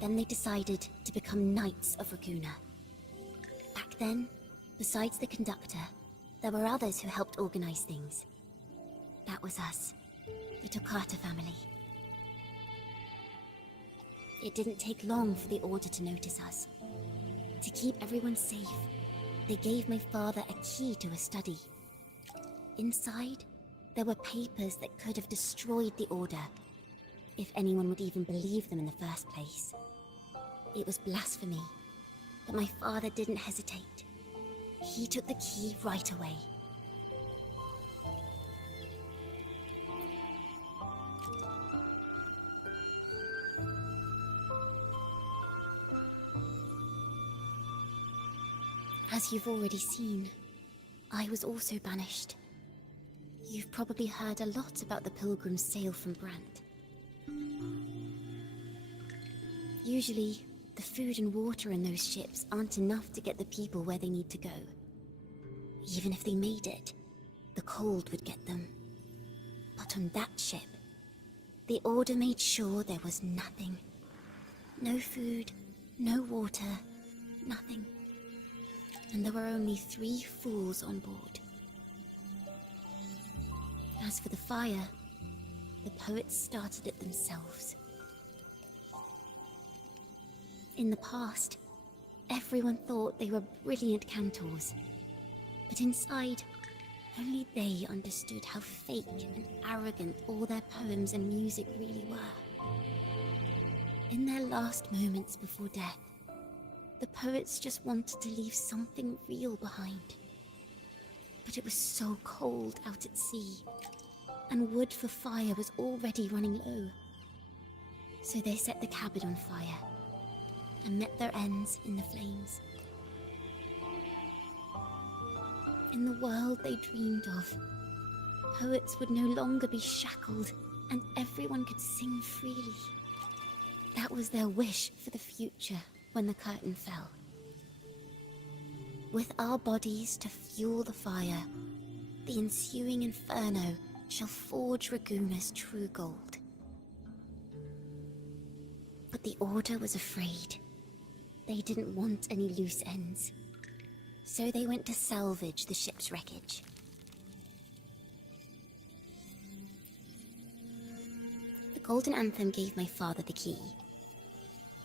Then they decided to become Knights of Raguna. Back then, besides the conductor, there were others who helped organize things. That was us, the Takata family. It didn't take long for the Order to notice us. To keep everyone safe, they gave my father a key to a study. Inside, there were papers that could have destroyed the Order, if anyone would even believe them in the first place. It was blasphemy, but my father didn't hesitate. He took the key right away. As you've already seen, I was also banished. You've probably heard a lot about the pilgrims' sail from Brant. Usually, the food and water in those ships aren't enough to get the people where they need to go. Even if they made it, the cold would get them. But on that ship, the Order made sure there was nothing. No food, no water, nothing. And there were only 3 fools on board. As for the fire, the poets started it themselves. In the past, everyone thought they were brilliant cantors. But inside, only they understood how fake and arrogant all their poems and music really were. In their last moments before death, the poets just wanted to leave something real behind. But it was so cold out at sea, and wood for fire was already running low. So they set the cabin on fire, and met their ends in the flames. In the world they dreamed of, Poets would no longer be shackled, and everyone could sing freely. That was their wish for the future when the curtain fell. With our bodies to fuel the fire, the ensuing inferno shall forge Raguna's true gold. But the Order was afraid. They didn't want any loose ends. So they went to salvage the ship's wreckage. The Golden Anthem gave my father the key.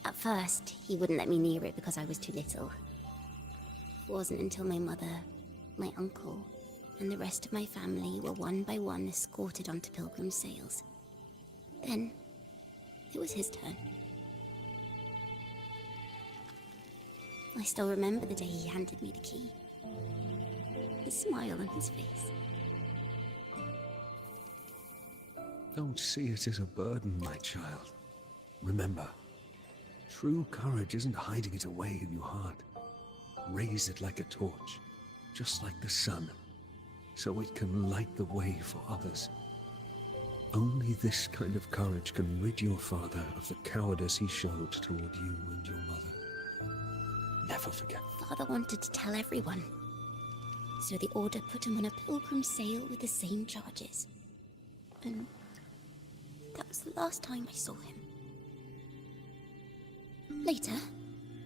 At first, he wouldn't let me near it because I was too little. It wasn't until my mother, my uncle, and the rest of my family were one by one escorted onto pilgrim sails. Then, it was his turn. I still remember the day he handed me the key. The smile on his face. Don't see it as a burden, my child. Remember, true courage isn't hiding it away in your heart. Raise it like a torch, just like the sun, so it can light the way for others. Only this kind of courage can rid your father of the cowardice he showed toward you and your mother. Never forget. Father wanted to tell everyone, so the Order put him on a pilgrim sail with the same charges. And that was the last time I saw him. Later,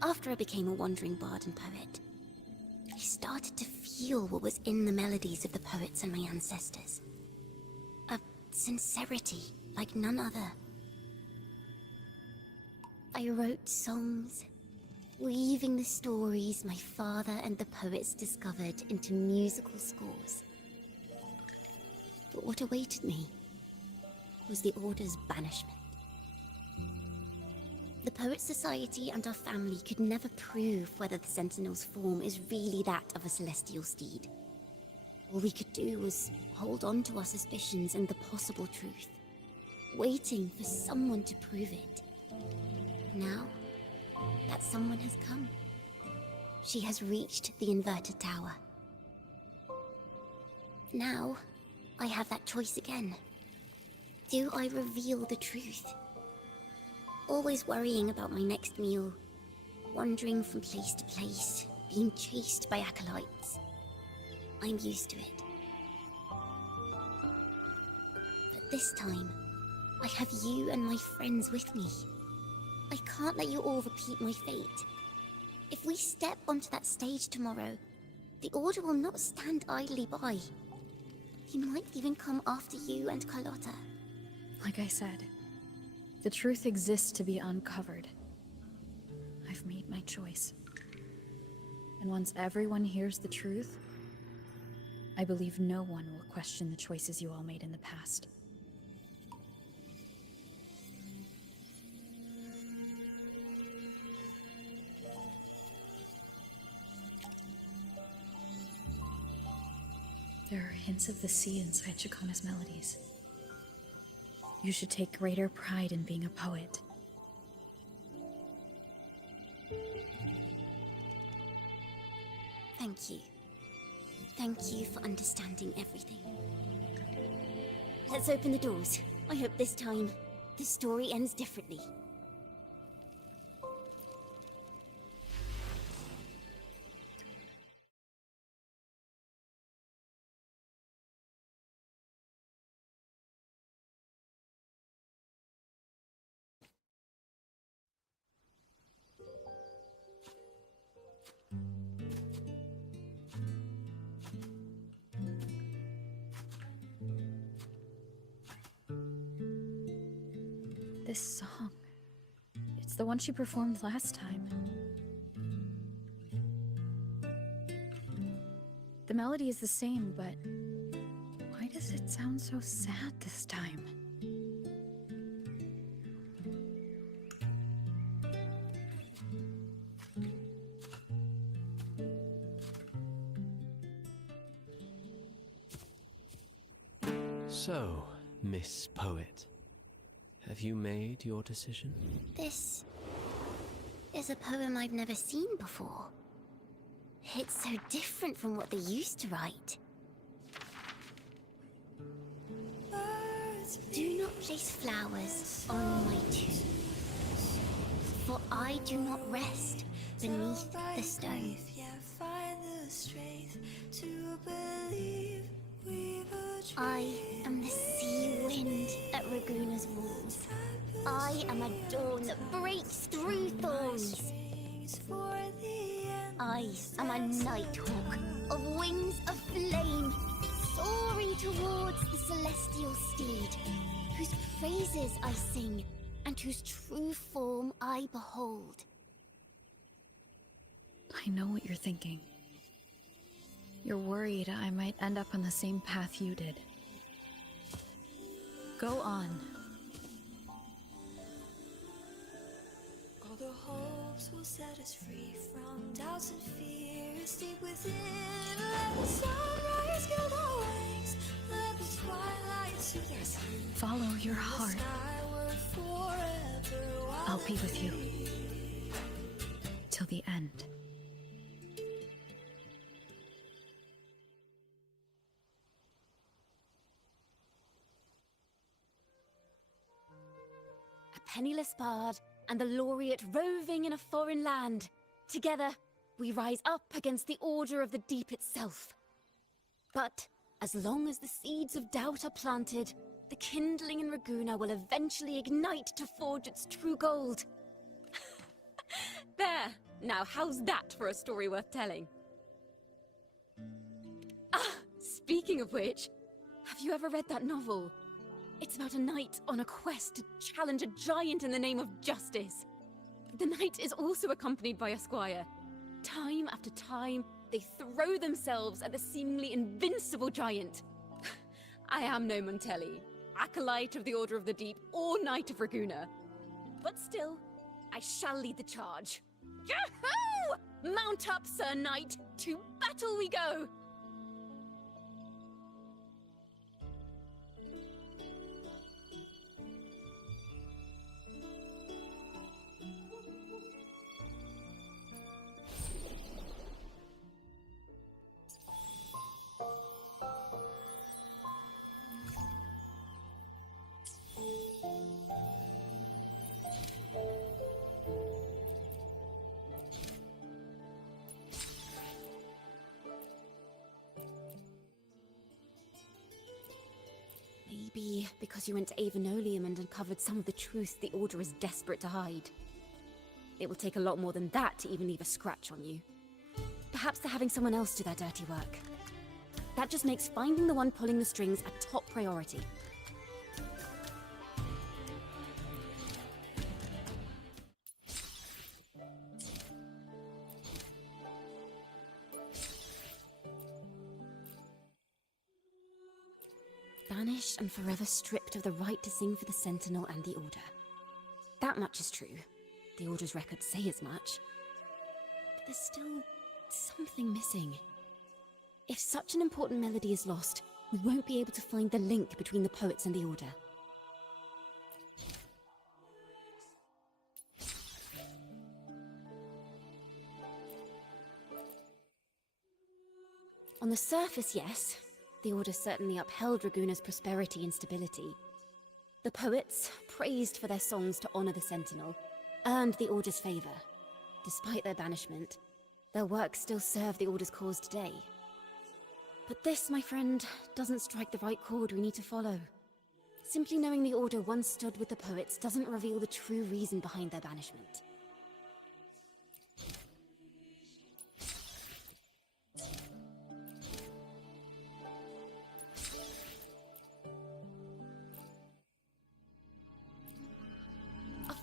after I became a wandering bard and poet, I started to feel what was in the melodies of the poets and my ancestors. A sincerity like none other. I wrote songs, weaving the stories my father and the poets discovered into musical scores. But what awaited me was the Order's banishment. The Poets Society and our family could never prove whether the Sentinel's form is really that of a celestial steed. All we could do was hold on to our suspicions and the possible truth, waiting for someone to prove it. Now, that someone has come. She has reached the inverted tower. Now, I have that choice again. Do I reveal the truth? Always worrying about my next meal, wandering from place to place, being chased by acolytes. I'm used to it. But this time, I have you and my friends with me. I can't let you all repeat my fate. If we step onto that stage tomorrow, the Order will not stand idly by. He might even come after you and Carlotta. Like I said, the truth exists to be uncovered. I've made my choice. And once everyone hears the truth, I believe no one will question the choices you all made in the past. There are hints of the sea inside Chacona's melodies. You should take greater pride in being a poet. Thank you. Thank you for understanding everything. Let's open the doors. I hope this time, the story ends differently. This song. It's the one she performed last time. The melody is the same, but why does it sound so sad this time? So, Miss Poet, have you made your decision? This is a poem I've never seen before. It's so different from what they used to write. Do not place flowers on my tomb, for I do not rest beneath the stone. I am the sea wind at Raguna's walls. I am a dawn that breaks through thorns. I am a nighthawk of wings of flame, soaring towards the celestial steed, whose praises I sing and whose true form I behold. I know what you're thinking. You're worried I might end up on the same path you did. Go on. All the hopes will set us free from doubts and fears deep within. Let the sunrise gild our wings. Let the twilight soothe our skin. Follow your heart. I'll be with you. Till the end. Penniless bard and the laureate roving in a foreign land. Together, we rise up against the order of the deep itself. But as long as the seeds of doubt are planted, the kindling in Raguna will eventually ignite to forge its true gold. There! Now how's that for a story worth telling? Ah! Speaking of which, have you ever read that novel? It's about a knight on a quest to challenge a giant in the name of justice. The knight is also accompanied by a squire. Time after time, they throw themselves at the seemingly invincible giant. I am no Montelli, acolyte of the Order of the Deep, or Knight of Raguna. But still, I shall lead the charge. Yahoo! Mount up, Sir Knight! To battle we go! Maybe because you went to Avenolium and uncovered some of the truth the Order is desperate to hide. It will take a lot more than that to even leave a scratch on you. Perhaps they're having someone else do their dirty work. That just makes finding the one pulling the strings a top priority. Banished and forever stripped of the right to sing for the Sentinel and the Order. That much is true. The Order's records say as much. But there's still something missing. If such an important melody is lost, we won't be able to find the link between the poets and the Order. On the surface, yes. The Order certainly upheld Raguna's prosperity and stability. The poets, praised for their songs to honor the Sentinel, earned the Order's favor. Despite their banishment, their works still serve the Order's cause today. But this, my friend, doesn't strike the right chord we need to follow. Simply knowing the Order once stood with the poets doesn't reveal the true reason behind their banishment.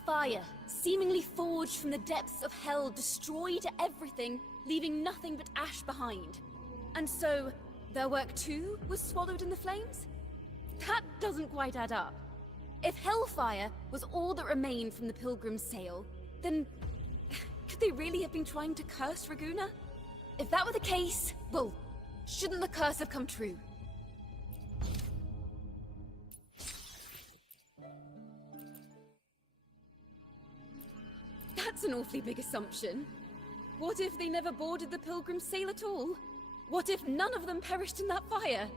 Fire, seemingly forged from the depths of hell, destroyed everything, leaving nothing but ash behind. And so, their work too was swallowed in the flames? That doesn't quite add up. If hellfire was all that remained from the Pilgrim's sail, then could they really have been trying to curse Raguna? If that were the case, well, shouldn't the curse have come true? That's an awfully big assumption. What if they never boarded the Pilgrim's sail at all? What if none of them perished in that fire?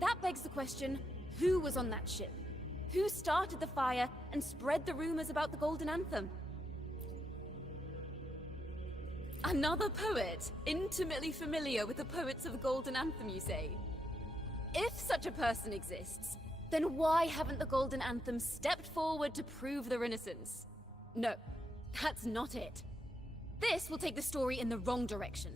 That begs the question, who was on that ship? Who started the fire and spread the rumors about the Golden Anthem? Another poet, intimately familiar with the poets of the Golden Anthem, you say? If such a person exists, then why haven't the Golden Anthem stepped forward to prove the Renaissance? No, that's not it. This will take the story in the wrong direction.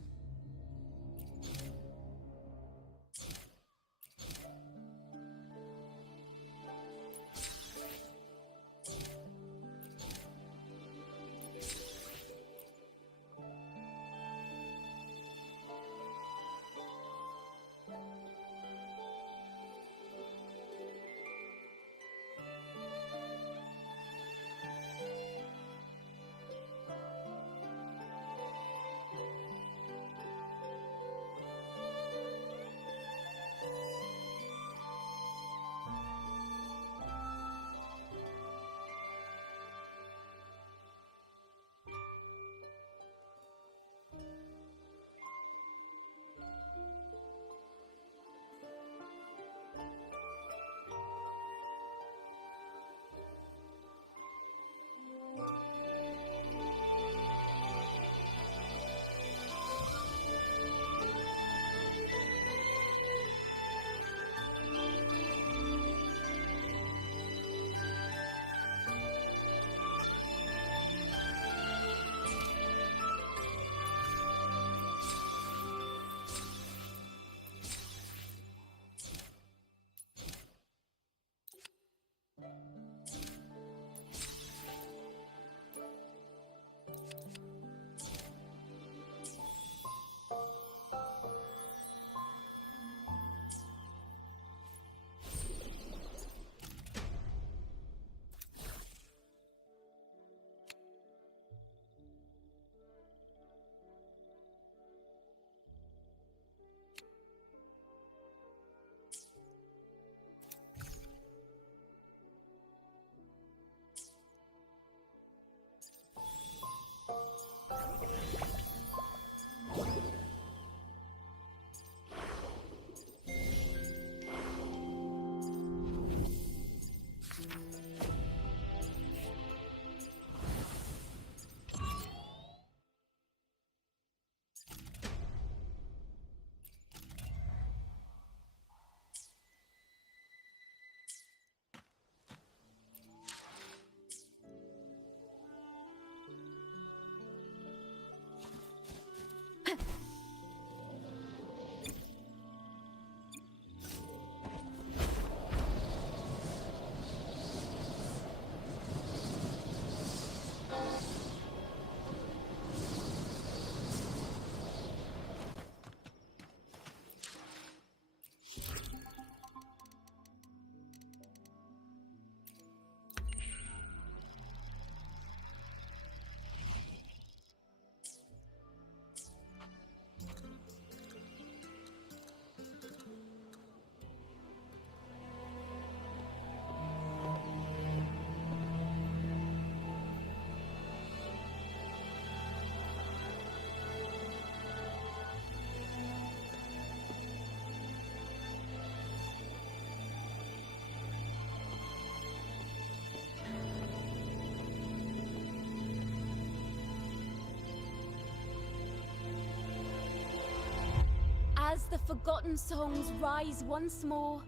As the forgotten songs rise once more,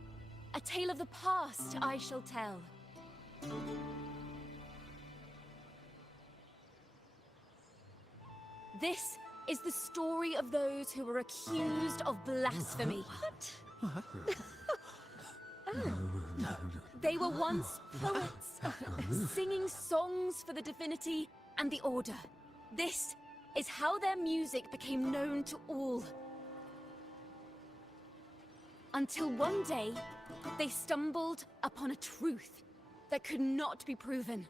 a tale of the past I shall tell. This is the story of those who were accused of blasphemy. They were once poets, singing songs for the divinity and the order. This is how their music became known to all. Until one day, they stumbled upon a truth that could not be proven.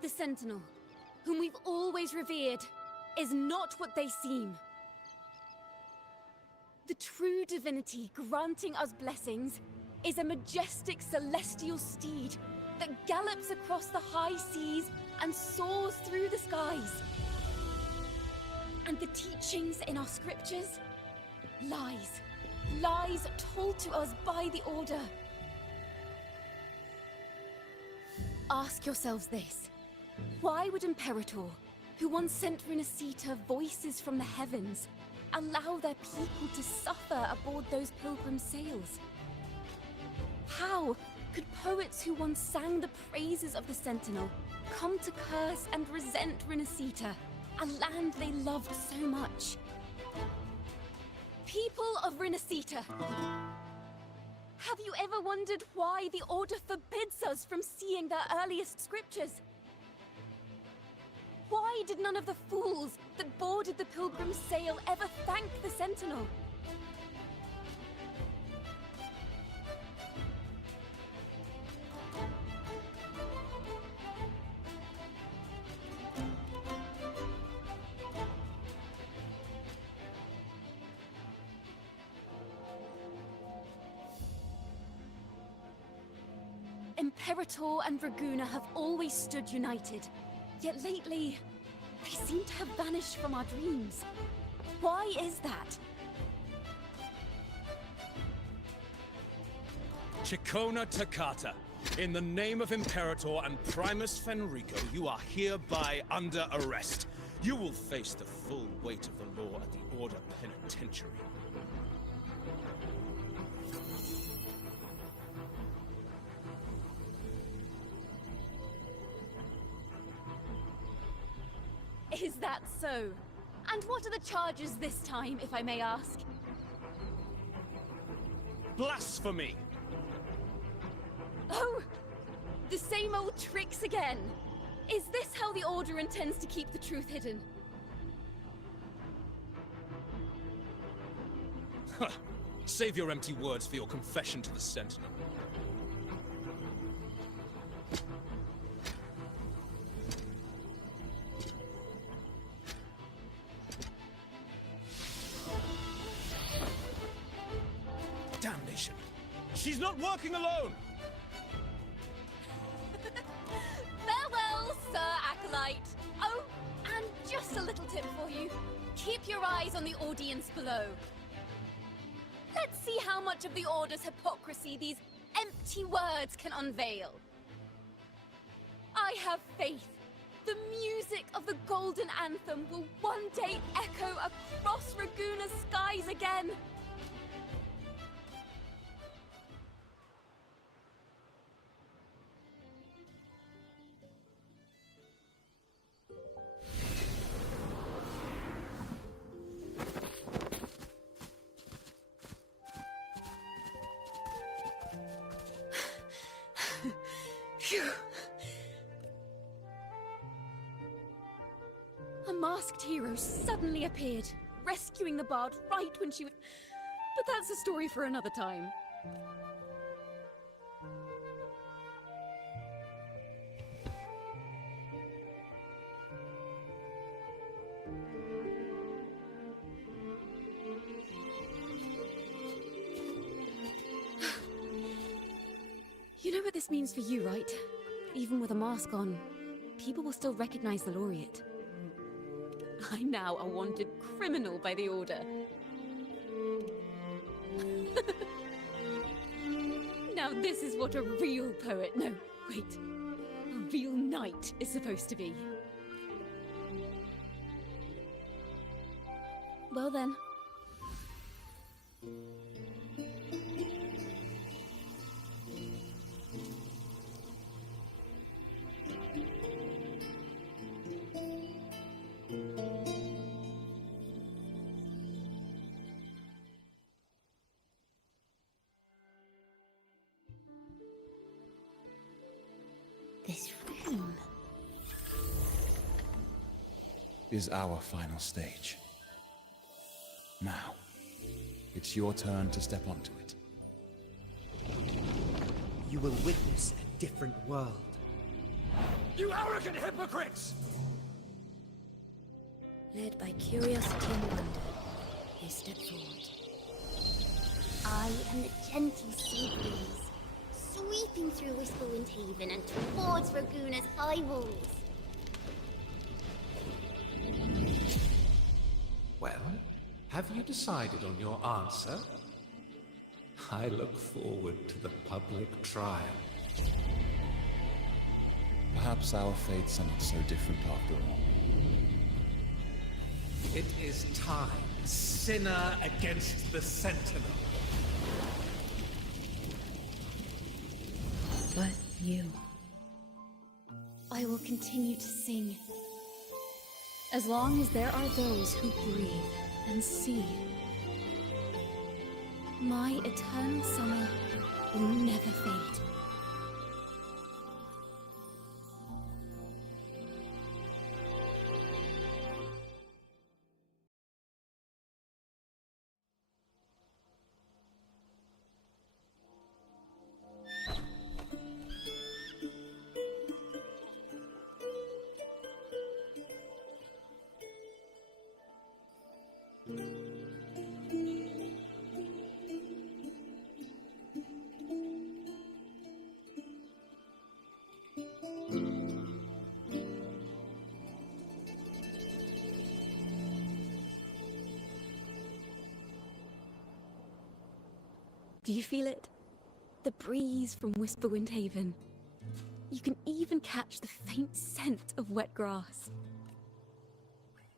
The Sentinel, whom we've always revered, is not what they seem. The true divinity granting us blessings is a majestic celestial steed that gallops across the high seas and soars through the skies. And the teachings in our scriptures? Lies. Lies told to us by the Order. Ask yourselves this. Why would Imperator, who once sent Renacita voices from the heavens, allow their people to suffer aboard those pilgrim sails? How could poets who once sang the praises of the Sentinel come to curse and resent Renacita, a land they loved so much? People of Renacita, have you ever wondered why the Order forbids us from seeing their earliest scriptures? Why did none of the fools that boarded the Pilgrim's sail ever thank the Sentinel? Imperator and Draguna have always stood united, yet lately, they seem to have vanished from our dreams. Why is that? Chikona Takata, in the name of Imperator and Primus Fenrico, you are hereby under arrest. You will face the full weight of the law at the Order Penitentiary. Is that so? And what are the charges this time, if I may ask? Blasphemy! Oh! The same old tricks again! Is this how the Order intends to keep the truth hidden? Huh. Save your empty words for your confession to the Sentinel. Damnation! She's not working alone! Farewell, Sir Acolyte! Oh, and just a little tip for you. Keep your eyes on the audience below. Let's see how much of the Order's hypocrisy these empty words can unveil. I have faith. The music of the Golden Anthem will one day echo across Raguna's skies again. Phew. A masked hero suddenly appeared, rescuing the bard right when she was... But that's a story for another time. You know what this means for you, right? Even with a mask on, people will still recognize the laureate. I'm now a wanted criminal by the Order. Now this is what a real poet, no, wait, a real knight is supposed to be. Well then. This room is our final stage. Now, it's your turn to step onto it. You will witness a different world. You arrogant hypocrites! Led by curiosity and wonder, they step forward. I am the gentle sea breeze, sweeping through Whistlewind Haven and towards Raguna's high walls. Well, have you decided on your answer? I look forward to the public trial. Perhaps our fates are not so different after all. It is time. Sinner against the Sentinel. But you. I will continue to sing. As long as there are those who breathe and see. My eternal summer will never fade. Do you feel it? The breeze from Whisperwind Haven. You can even catch the faint scent of wet grass.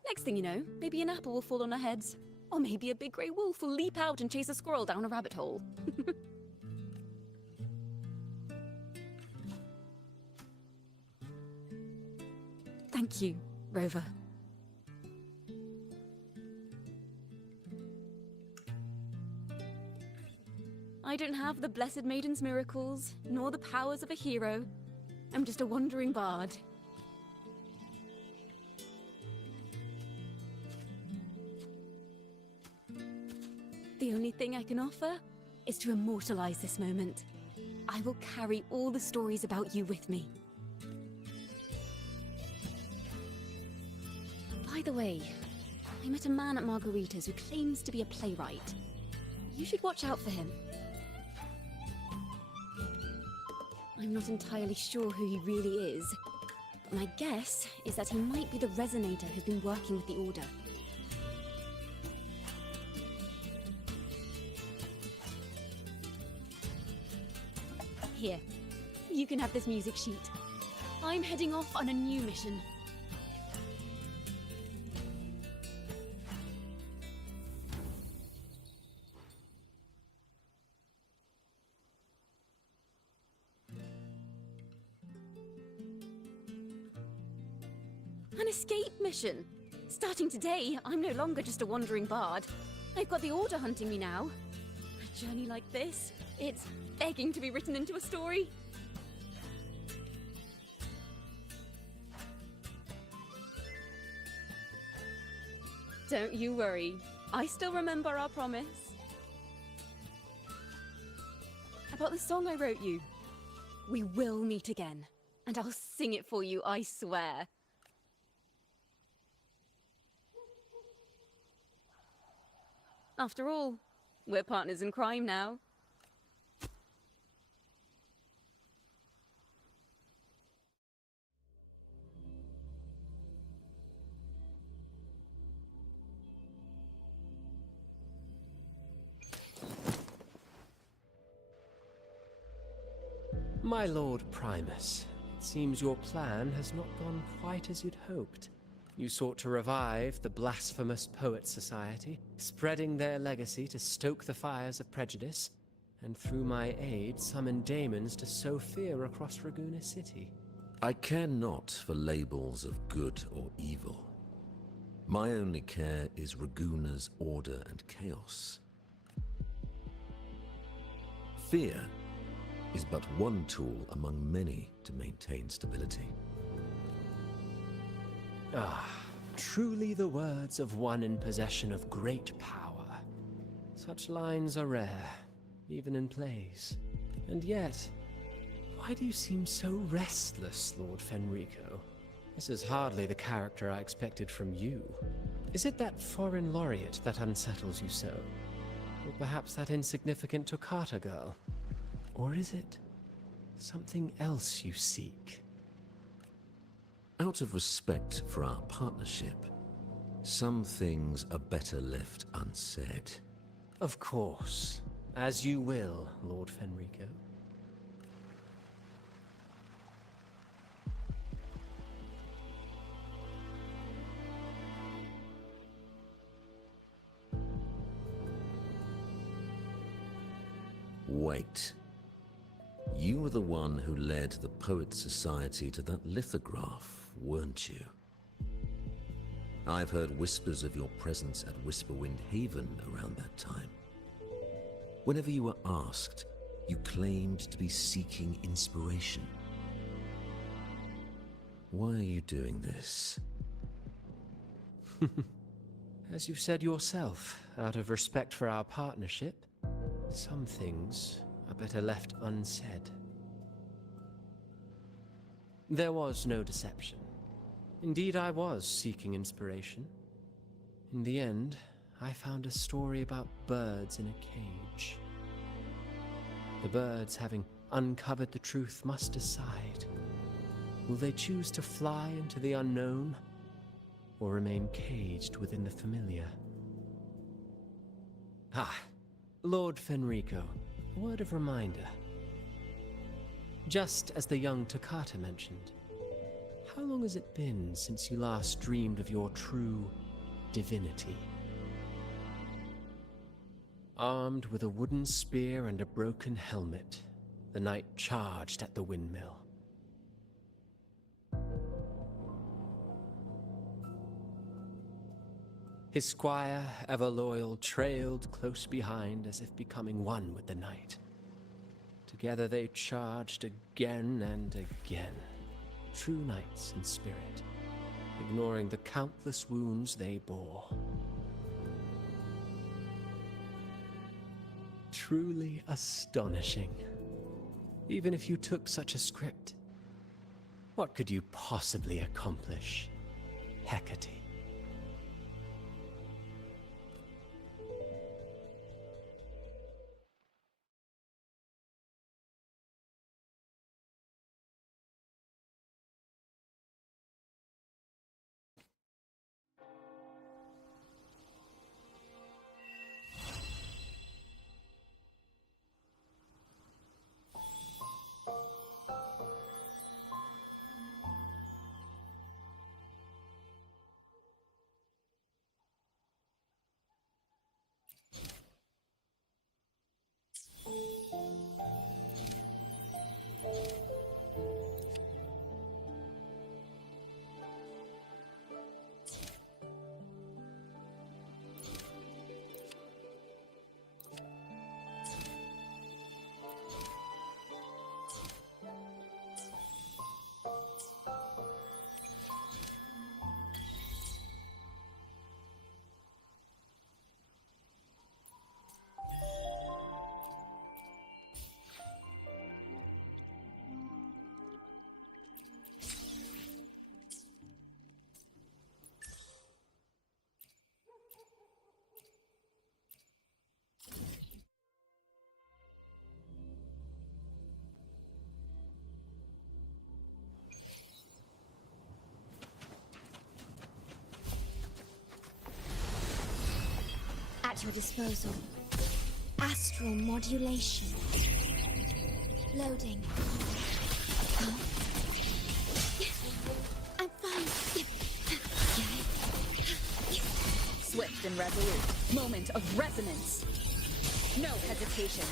Next thing you know, maybe an apple will fall on our heads. Or maybe a big grey wolf will leap out and chase a squirrel down a rabbit hole. Thank you, Rover. I don't have the Blessed Maiden's miracles, nor the powers of a hero. I'm just a wandering bard. The only thing I can offer is to immortalize this moment. I will carry all the stories about you with me. By the way, I met a man at Margarita's who claims to be a playwright. You should watch out for him. I'm not entirely sure who he really is, but my guess is that he might be the resonator who's been working with the Order. Here, you can have this music sheet. I'm heading off on a new mission. An escape mission! Starting today, I'm no longer just a wandering bard. I've got the Order hunting me now. A journey like this, it's begging to be written into a story. Don't you worry, I still remember our promise. About the song I wrote you. We will meet again, and I'll sing it for you, I swear. After all, we're partners in crime now. My Lord Primus, it seems your plan has not gone quite as you'd hoped. You sought to revive the blasphemous Poet Society, spreading their legacy to stoke the fires of prejudice, and through my aid summon daemons to sow fear across Raguena City. I care not for labels of good or evil. My only care is Raguena's order and chaos. Fear is but one tool among many to maintain stability. Ah, truly the words of one in possession of great power. Such lines are rare, even in plays. And yet, why do you seem so restless, Lord Fenrico? This is hardly the character I expected from you. Is it that foreign laureate that unsettles you so? Or perhaps that insignificant Toccata girl? Or is it something else you seek? Out of respect for our partnership, some things are better left unsaid. Of course. As you will, Lord Fenrico. Wait. You were the one who led the Poets Society to that lithograph, weren't you? I've heard whispers of your presence at Whisperwind Haven around that time. Whenever you were asked, you claimed to be seeking inspiration. Why are you doing this? As you said yourself, out of respect for our partnership, some things are better left unsaid. There was no deception. Indeed, I was seeking inspiration. In the end, I found a story about birds in a cage. The birds, having uncovered the truth, must decide. Will they choose to fly into the unknown, or remain caged within the familiar? Ah, Lord Fenrico, a word of reminder. Just as the young Toccata mentioned, how long has it been since you last dreamed of your true divinity? Armed with a wooden spear and a broken helmet, the knight charged at the windmill. His squire, ever loyal, trailed close behind as if becoming one with the knight. Together they charged again and again, true knights in spirit, ignoring the countless wounds they bore. Truly astonishing. Even if you took such a script, what could you possibly accomplish, Hecate? At your disposal. Astral modulation. Loading. Huh? I'm fine. Swift and resolute. Moment of resonance. No hesitation.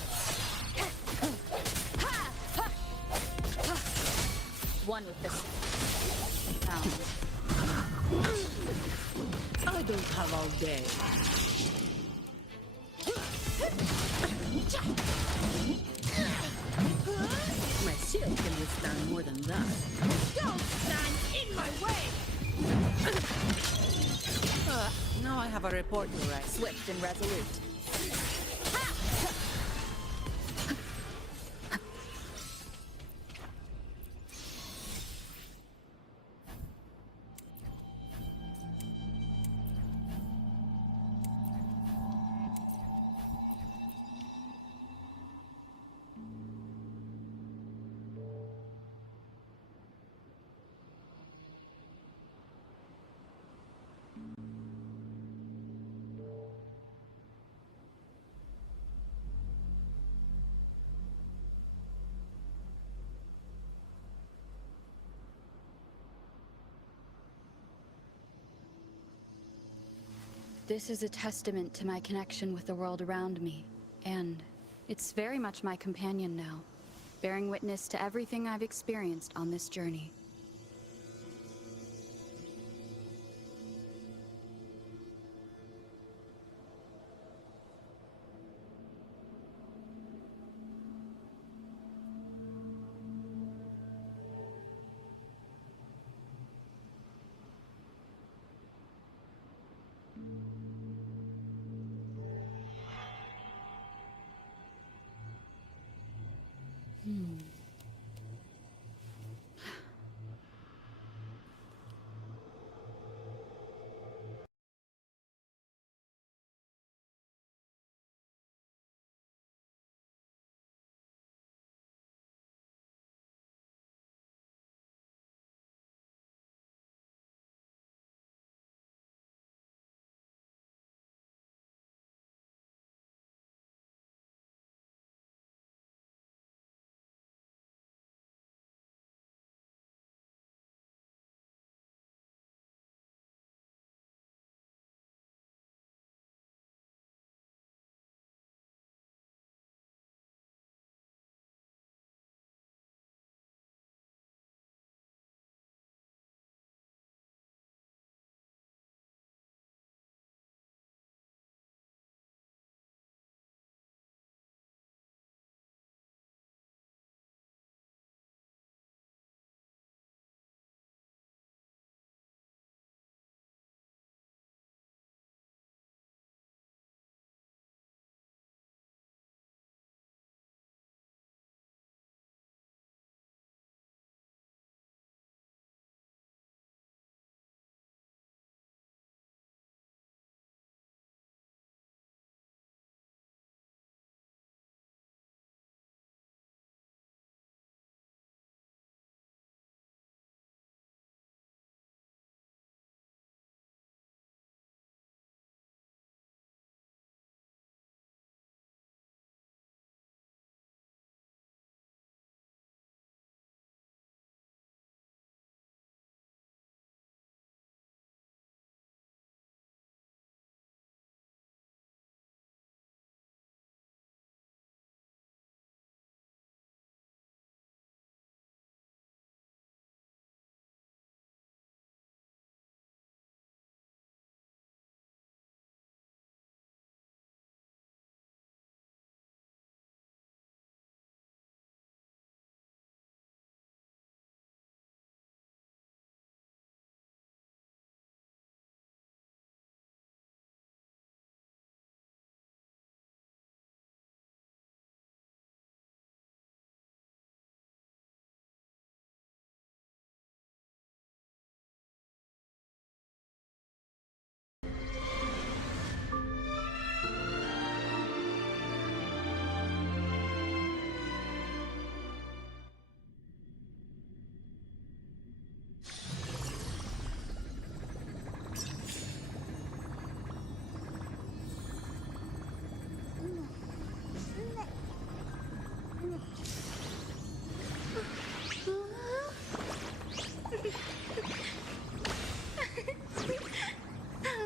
One with this. I don't have all day. My shield can withstand more than that. Don't stand in my way! Now I have a report to write. Swift and resolute. This is a testament to my connection with the world around me, and It's very much my companion now, bearing witness to everything I've experienced on this journey.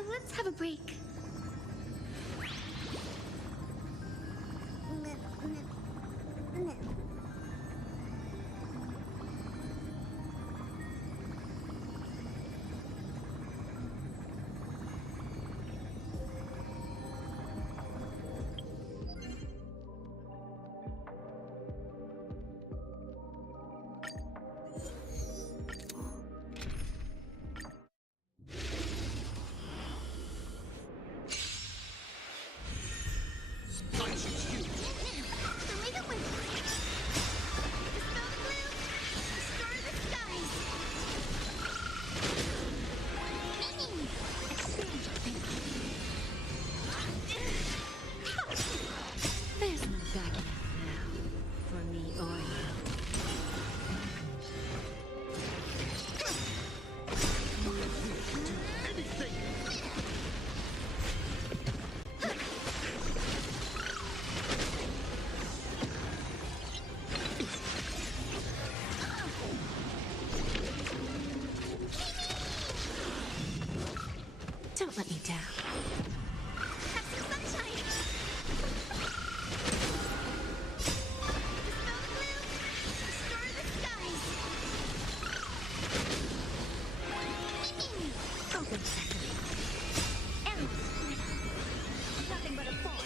Let's have a break. There's no backing out now, for me or you. Don't let me down. Have some sunshine. Open sesame. Endless. Nothing but a forest.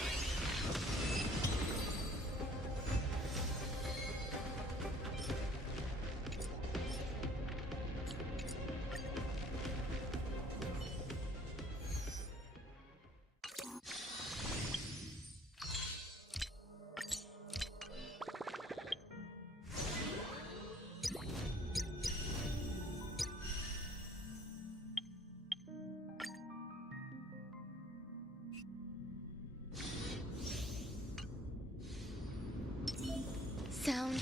Sound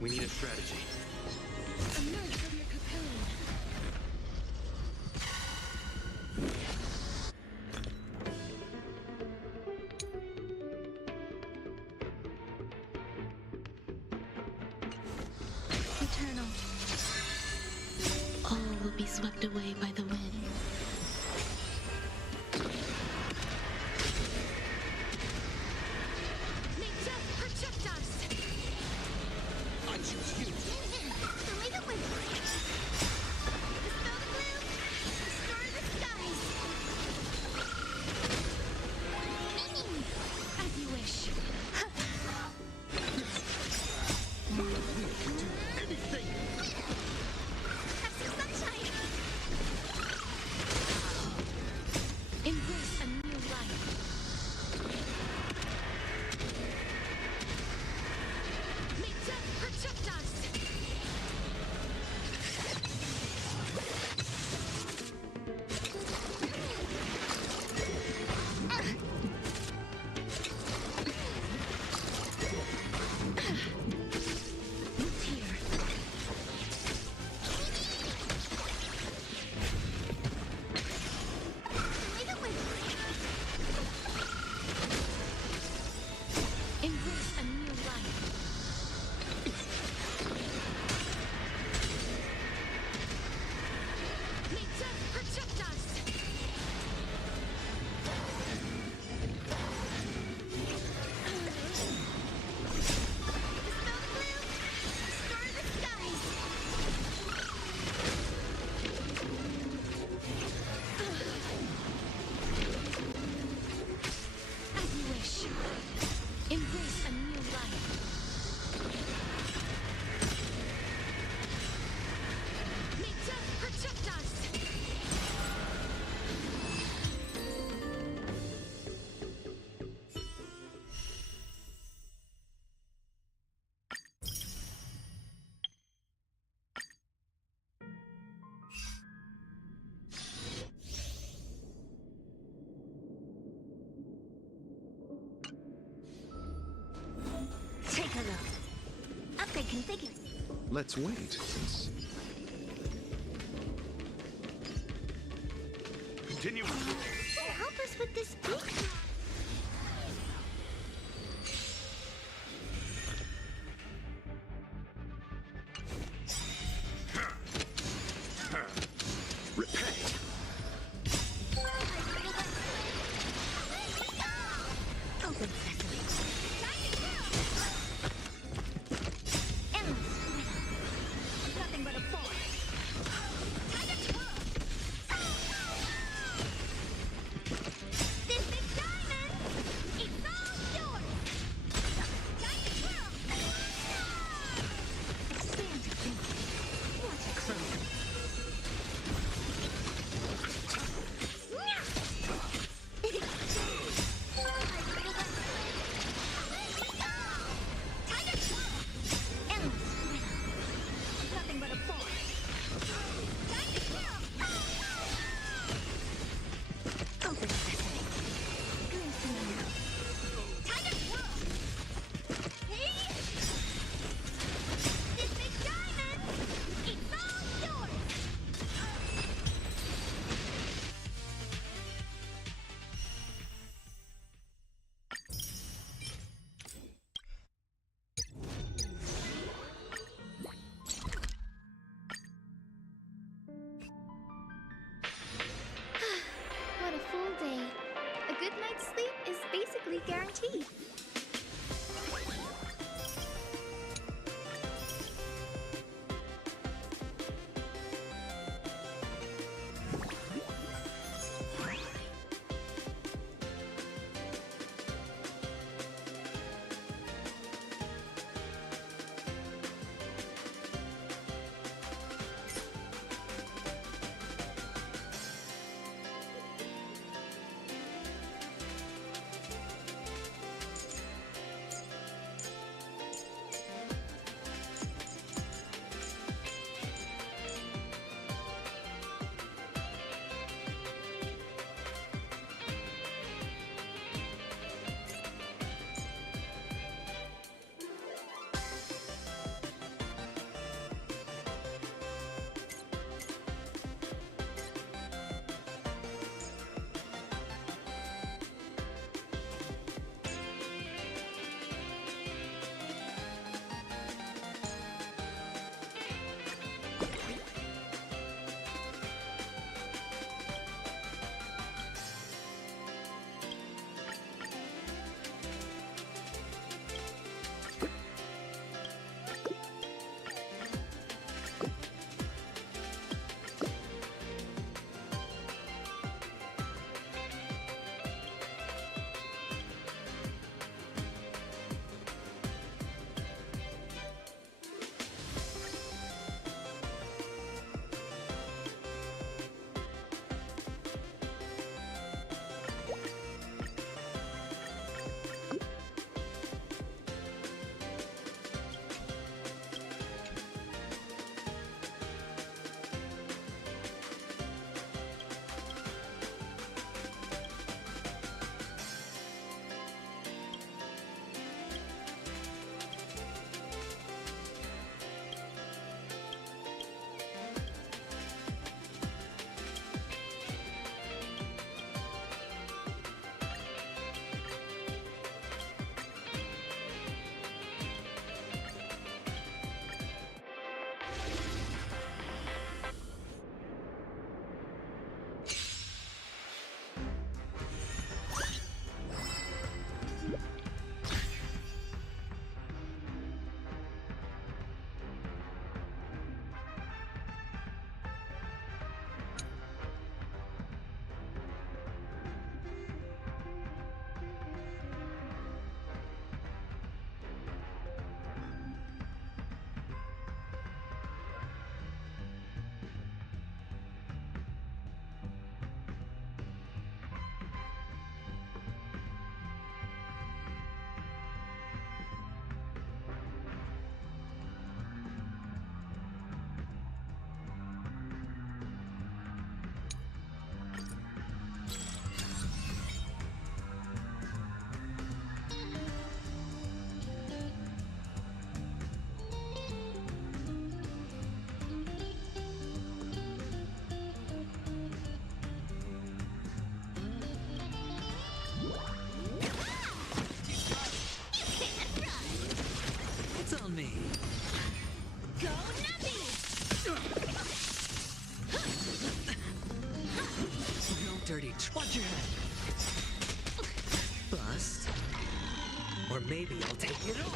We need a strategy. Emerge from your cocoon. Eternal. All will be swept away by the wind. May death protect us! I choose you. Delay the wind. Dispel the gloom. Restore the skies. As you wish. We can do anything. Have some sunshine. Embrace a new life. May death protect us. What's here? Embrace a new life. May death protect us. Dispel the gloom. Restore the skies. As you wish. Embrace a new life. May death protect us. Take a look. Upgrade configured. Let's wait, since... Continue. Help us with this book. Repay. Open sesame. Endless. Nothing but a forest. This big time! tea. Watch your head. Bust. Or maybe I'll take it all.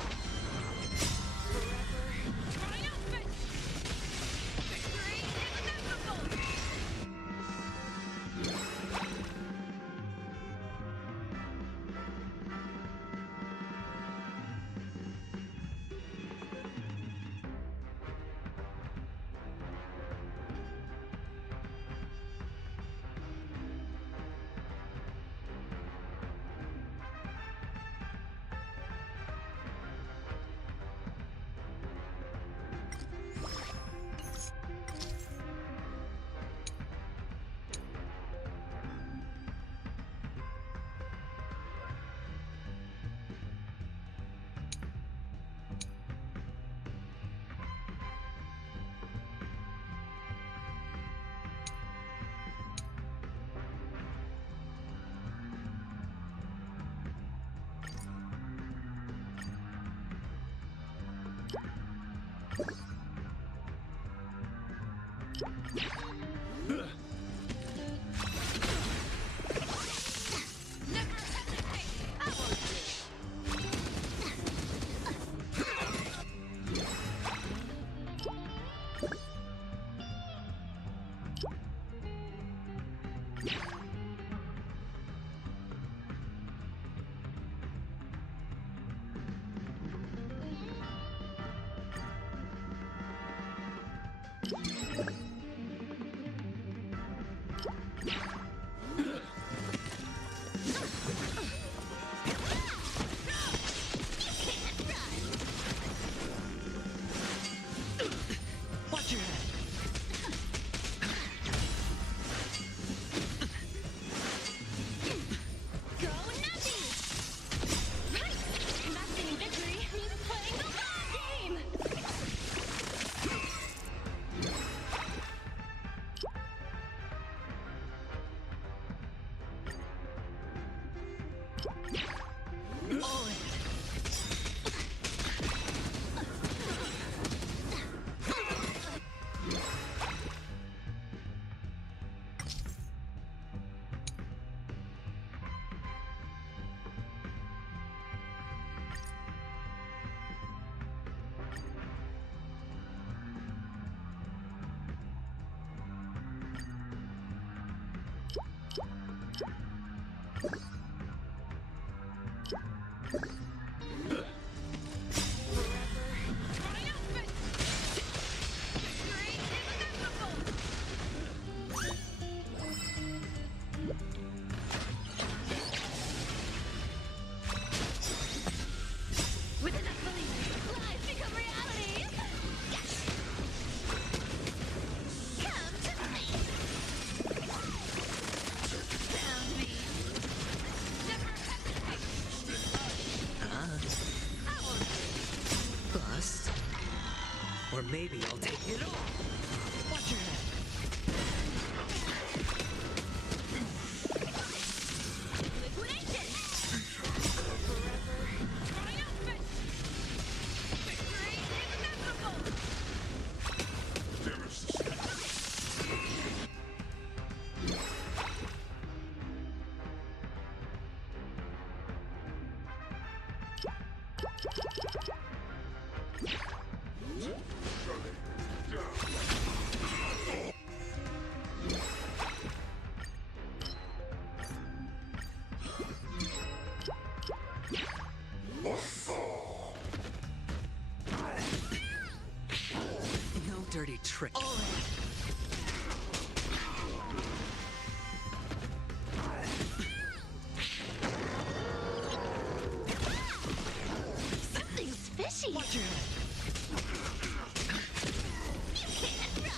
Watch your head. Go Nazi! Right! Not getting victory means playing the long game! All in. With enough belief, lies become reality! Yes! Come to me! Found me! Never hesitate! Bust. Or maybe I'll take it all. Watch your head. Liquidation! Forever triumphant! Victory is inevitable! No dirty trick. All Something's fishy! Watch your head. You can't run!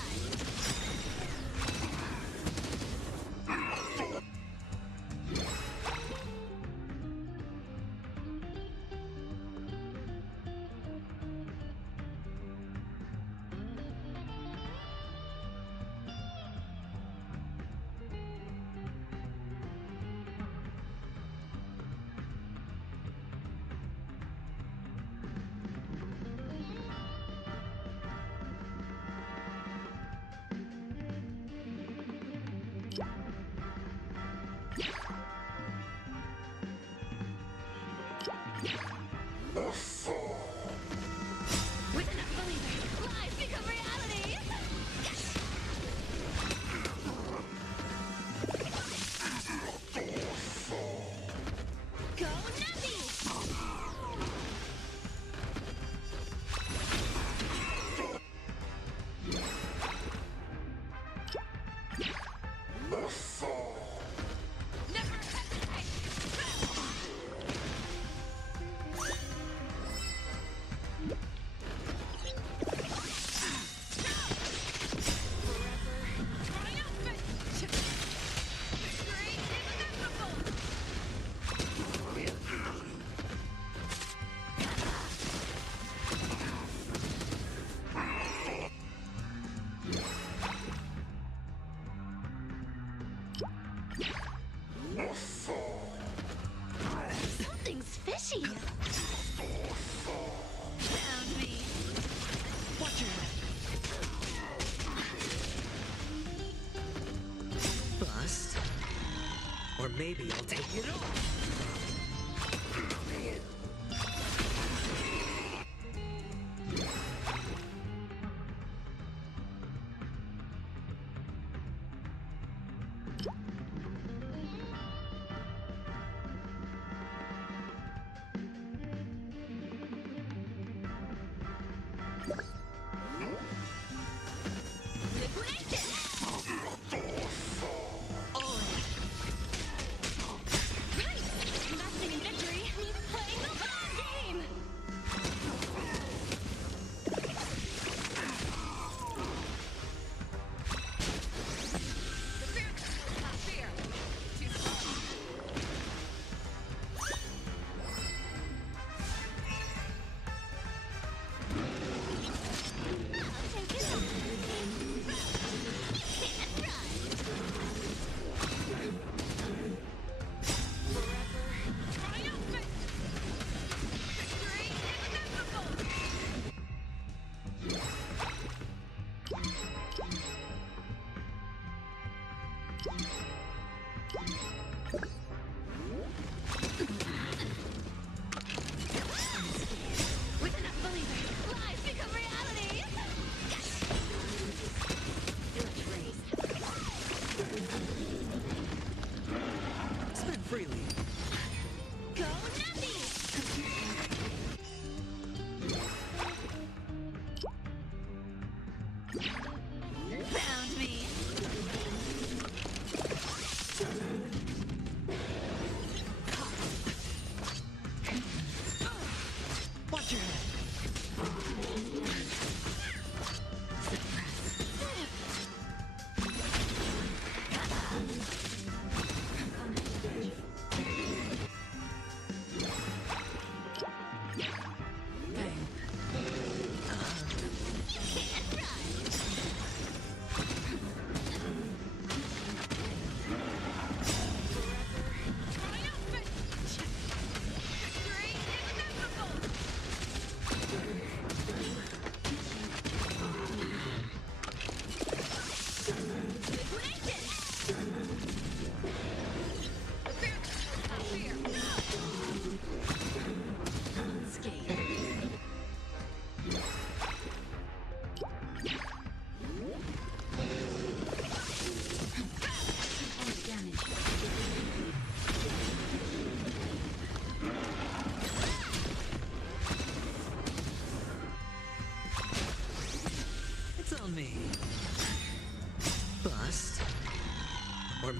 With enough believers, lies become reality! Yes! Go Nazi! Never hesitate! Something's fishy! Found me! Watch your head. Bust. Or maybe I'll take it all.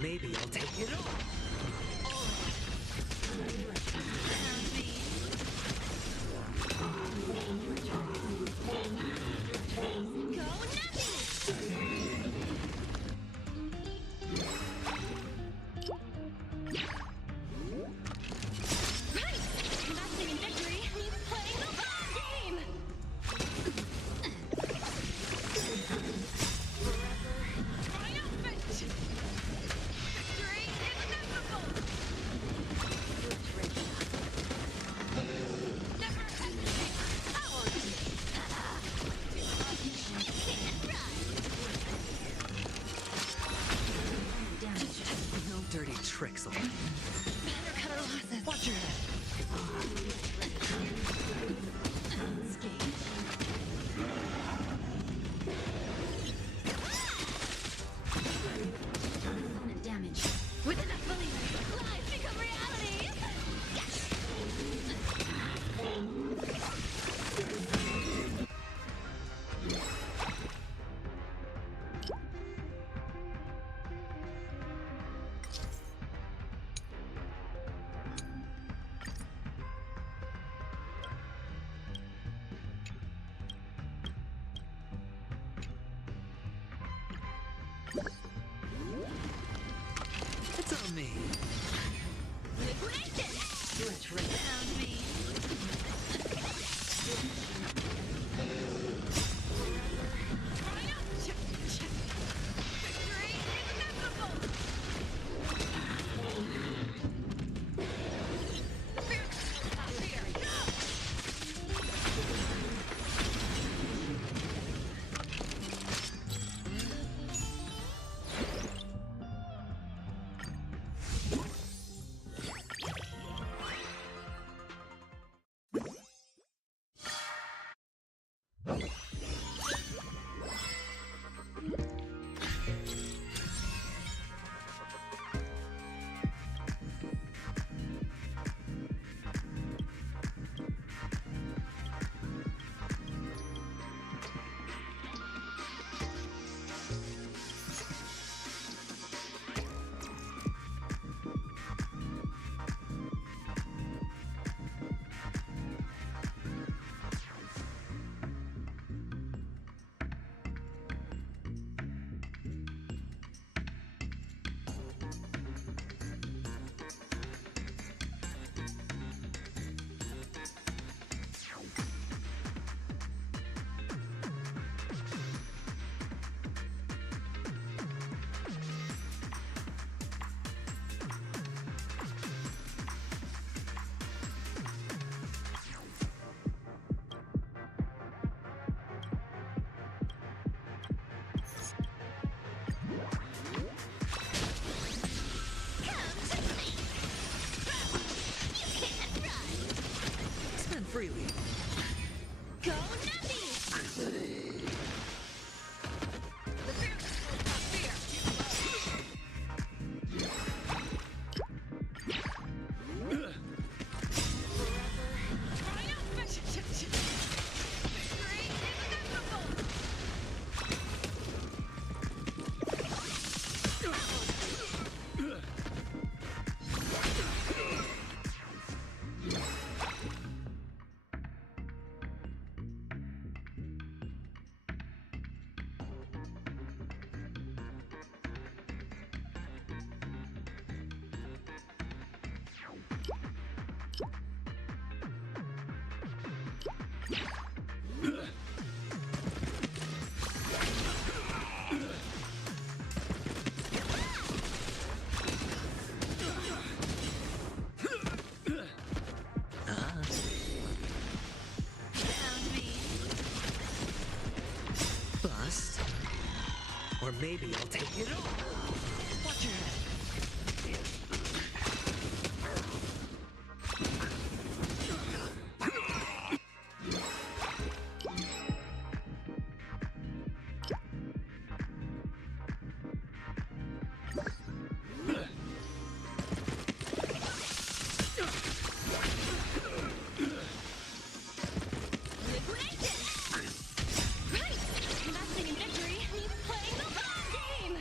maybe I'll take it all. Dirty tricks. Better cut our losses. Watch your head. Opponent damage. With enough belief, lies become reality! It's on me. Liquidation! Let's round me. Freely. Go nutty! Bust. Or maybe I'll take it all. Watch your head. Right! Investing in victory means playing the long game!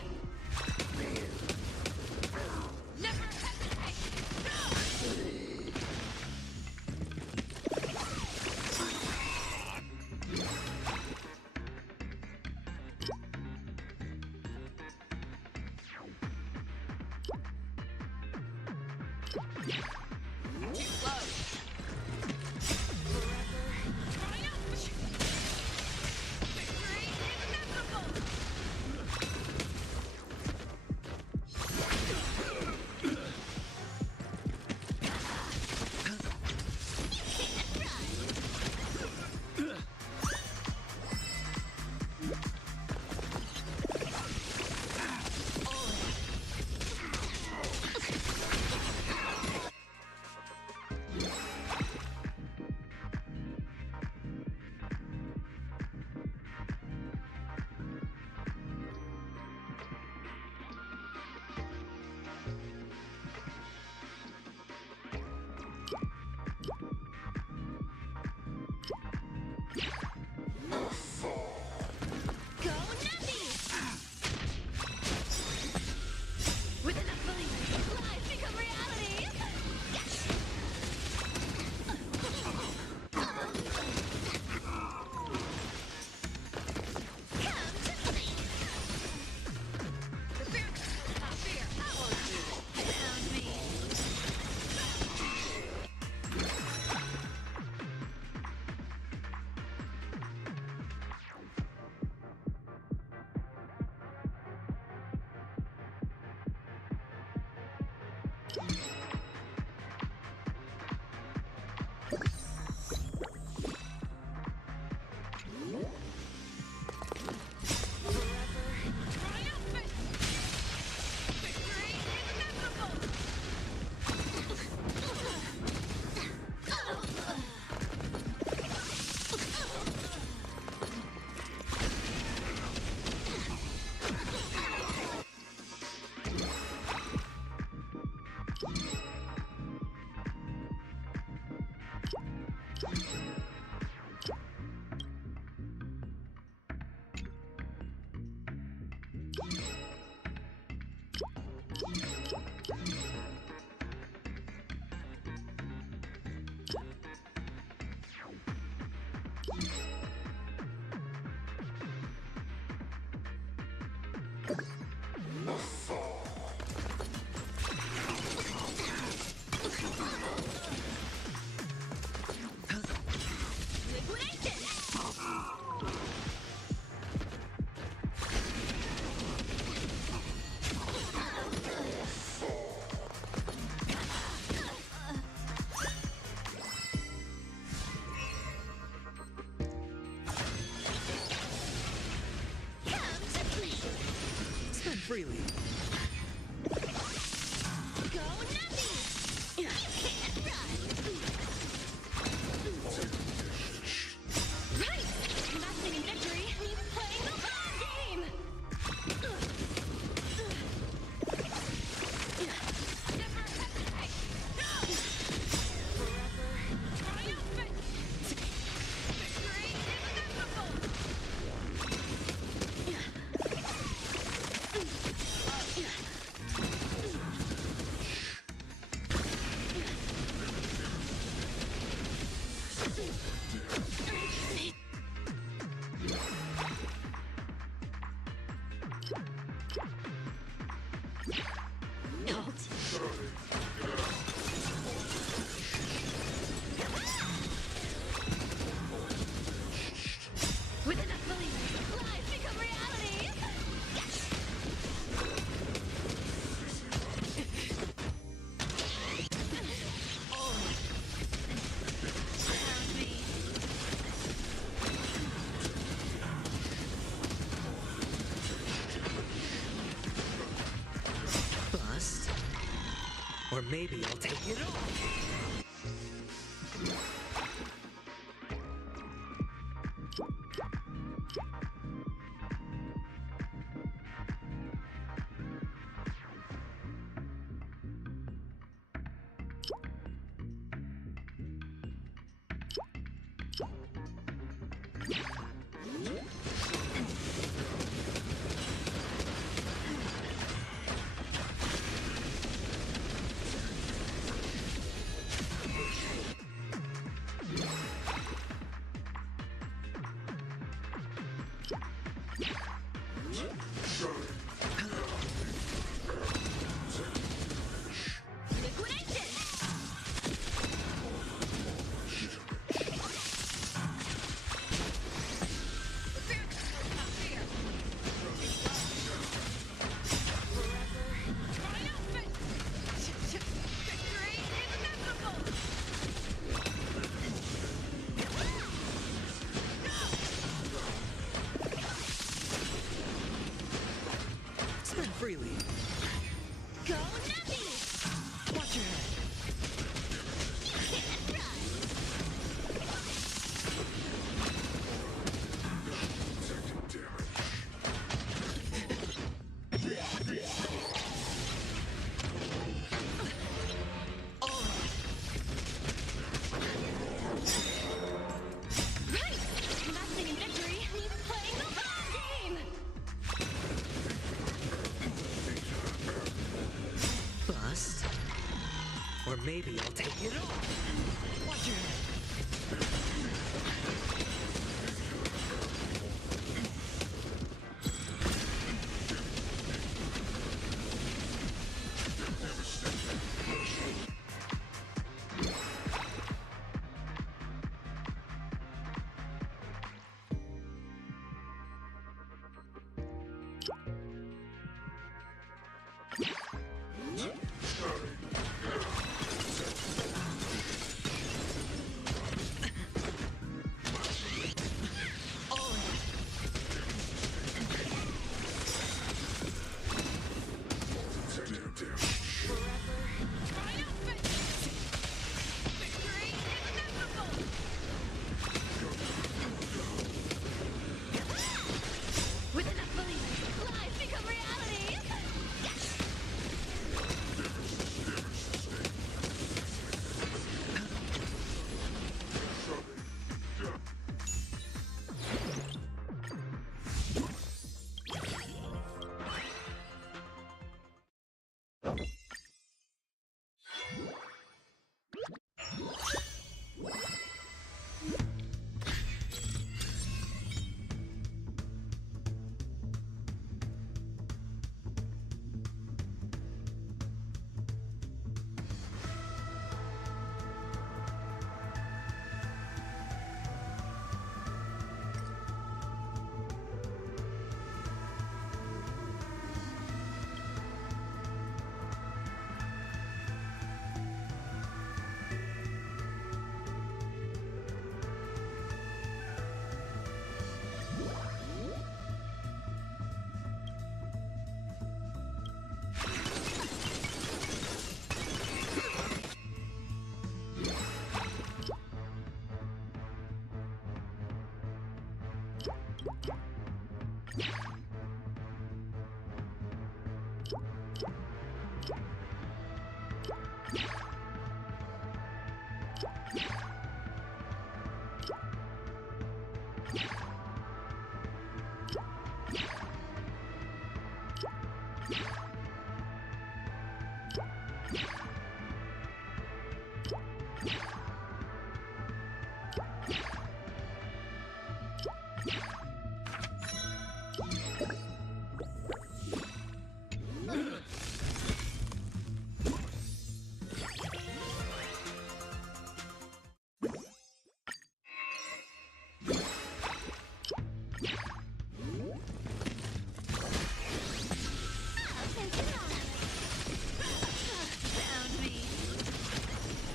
Freely. Go nuts! You can't run! Right! Nothing in victory means playing the long game! Never hesitate! Forever triumphant! Victory is inevitable! With enough belief, lies become reality! Yes! Found me. Bust. Or maybe I'll take it all. Freely. Go nuts! Watch your head. You can't run! Right! Nothing in victory means playing the long game! Bust. Or maybe I'll take it all. Watch your head.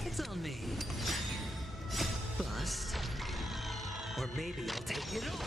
It's on me. Bust. Or maybe I'll take it all.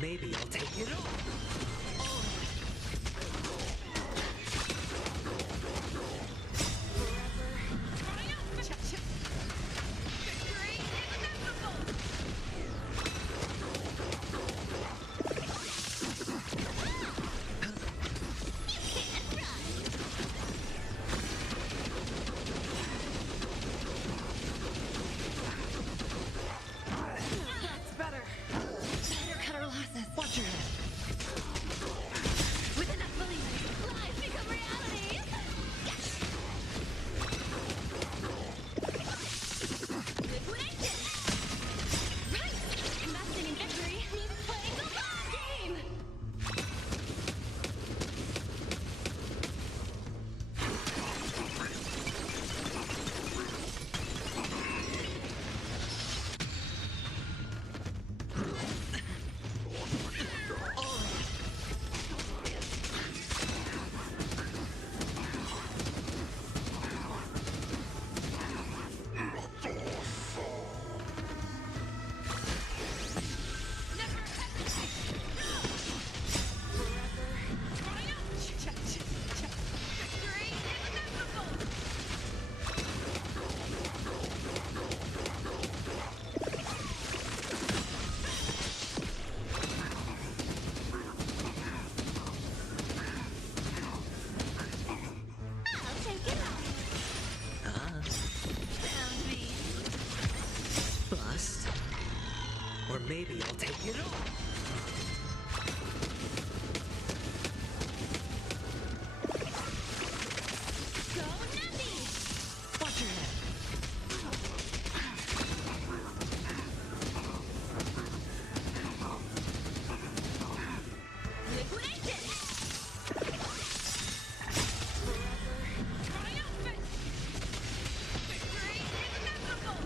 Maybe I'll take it all. maybe I'll take it all. Go Navi! Watch your head. Liquidation! Triumphant! Victory is inevitable!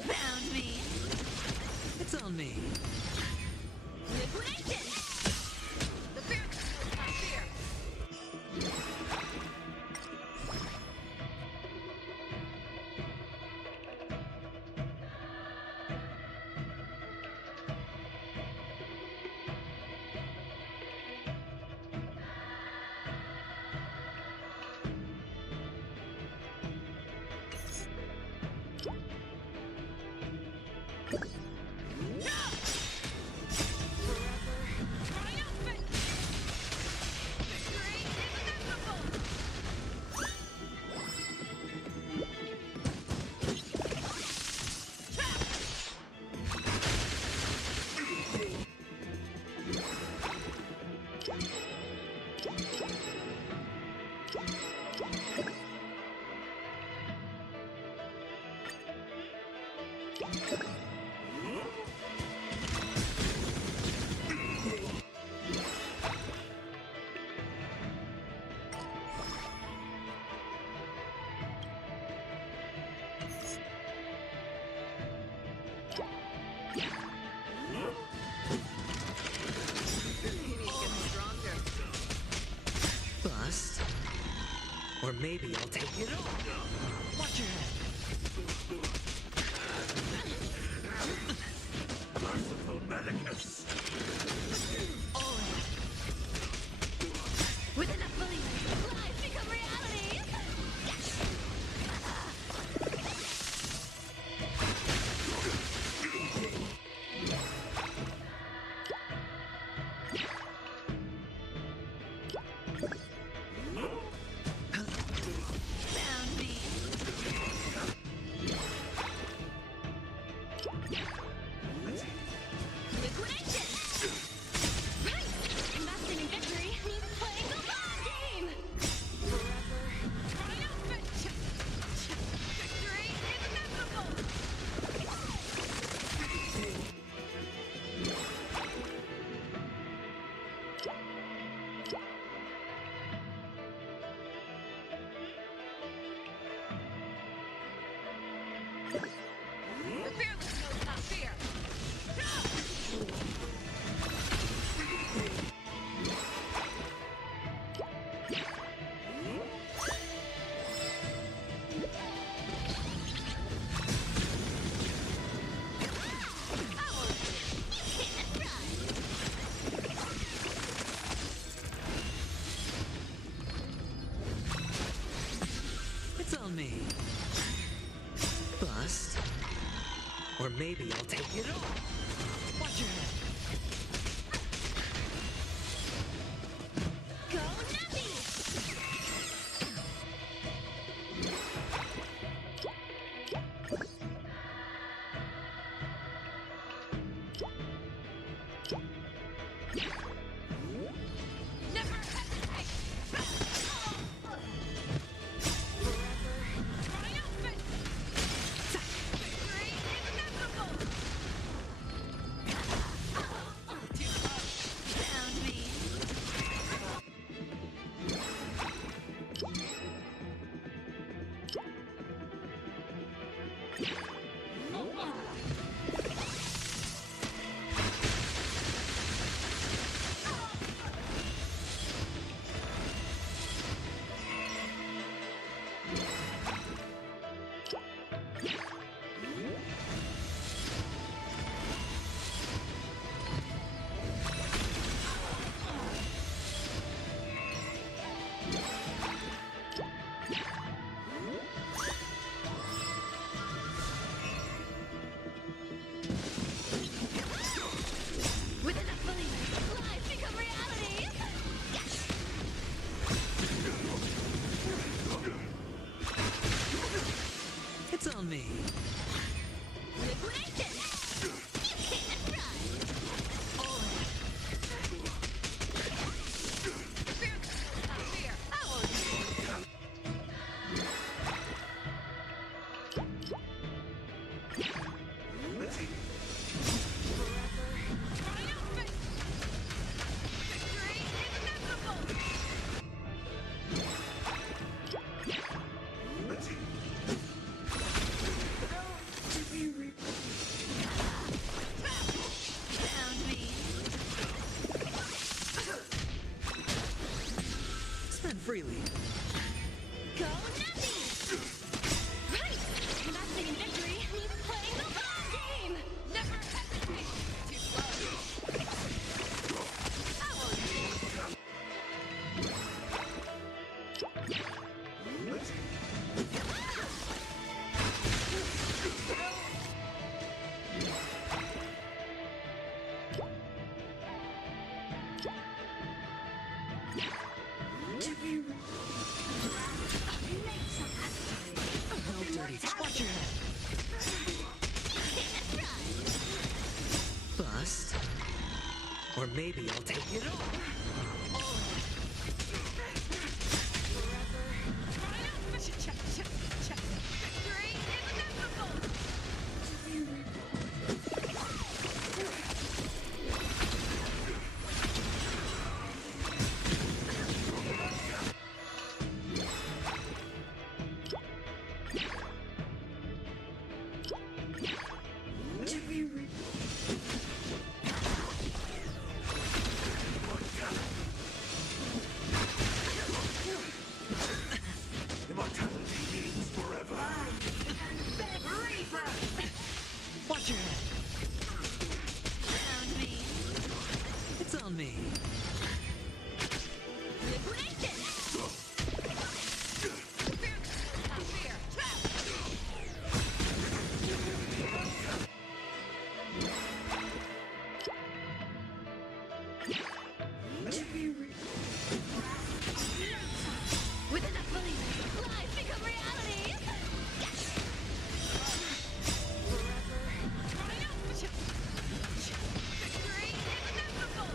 Found me. It's on me. Liquidation! The fear knows not fear. Bust. Or maybe I'll take it all. Watch your head. Merciful Medicus. With enough belief, lies become reality! Found me. Liquidation! Right! Investing in victory means playing the long game! Forever triumphant! Victory is inevitable! The fearless knows not fear! It's on me. Bust. Or maybe I'll take it all. Watch your head. Go Nappy! Never hesitate! Forever triumphant! Victory is inevitable! Found me! With enough belief, lies become reality! It's on me. Liquidation! You can't run! Fear knows not fear! maybe I'll take it all. Watch your head. Found me. It's on me. With enough belief, lies become reality. Victory is inevitable.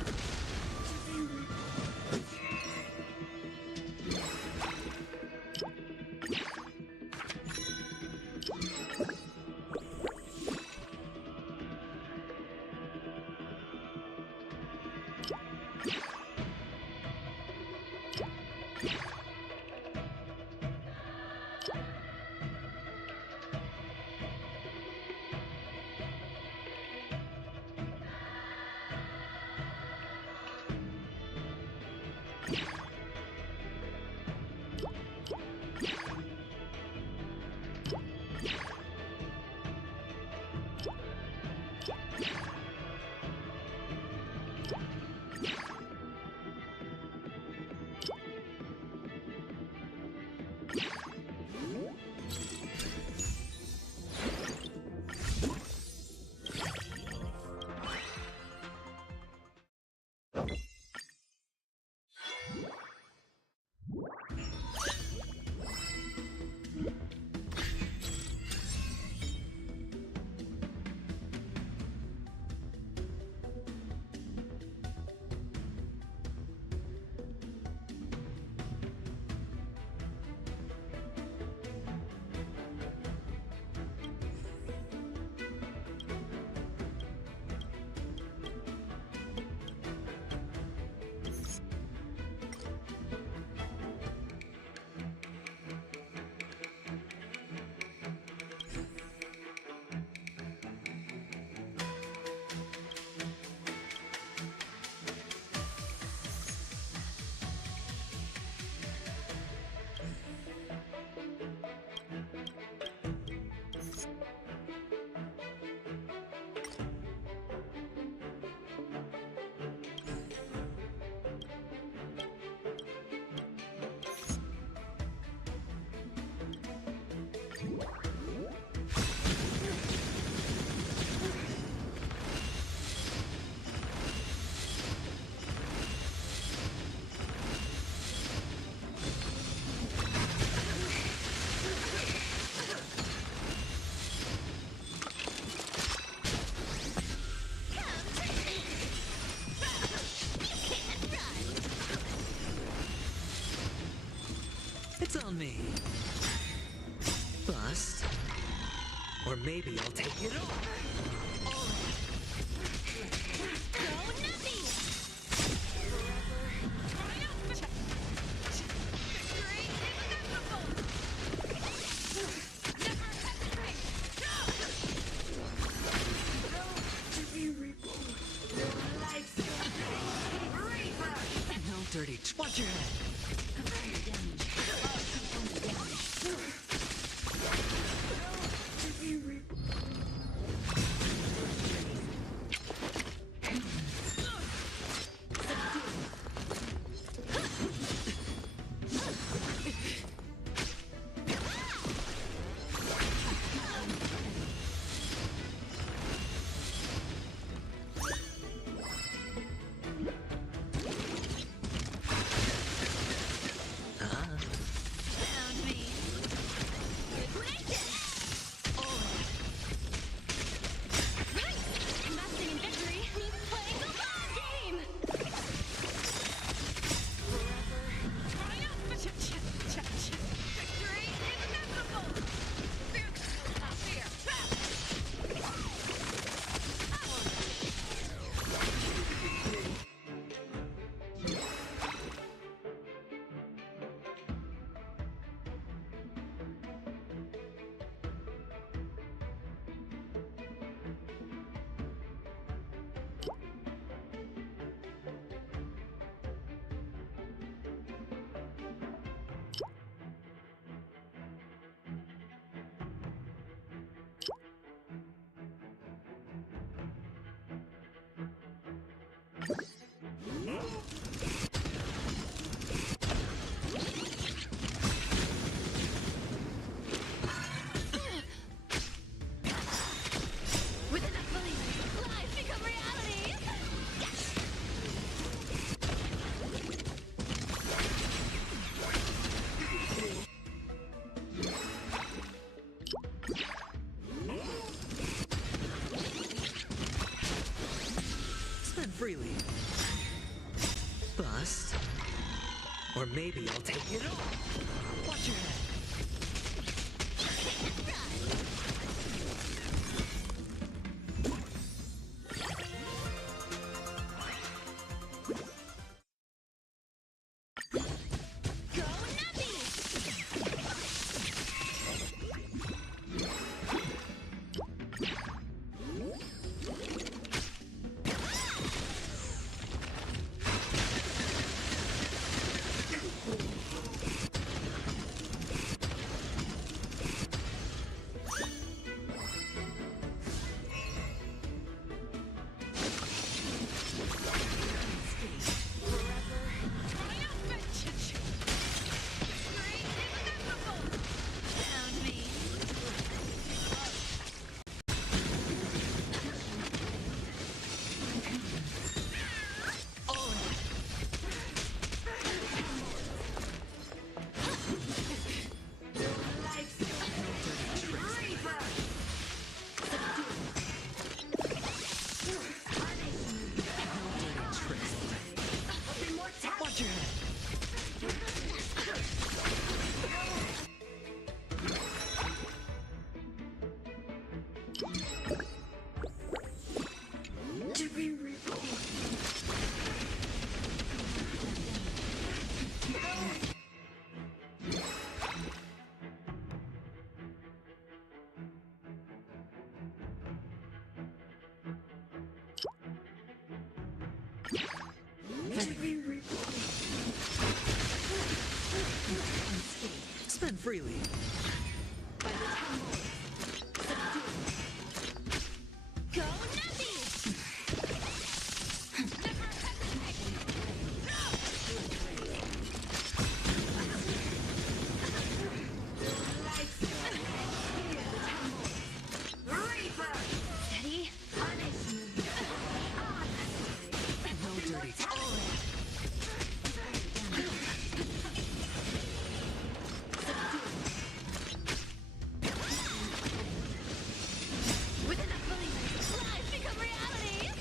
It's on me. Bust. Or maybe I'll take it all. No dirty. Watch your head. freely. Bust. Or maybe I'll take it all. Watch your head. Spend freely. Go nutty! Steady. No dirty With enough believers, lies become reality!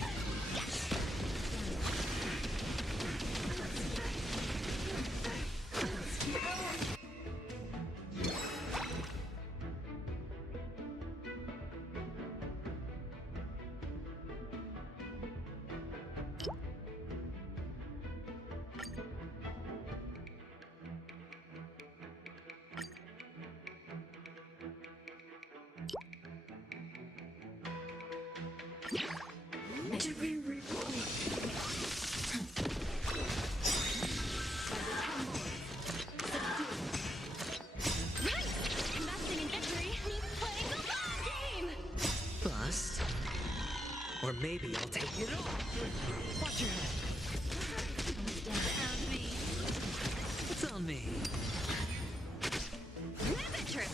Investing in victory means playing the long game! Bust. Or maybe I'll take it all. Watch your head. Found me. It's on me. Ribbit trip!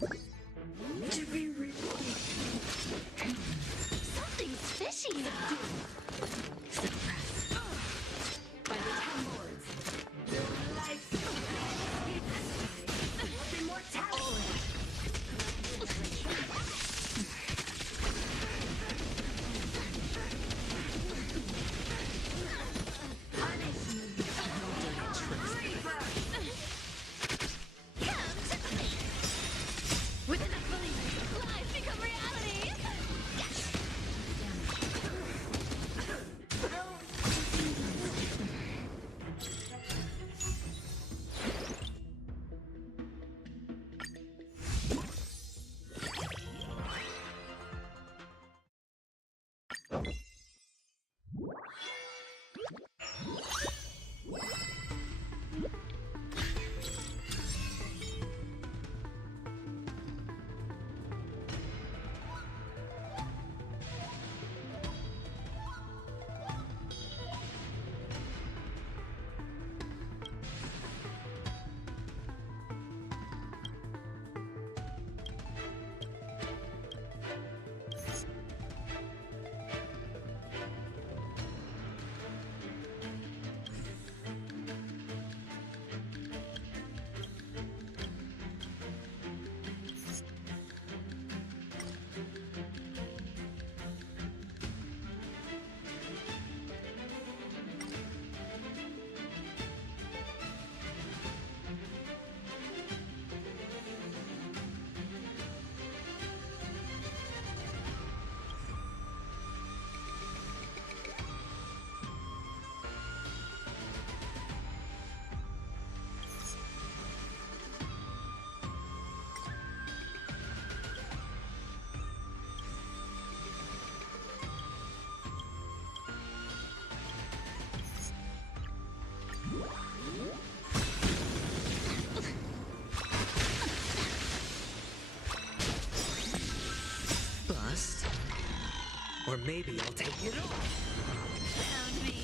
Something's fishy. Suppress. By the Ten Lords. Your life. Immortality. With enough belief, lies become reality! Bust. Or maybe I'll take it all. Found me.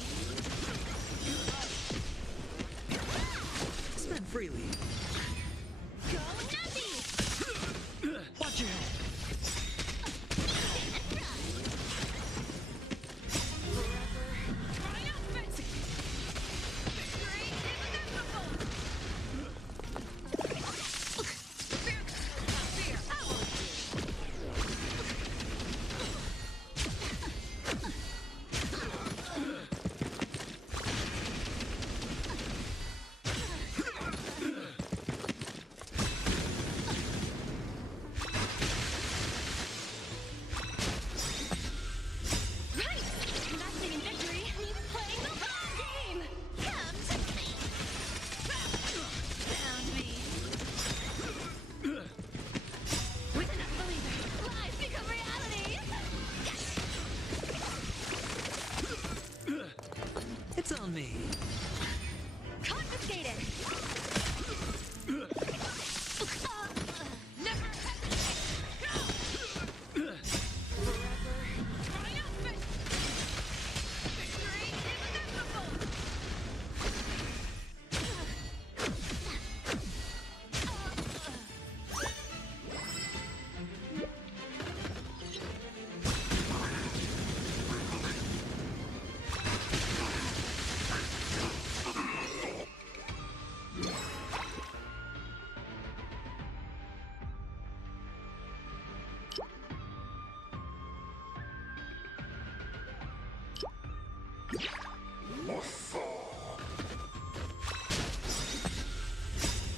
Spend freely. Go nutty! Watch your head. It's on me. Confiscated! Never hesitate! Go! Forever triumphant! Victory inevitable!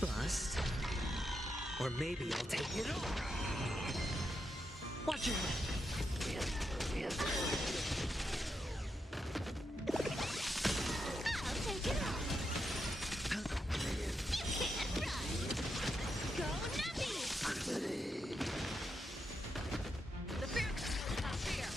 Bust. Or maybe I'll take it all. Watch your head. I'll take it all! You can't run! Go nutty! The fear not fear!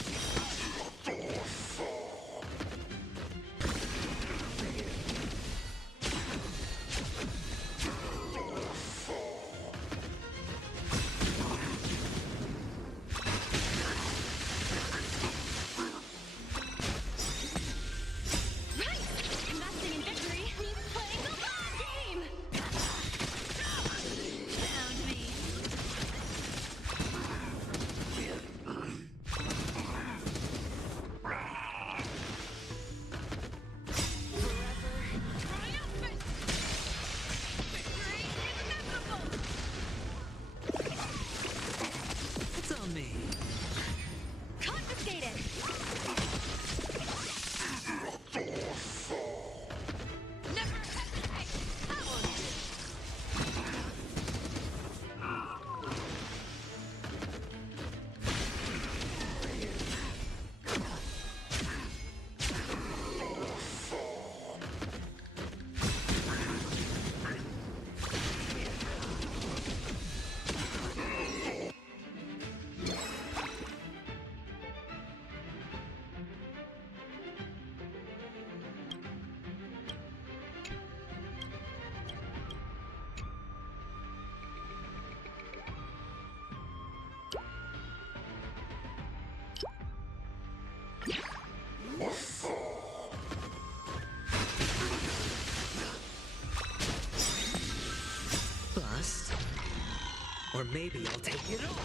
Or maybe I'll take it all.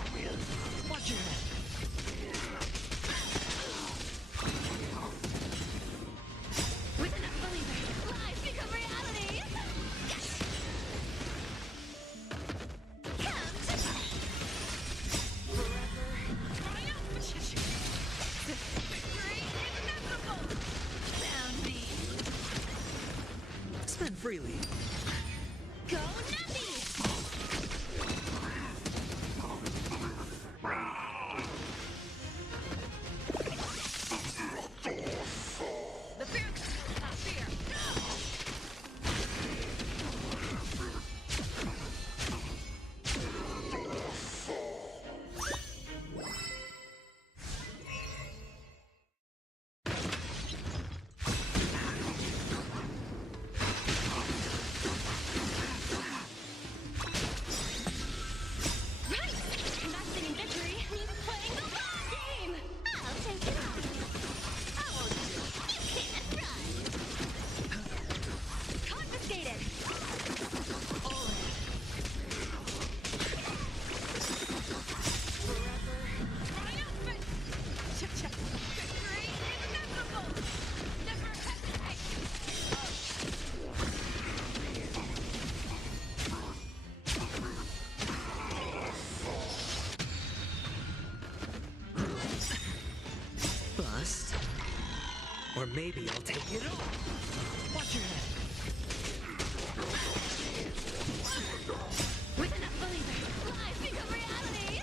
Watch your head. With enough believers, lies become reality! Come to me! Forever triumph! Victory is inevitable! Found me! Spend freely. Go Nappy! The fear not fear! Right! Investing in victory means playing the long game! I'll take it on! I won't do it. You can't run! Confiscated! Forever triumphant! Victory is inevitable! Never hesitate! Bust. Or maybe I'll take it all. Watch your head. With enough believers, lies become reality!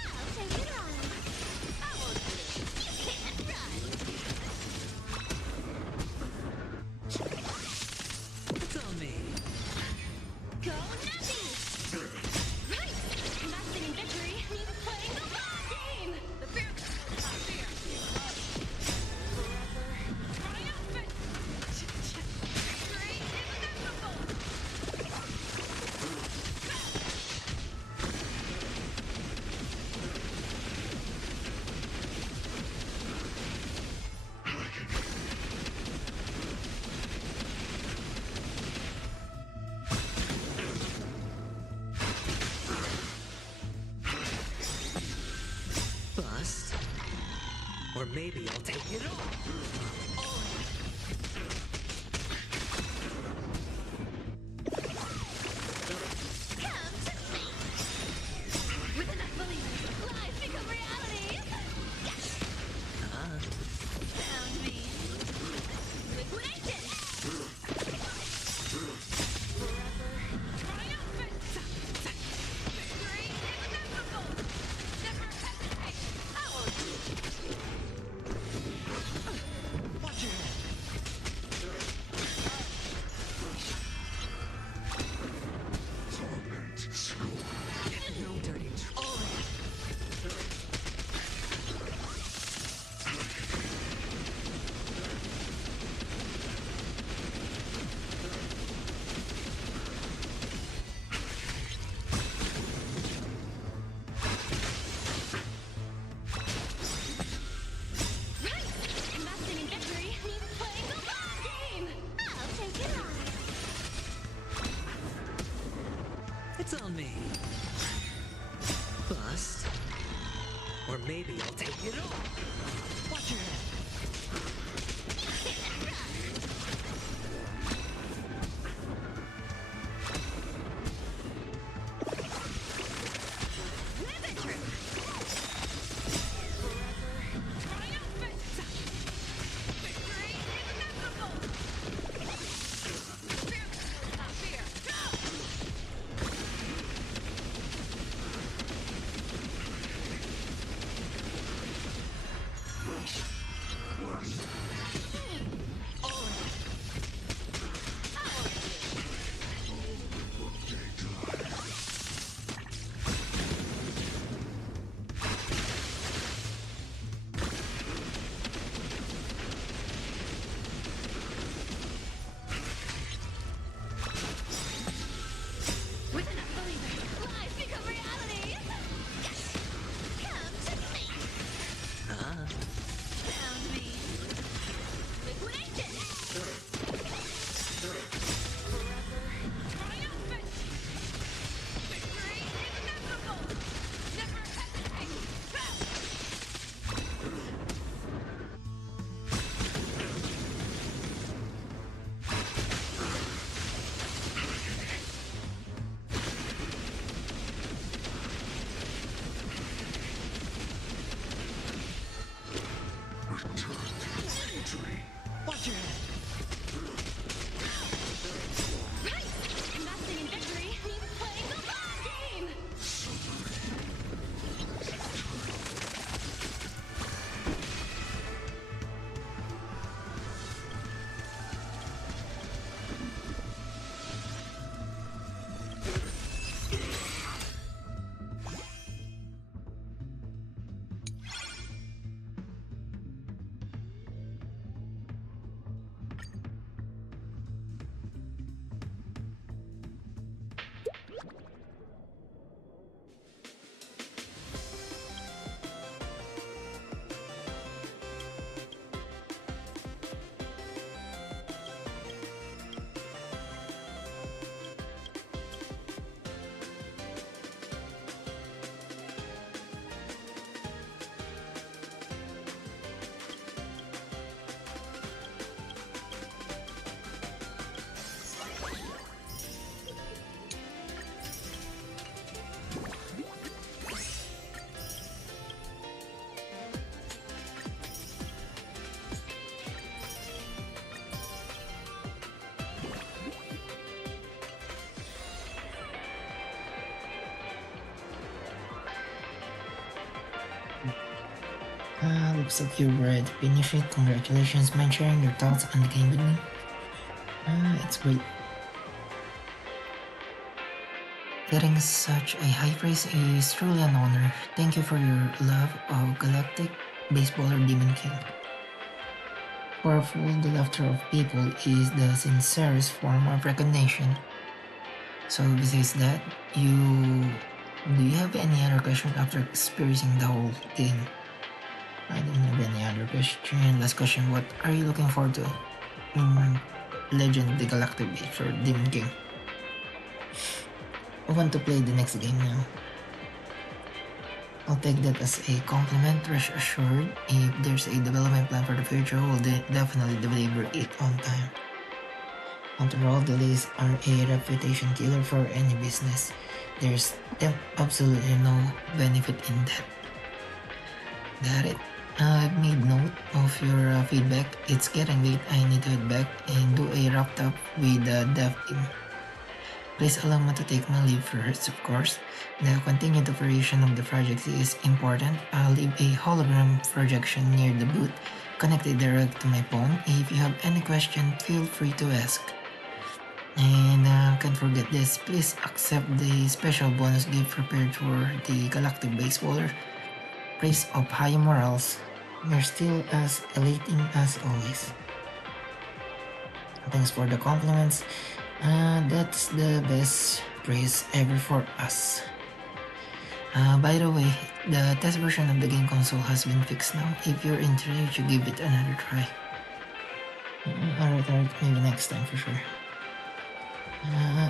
I'll take it on! I won't do it. You can't run! It's on me. Go Nappy! Right! Investing in victory means playing the long game! The fear not fear! Forever triumphant! Victory is inevitable! Bust. Or maybe I'll take it all. Come to me! With enough believers, lies become reality! Found me! Liquidation! Forever triumphant! Victory is inevitable! Never hesitate! I won't do it. Watch your head. No dirty Right! Investing in victory means playing the long game! I'll take it on! It's on me. Bust. Or maybe I'll take it all. Watch your head. You can't run! Looks like you read finish it. Congratulations, man, sharing your thoughts on the game with me. It's great. Getting such a high praise is truly an honor. Thank you for your love of Galactic Baseballer Demon King. For a fool, the laughter of people is the sincerest form of recognition. So besides that, do you have any other question after experiencing the whole game? I don't have any other question. Last question, what are you looking forward to in Legend of the Galactic Beast or Demon King? I want to play the next game now. I'll take that as a compliment. Rest assured, if there's a development plan for the future, we'll definitely deliver it on time. After all, delays are a reputation killer for any business. There's absolutely no benefit in that. Got it. I've made note of your feedback. It's getting late. I need to head back and do a wrap-up with the dev team. Please allow me to take my leave first, of course. The continued operation of the project is important. I'll leave a hologram projection near the booth, connected direct to my phone. If you have any question, feel free to ask. And can't forget this, please accept the special bonus gift prepared for the Galactic Baseballer. Praise of high morals. You're still as elating as always. Thanks for the compliments. That's the best praise ever for us. By the way, the test version of the game console has been fixed now. If you're interested, you should give it another try. Alright, maybe next time for sure.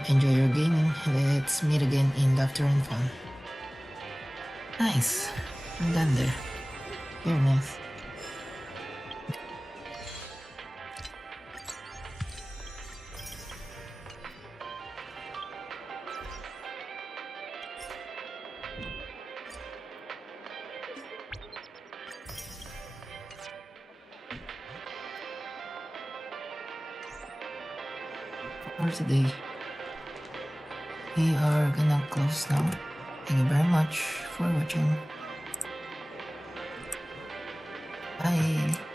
Enjoy your gaming. Let's meet again in laughter and fun. Nice. I'm done there. Very nice. For today, we are gonna close now. Thank you very much for watching. Bye.